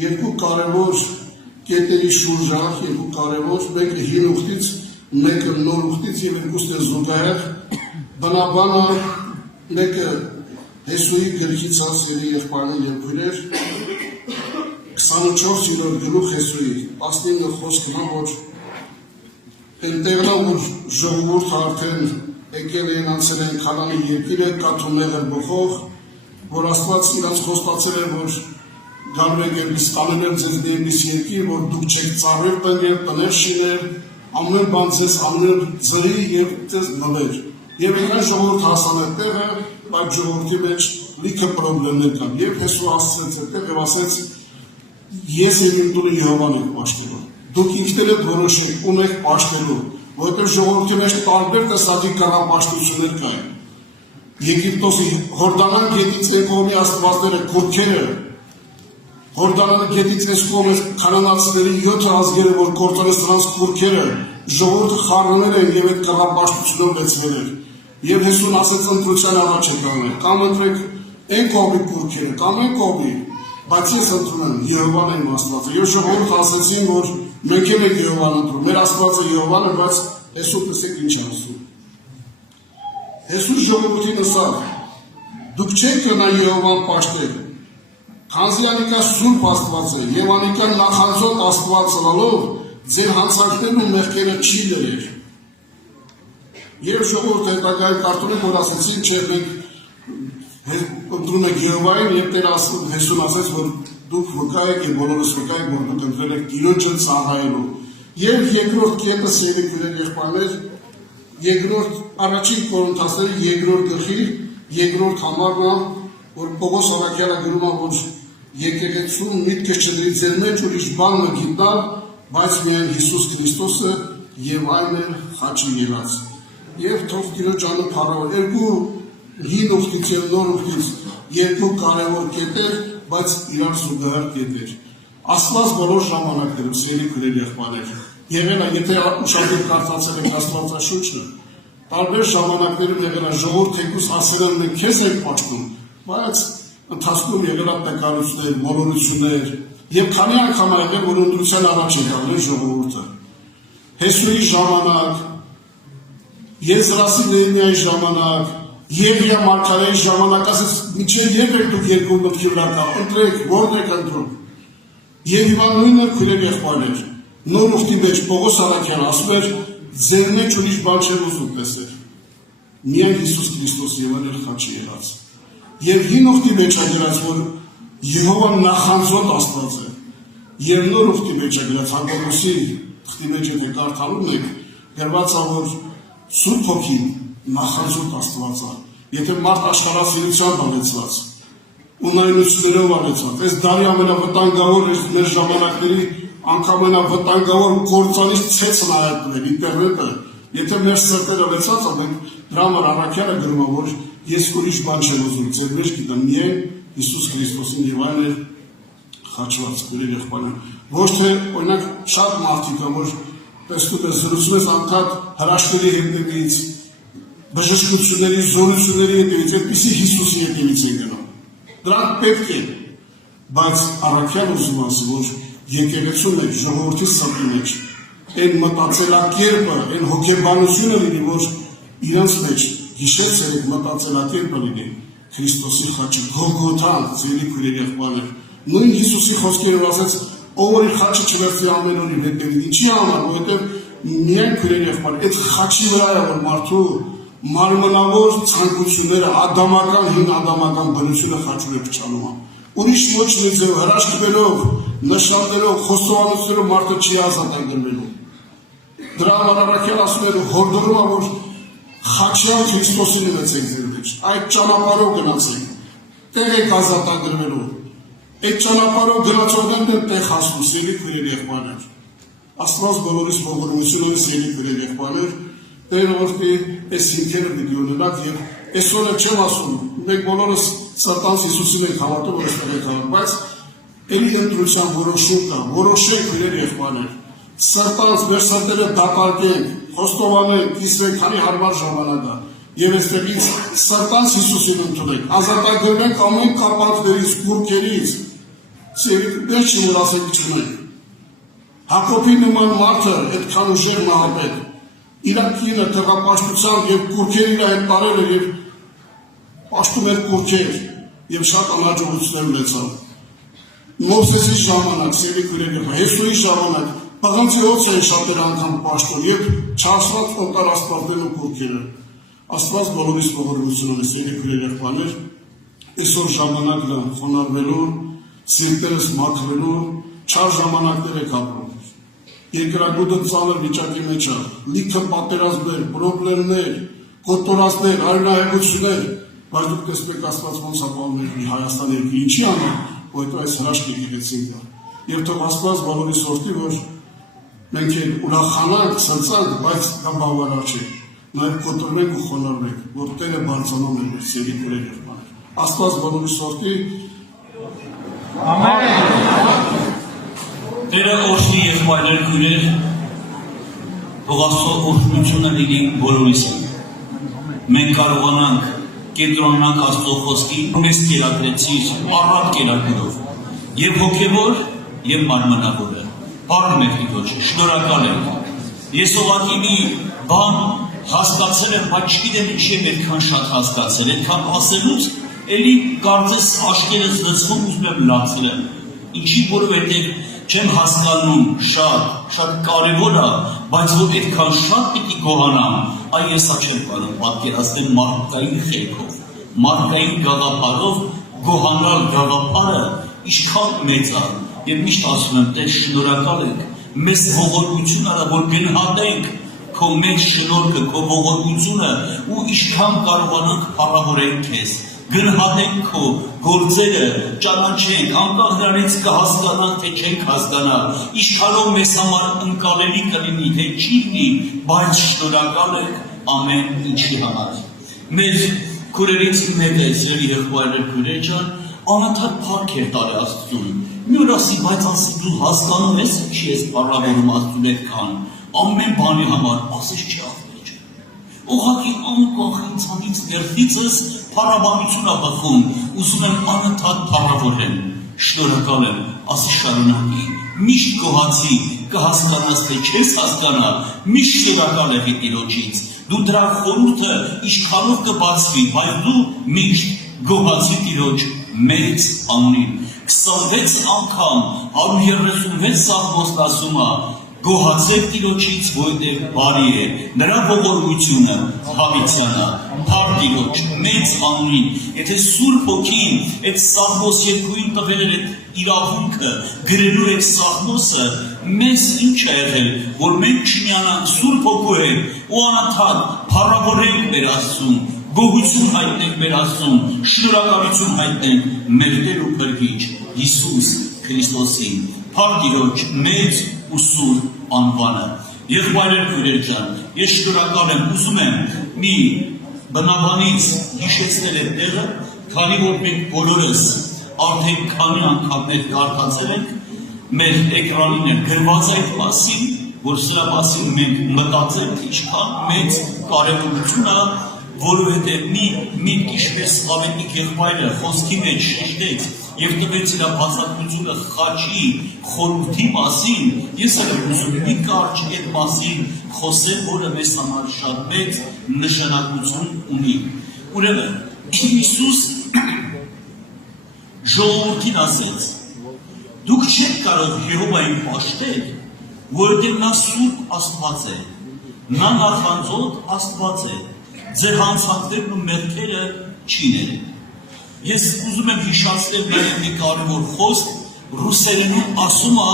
երկու կարևոր կետերի շուրջ արավ, երկու կարևոր, մեկը հին ուխտից, մեկը նոր ուխտից եւ երկուսն են զուգահեռ։ Բնաբանը մեկը Հեսուի գրքից է, սերի եղբայրներ եւ քույրեր, 24-րդ գլուխ Հեսուի, 19 խոսքն է, որ այնտեղն է, որ ժողովուրդը արդեն եկել են անցել են Քանանի երկիրը, կաթումներ բոխող, որ Աստված իրաց խոստացել է, որ գալու եք այնպես կանենել ձեզ այնպես երկիր, որ դուք չեք ծառեր տնկել, տներ շիներ, ամեն բան ձեզ ամեն ձրի եւ ձեզ նվեր։ Եվ այն ժողովուրդ հասան այդտեղը, բայց ժողովրդի մեջ լիքը պրոբլեմներ կան։ Եվ Հեսու ասեց այդտեղ եւ ասեց. ես եմ իմ տունը Եհովան եք պաշտելու։ Դուք ինքներդ որոշեք ում եք պաշտելու, որովհետեւ ժողովրդի մեջ տարբեր տեսակի կառապաշտություններ կային։ Եգիպտոսի Հորդանան գետից այն կողմի աստվածները քուրքերը, Հորդանան գետից այս կողմը քանանացիների 7 ազգերը, որ կորցրեց նրանց քուրքերը, ժողովուրդը խառնել են եւ այդ կառապաշտությունով լեցվել են։ Եվ Հեսուն ասեց ընտրության առաջ է կանգնել, կամ ընտրեք այն կողմի քուրքերը, կամ այն կողմի, բայց ես ընտրում եմ Եհովան իմ Աստվածը։ Եվ ժողովուրդը ասեցին, որ մենք էլ ենք Եհովան ընտրում, մեր Աստվածը Եհովան է, բայց Հեսու տեսեք ինչ ասում։ Հեսուս ժողովրդին ասավ. դուք չեք կնա Եհովան պաշտել, քանզի անիկա սուրբ Աստված է, եւ անիկա նախանձոտ Աստված ըլլալով ձեր հանցանքներն ու մեղքերը չի լրեր։ Եվ ժողովուրդը հետագայում կարդում են, որ ասեցին, չէ, մենք ընտրում ենք Եհովային, եւ Տեր Հեսուն ասեց, որ դուք վկա եք եւ բոլորս վկա եք, որ դուք ընտրել եք Տիրոջը ծառայելու։ Եվ երկրորդ կետը սիրելի քույրեր եղբայրներ, երկրորդ առաջին Կորինթացիների երկրորդ գլխի երկրորդ համարն է, որ Պողոս Օրաքյալը գրում է, որ եկեղեցուն միտքս չդրի ձեր մեջ ուրիշ բան գիտնալ, բայց միայն Հիսուս Քրիստոսը եւ այն էր խաչի ելած։ Եվ թող Տիրոջ անունը փառավոր երկու հին ուխտից եւ նոր ուխտից երկու կարևոր կետեր, բայց իրար զուգահեռ կետեր։ Աստված բոլոր ժամանակներում սիրելի քույրեր եղբայրներ, եղել է, եթե ուշադրություն կարդացել եք Աստվածաշունչը, տարբեր ժամանակներում եղել է ժողովուրդ թեկուզ ասել են մենք քեզ ենք պաշտում, բայց ընթացքում եղել է տկարություններ, մոլորություններ, եւ քանի անգամ եղել որ ընտրության առաջ է գալու ժողովուրդը։ Հեսուի ժամանակ, Եզրասի Նեհեմիայի ժամանակ, Եղիա մարգարեի ժամանակ ասես մինչև երբ եք դուք երկու մտքի վրա կա, ընտրեք, որն եք ընտրում։ Եվ հիմա նույնը քույրեր եղբայրներ, նոր ուխտի մեջ Պողոս Արաքյանը ասում էր, ձեր մեջ ուրիշ բան չեմ ուզում տեսնել։ Միայն Հիսուս Քրիստոս եւ այն էլ խաչի եղած։ Եվ հին ուխտի մեջ է գրած, որ Եհովան նախանձոտ Աստված է։ Եվ նոր ուխտի մեջ է գրած, Հակոբոսի ուխտի մեջ եթե կարդալու եք, գրված է, որ Սուրբ Հոգին նախանձոտ Աստված է։ Եթե մարդ աշխարհասիրությամբ անեցված, ունայնություններով անեցված, այս դարի ամենավտանգավոր մեր ժամանակների անգամ ամենավտանգավոր կործանիչ ցեցն է այդտեղ ինտերնետը։ Եթե մեր սրտերը լեցած է, մենք դրա համար Արաքյանը գրում է, որ ես ուրիշ բան չեմ ուզում, ձեր մեջ գիտեմ միայն Հիսուս Քրիստոսին եւ այն է խաչված քույրեր եղբայրներ։ Ոչ թե օրինակ շատ մարդիկ են, որ տեսնում ես զրուցում ես անդադ հրաշքների հետևից, բժշկությունների, զորությունների հետևից, այդպիսի Հիսուսի հետևից են գնում։ Դրանք պետք են, բայց Արաքյանը ուզում ասի, որ եկեղեցուն է ժողովրդի սրտի մեջ այն մտածելակերպը, այն հոգեբանությունը լինի, որ իրանց մեջ գիշեր-ցերեկ մտածելակերպը լինի Քրիստոսի խաչը, Գողգոթան, ձերի քույրեր եղբայրներ։ Նույն Հիսուսի խոսքերով ասեց, ով որ իր խաչը չվերցի ամեն օրի հետևից, ինչի համար, որովհետև միայն քույրեր եղբայրներ, այդ խաչի վրա է որ մարդու մարմնավոր ցանկությունները, ադամական, հին ադամական բնությունը խաչում է փչանում է։ Ուրիշ ոչ մի ձև հրաշքվելով, նշաններով, խոստովանություններով մարդը չի ազատ անգնվելու։ Դրա համար Արաքյանը ասում է, հորդորում է, որ խաչյան Քրիստոսին ունեցեք ձեր մեջ, այդ ճանապարհով գնացեք, տեղ եք ազատ անգնվելու։ Այդ ճանապարհով գնացողներն են տեղ հասնում, սիրելի քույրեր եղբայրներ։ Աստված բոլորիս ողորմություն ունի, սիրելի քույրեր եղբայրներ, Տերը որտի այս հիմքերը պիտի ունենաք եւ այսօր չեմ ասում, մենք բոլորս սրտանց Հիսուսին ենք հավատում, որ այստեղ ենք հավատում, բայց ելի ընտրության որոշում կա, որոշեք քույրեր եղբայրներ, սրտանց մեր սրտերը դատարկենք, խոստովանենք, կիսվենք, քանի հարմար ժամանակ է եւ այստեղից սրտանց Հիսուսին ընդունենք, ազատագրվենք ամեն կապանքներից, կուրքերից, սիրելի ասենք չունենք։ Հակոբի նման մարդը այդքան ուժեղ նահապետ Իրաքինը տեղապաշտությամբ եւ կուրքերի հետ տարել էր եւ պաշտում էր կուրքեր եւ շատ անհաջողություններ ունեցավ։ Մովսեսի ժամանակ, սիրելի քույրեր, Հեսուի ժամանակ պղնձի օձ էին շատեր անգամ պաշտում եւ չասված օտար աստվածներն ու կուրքերը։ Աստված բոլորիս ողորմություն ունի, սիրելի քույրեր, բաներ, այսօր ժամանակն է խոնարհվելու, սիրտերս մաքրվելու, չար ժամանակներ եք ապրում։ Երկրագուտը ծանր վիճակի մեջ է, լիքը պատերազմներ, պրոբլեմներ, կոտորածներ, արյունահեղություններ, բայց դուք տեսնեք Աստված ոնց ապահովում է Հայաստան երկրի, ինչի համար, որովհետև այս հրաշքը եկեղեցին կա։ Եվ թող Աստված բոլորիս օրհնի, որ մենք էլ ուրախանանք, ցնցանք, բայց դա բավարար չէ։ Նաև կոտորվենք ու խոնարհվենք, որ Տերը բարձրանա մեր սիրելի քույրեր եղբայրներ։ Աստված բոլորիս օրհնի։ Ամեն։ Տերը օրհնի եղբայրներ քույրեր, թող Աստծո օրհնությունը լինի բոլորիս հետ։ Մենք կարողանանք կենտրոնանանք Աստծո խոսքի, մեզ կերակրեցիր առատ կերակրով, եւ հոգեվոր, եւ մարմնավորը։ Բարդ մեր Տիրոջ, շնորհակալ եմ։ Ես ուղղակի մի բան հասկացել եմ, բայց չգիտեմ ինչի եմ այդքան շատ հասկացել, այդքան ասելուց, էլի կարծես աշկերս լցվում ուզում եմ լացրել։ Ինչի որովհետեւ չեմ հասկանում շատ կարևոր է, բայց որ այդքան շատ պիտի գոհանամ, այ ես չեմ կարող պատկերացնել մարդկային խելքով, մարդկային գաղափարով գոհանալ գաղափարը ինչքան մեծ է, եւ միշտ ասում եմ, Տեր շնորհակալ ենք, մեզ ողորմություն արա, որ գնահատենք քո մեծ շնորհքը, քո ողորմությունը ու ինչքան կարողանանք փառավորենք քեզ, գնահատենք քո գործերը, ճանաչենք, անկախ նրանից կհասկանանք, թե չենք հասկանա, իշխանով մեզ համար ընկալելի կլինի, թե չի լինի, բայց շնորհակալ ենք ամեն ինչի համար։ Մեր քուրերից մեկը, սիրելի եղբայրներ, քուրեր ջան, անընդհատ փառք էր տալի Աստծուն։ Մի օր ասի, բայց ասի դու հասկանում ես ինչի ես փառավորում Աստծուն այդքան, ամեն բանի համար, ասես չի ախպեր ջան։ Ուղղակի անկախ ինձանից ներքիցս փառաբանություն ա բխում, ուզում եմ անընդհատ փառավորեմ, շնորհակալ եմ, ասի շարունակի, միշտ գոհացի, կհասկանաս թե չես հասկանա, միշտ շնորհակալ եղի Տիրոջից, դու դրա խորհուրդը իշխանով կբացվի, բայց դու միշտ գոհացի Տիրոջ մեծ անունին։ 26 անգամ 136 սաղմոսն ասում է գոհացեք Տիրոջից, որտեղ բարի է, նրա ողորմությունը հավիտյանա, փառք Տիրոջ մեծ անունին։ Եթե Սուրբ Հոգին այդ սաղմոս երկուին տվել էր այդ իրավունքը գրելու այդ սաղմոսը, մեզ ինչ է եղել, որ մենք չմիանանք Սուրբ Հոգու հետ ու անընդհատ փառավորենք մեր Աստծուն, գոհություն հայտնենք մեր Աստծուն, շնորհակալություն հայտնենք մեր Տեր ու Փրկիչ Հիսուս Քրիստոսին։ Փառք Տիրոջ մեծ ու սուրբ անվանը։ Եղբայրներ, քույրեր ջան, ես շնորհակալ եմ, ուզում եմ մի բնաբանից հիշեցնել այդ տեղը, քանի որ մենք բոլորս արդեն քանի անգամներ կարգացել ենք, մեր էկրանին գրված այդ մասին, որ սրա մասին մենք մտածենք ինչքան մեծ կարևորություն է, որովհետև մի գիշեր Սաղավետնիկ եղբայրը խոսքի մեջ շեշտեց և տվեց իր բացատրությունը խաչի խորհրդի մասին, ես էլ ուզում մի կարճ այդ մասին խոսել, որը մեզ համար շատ մեծ նշանակություն ունի։ Ուրեմն Հիսուս ժողովրդին ասեց. դուք չեք կարող Եհովային պաշտել, որովհետև նա սուրբ Աստված է, նա նախանձոտ Աստված է, ձեր հանցանքներն ու մեղքերը չի ներել։ Ես ուզում եմ հիշեցնել նաև մի կարևոր խոսք, ռուսերենում ասում է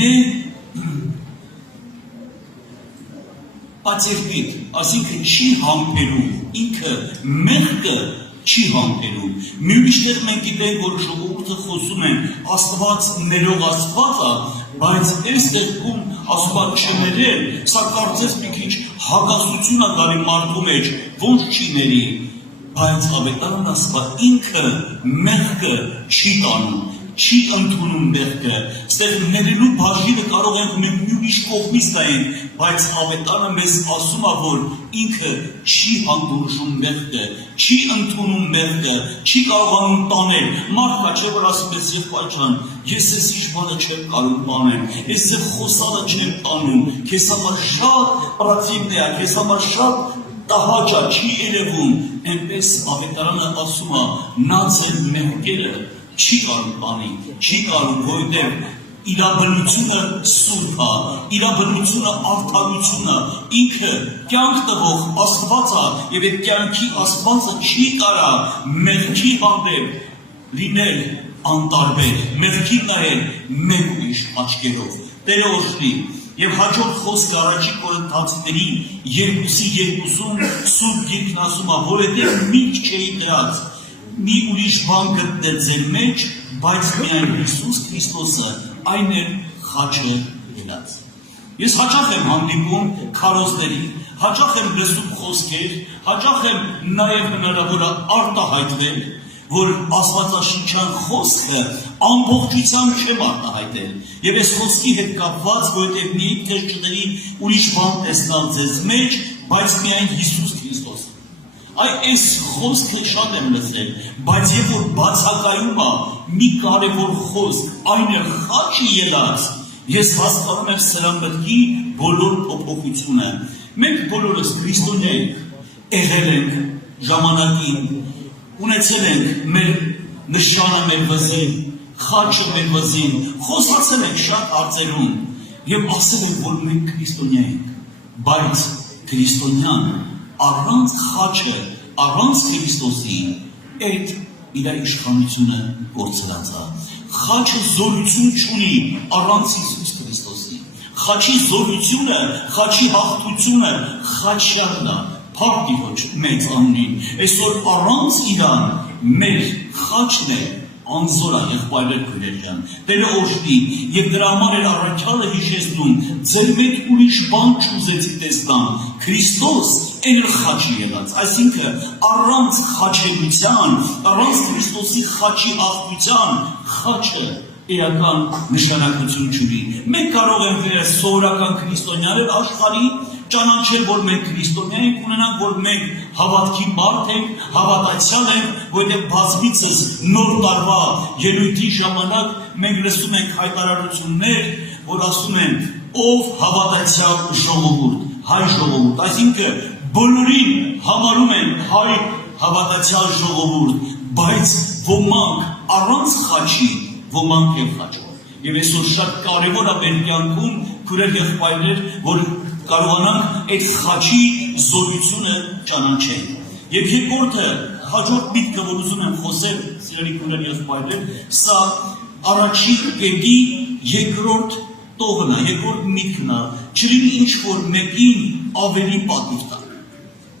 «ne պատերբիտ», այսինքն չի համբերում, ինքը մեղքը չի համբերում։ Մյուսներ մենք գիտենք, որ ժողովուրդը խոսում են Աստված ներող Աստված է, բայց այս դեպքում ասում է չներել, սա կարծես մի քիչ հակասություն է գալի մարդու մեջ, ոնց չի ների, բայց ավետարան ասում է ինքը մեղքը չի տանում, չի ընդունում մեղքը, ստեղ ներելու բաժինը կարող ենք մենք ուրիշ կողմից նայենք, բայց ավետարանը մեզ ասում է, որ ինքը չի հանդուրժում մեղքը, չի ընդունում մեղքը, չի կարողանում տանել։ Մարդը չէ որ ասում է եղբայր ջան, ես այս ինչ բանը չեմ կարող տանել, ես ձեր խոսալը չեմ տանում, քեզ համար շատ պրակտիկ է, քեզ համար շատ տահաճ է, չի երևում, այնպես ավետարանը ասում է, նա ձեր մեղքերը չի կարող տանի, չի կարող, որովհետև իր բնությունը սուրբ է, իր բնությունը արդարություն է, ինքը կյանք տվող Աստված է, եւ այդ կյանքի Աստվածը չի կարա մեղքի հանդեպ լինել անտարբեր, մեղքի նայել մեկ ուրիշ աչքերով։ Տերը օրհնի։ Եվ հաջորդ խոսքը առաջի Կորինթացիների 2:2-ում Սուրբ Գիրքն ասում է, որովհետև մինչ չէի դրած մի ուրիշ բան գտնել ձեր մեջ, բայց միայն Հիսուս Քրիստոսը, այն է խաչը դրած։ Ես հաճախ եմ հանդիպում քարոզների, հաճախ եմ լսում խոսքեր, հաճախ եմ նաև հնարավոր է արտահայտվել, որ աստվածաշնչյան խոսքը ամբողջությամբ չեմ արտահայտել։ Եվ այս խոսքի հետ կապված, որովհետև մի ինքներ չների ուրիշ բան տեսնալ ձեզ մեջ, բայց միայն Հիսուս Քրիստոսը։ Այս խոսքը շատ եմ լսել, բայց երբ որ բացակայում է մի կարևոր խոսք, այն է խաչը ելած, ես հասկանում եմ սրա մտքի բոլոր փոփոխությունը։ Մենք բոլորս քրիստոնյա եղել ենք ժամանակին, ունեցել ենք մեր նշանը մեր վզին, խաչը մեր վզին, խոսացել ենք շատ հարցերում եւ ասել ենք, որ մենք քրիստոնյա ենք, բայց քրիստոնյան առանց խաչը, առանց Քրիստոսի, այդ իր իշխանությունը կորցրած է։ Խաչը զորություն չունի առանց Հիսուս Քրիստոսի։ Խաչի զորությունը, խաչի հաղթությունը խաչյալն է, փառք Տիրոջ մեծ անունին։ Այսօր առանց իրան մեր խաչն է անզորա եղբայրեր քույրերյան, Տերը օրհնի եւ դրա համար էլ առաքյալը հիշեցնում, ձեր մեջ ուրիշ բան չուզեցի տեսնամ, Քրիստոս այն խաչի եղած, այսինքն առանց խաչելության, առանց Քրիստոսի խաչի աղբության, խաչը իրական նշանակություն չունի։ Մենք կարող ենք սովորական քրիստոնյաներ աշխարհի ճանաչել, որ մենք քրիստոնյա ենք, ունենանք, որ մենք հավատքի մարդ ենք, հավատացյալ ենք, որտեղ բազմիցս նոր տարվա ելույթի ժամանակ մենք լսում ենք հայտարարություններ, որ ասում են ով հավատացյալ ժողովուրդ, հայ ժողովուրդ, այսինքն բոլորին համարում են հայ հավատացյալ ժողովուրդ, բայց ոմանք առանց խաչի, ոմանք են խաչով։ Եվ այսօր շատ կարևոր է մեր կյանքում քույրեր եղբայրներ, որ կարողանանք այդ խաչի զորությունը ճանաչել։ Եվ երկրորդը, հաջորդ միտքը, որ ուզում եմ խոսել, սիրելի քույրեր եղբայրներ, սա առաջին կետի երկրորդ տողն է, երկրորդ միտքն է, չլինի ինչ-որ մեկին ավելի պատիվ տալ։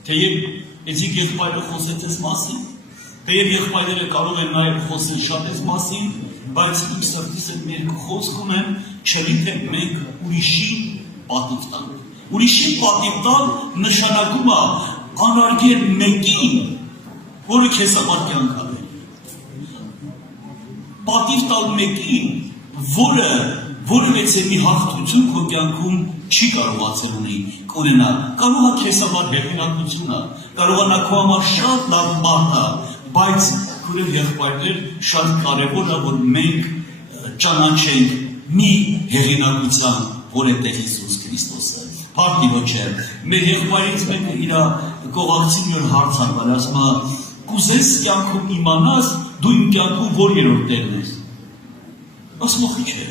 Թեև էցիկ եղբայրը խոսեց այս մասին, թեև եղբայրերը կարող են նաև խոսել շատ այս մասին, բայց իմ սրտիս հետ մեր խոսքում եմ, չլինք ենք մենք ուրիշի պատիվ տալ։ Ուրիշի պատիվ տալ նշանակում է անարգել մեկին, որը քեզ համար կյանք անել։ Պատիվ տալ մեկին, որը որևէ մի հաղթություն քո կյանքում չի կարողացել ունի կունենալ։ Կարող է քեզ համար հեղինակություն է, կարող է նա քո համար շատ լավ մարդ է, բայց քույրեր եղբայրներ, շատ կարևոր է, որ մենք ճանաչենք մի հեղինակության, որ է Տեր Հիսուս Քրիստոսը։ Փառքի ոչ է, մեր եղբայրից մեկը իր կողակցի մի օր հարց արվել, ասում է, կուզես կյանքում իմանաս, դու իմ կյանքում որ երրորդ տեղն ես։ Ասում է, ի՞նչ է։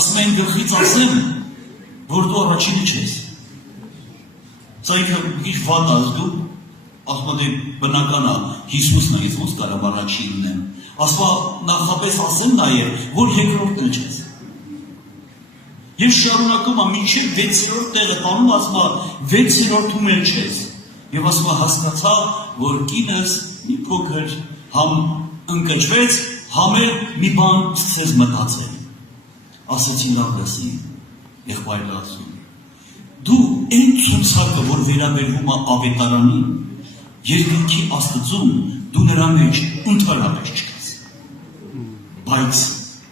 Ասում են գլխից ասեմ, որ դու առաջինը չես։ Սա ինքը ինչ վատ ազդու, ասում է, բնական է, Հիսուսն է, ես ոնց կարող առաջինն եմ։ Ասում է, նախապես ասեմ նաև, որ երկրորդն չես։ Ես շարունակում եմ մինչև 6-րդ տեղը տանում, ասում է 6-րդում էլ չես։ Եվ ասում է հասկացա, որ կինս մի փոքր համ ընկճվեց, համ էլ մի բան սկսեց մտածել։ Ասեցի լավ լսի, եղբայրը ասում։ Դու այն ցուցակը, որ վերաբերվում է ավետարանին, երկնքի Աստծուն, դու նրա մեջ ընդհանրապես չես։ Բայց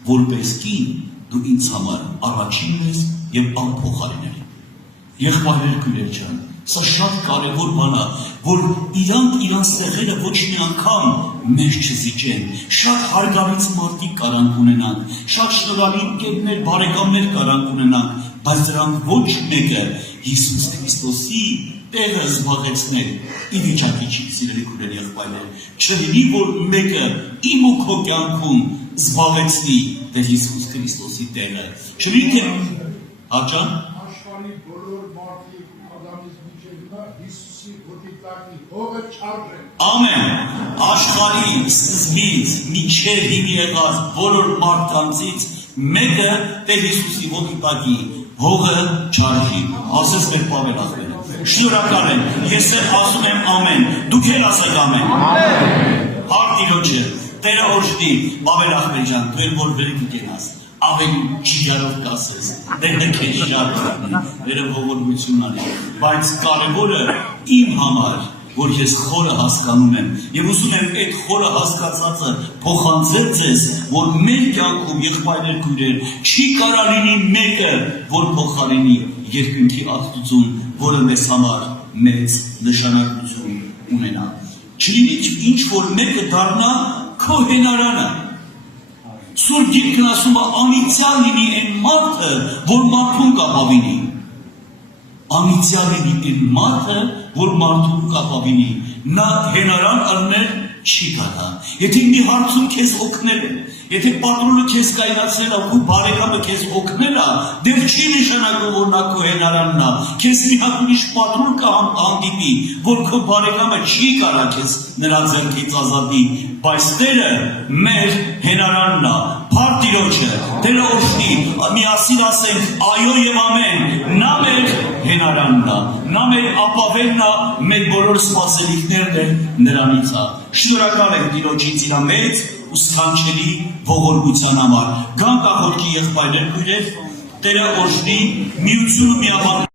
որպես կին դու ինձ համար առաջինն ես եւ անփոխարինն։ Եղբայրներ քույրեր ջան, սա շատ կարևոր բան է, որ իրանց տեղերը ոչ մի անգամ մեզ չզիջեն։ Շատ հարգալից մարդիկ կարանք ունենանք, շատ շնորհալի ընկերներ, բարեկամներ կարանք ունենանք, բայց դրանք ոչ մեկը Հիսուս Քրիստոսի տեղը զբաղեցնել ի վիճակի չի, սիրելի քույրեր եղբայրներ։ Չլինի, որ մեկը իմ ու քո կյանքում զբաղեցնի Տեր Հիսուս Քրիստոսի տեղը։ Չլինի թե աջան Աշխարհի բոլոր մարդիկ Ադամից մինչև նա Հիսուսի ոտիտակի հողը չարժեն։ Ամեն աշխարհի սկզբից մինչև հիմ եղած բոլոր մարդկանցից մեկը Տեր Հիսուսի ոտիտակի հողը չարժի։ Ասես մեր Պավել ասել։ Շնորհակալ եմ, ես էլ ասում եմ ամեն, դուք էլ ասեք ամեն։ Հարկ Տիրոջը, Տերը օրհնի, Պավել Ախմեջան, դու էլ որ վերի կգնաս, ավելի ճիգարով կասես, Տերը քեզ շատ կօրհնի, Տերը ողորմություն անի, բայց կարևորը իմ համար, որ ես խորը հասկանում եմ, եւ ուզում եմ այդ խորը հասկացածը փոխանցել ձեզ, որ մեր կյանքում եղբայրներ քույրեր չի կարա լինի մեկը, որ փոխարինի երկնքի Աստծուն, որը մեզ համար մեծ նշանակություն ունենա։ Չլինի ինչ որ մեկը դառնա քո հենարանը։ Սուրբ Գիրքն ասում է անիծյալ լինի այն մարդը, որ մարդուն կապավինի։ Անիծյալ լինի այն մարդը, որ մարդուն կապավինի։ Նա հենարան առնել չի կարա։ Եթե մի հարցում քեզ օգնել է, եթե պատրոնը քեզ կայացրել է, ու բարեկամը քեզ օգնել է, դեռ չի նշանակում, որ նա քո հենարանն է։ Քեզ մի հատ ուրիշ պատրոն կհանդիպի, որ քո բարեկամը չի կարա քեզ նրա ձեռքից ազատի, բայց Տերը մեր հենարանն է։ Փառք Տիրոջը, Տերը օրհնի, միասին ասենք այո եւ ամեն։ Նա մեր հենարանն է, նա մեր ապավենն է, մեր բոլոր սպասելիքներն էլ նրանից է։ Շնորհակալ եմ Տիրոջից իր մեծ ու սքանչելի ողորմության համար։ Գան կախորդքի եղբայրներ քույրեր, Տերը օրհնի, միություն ու միաբան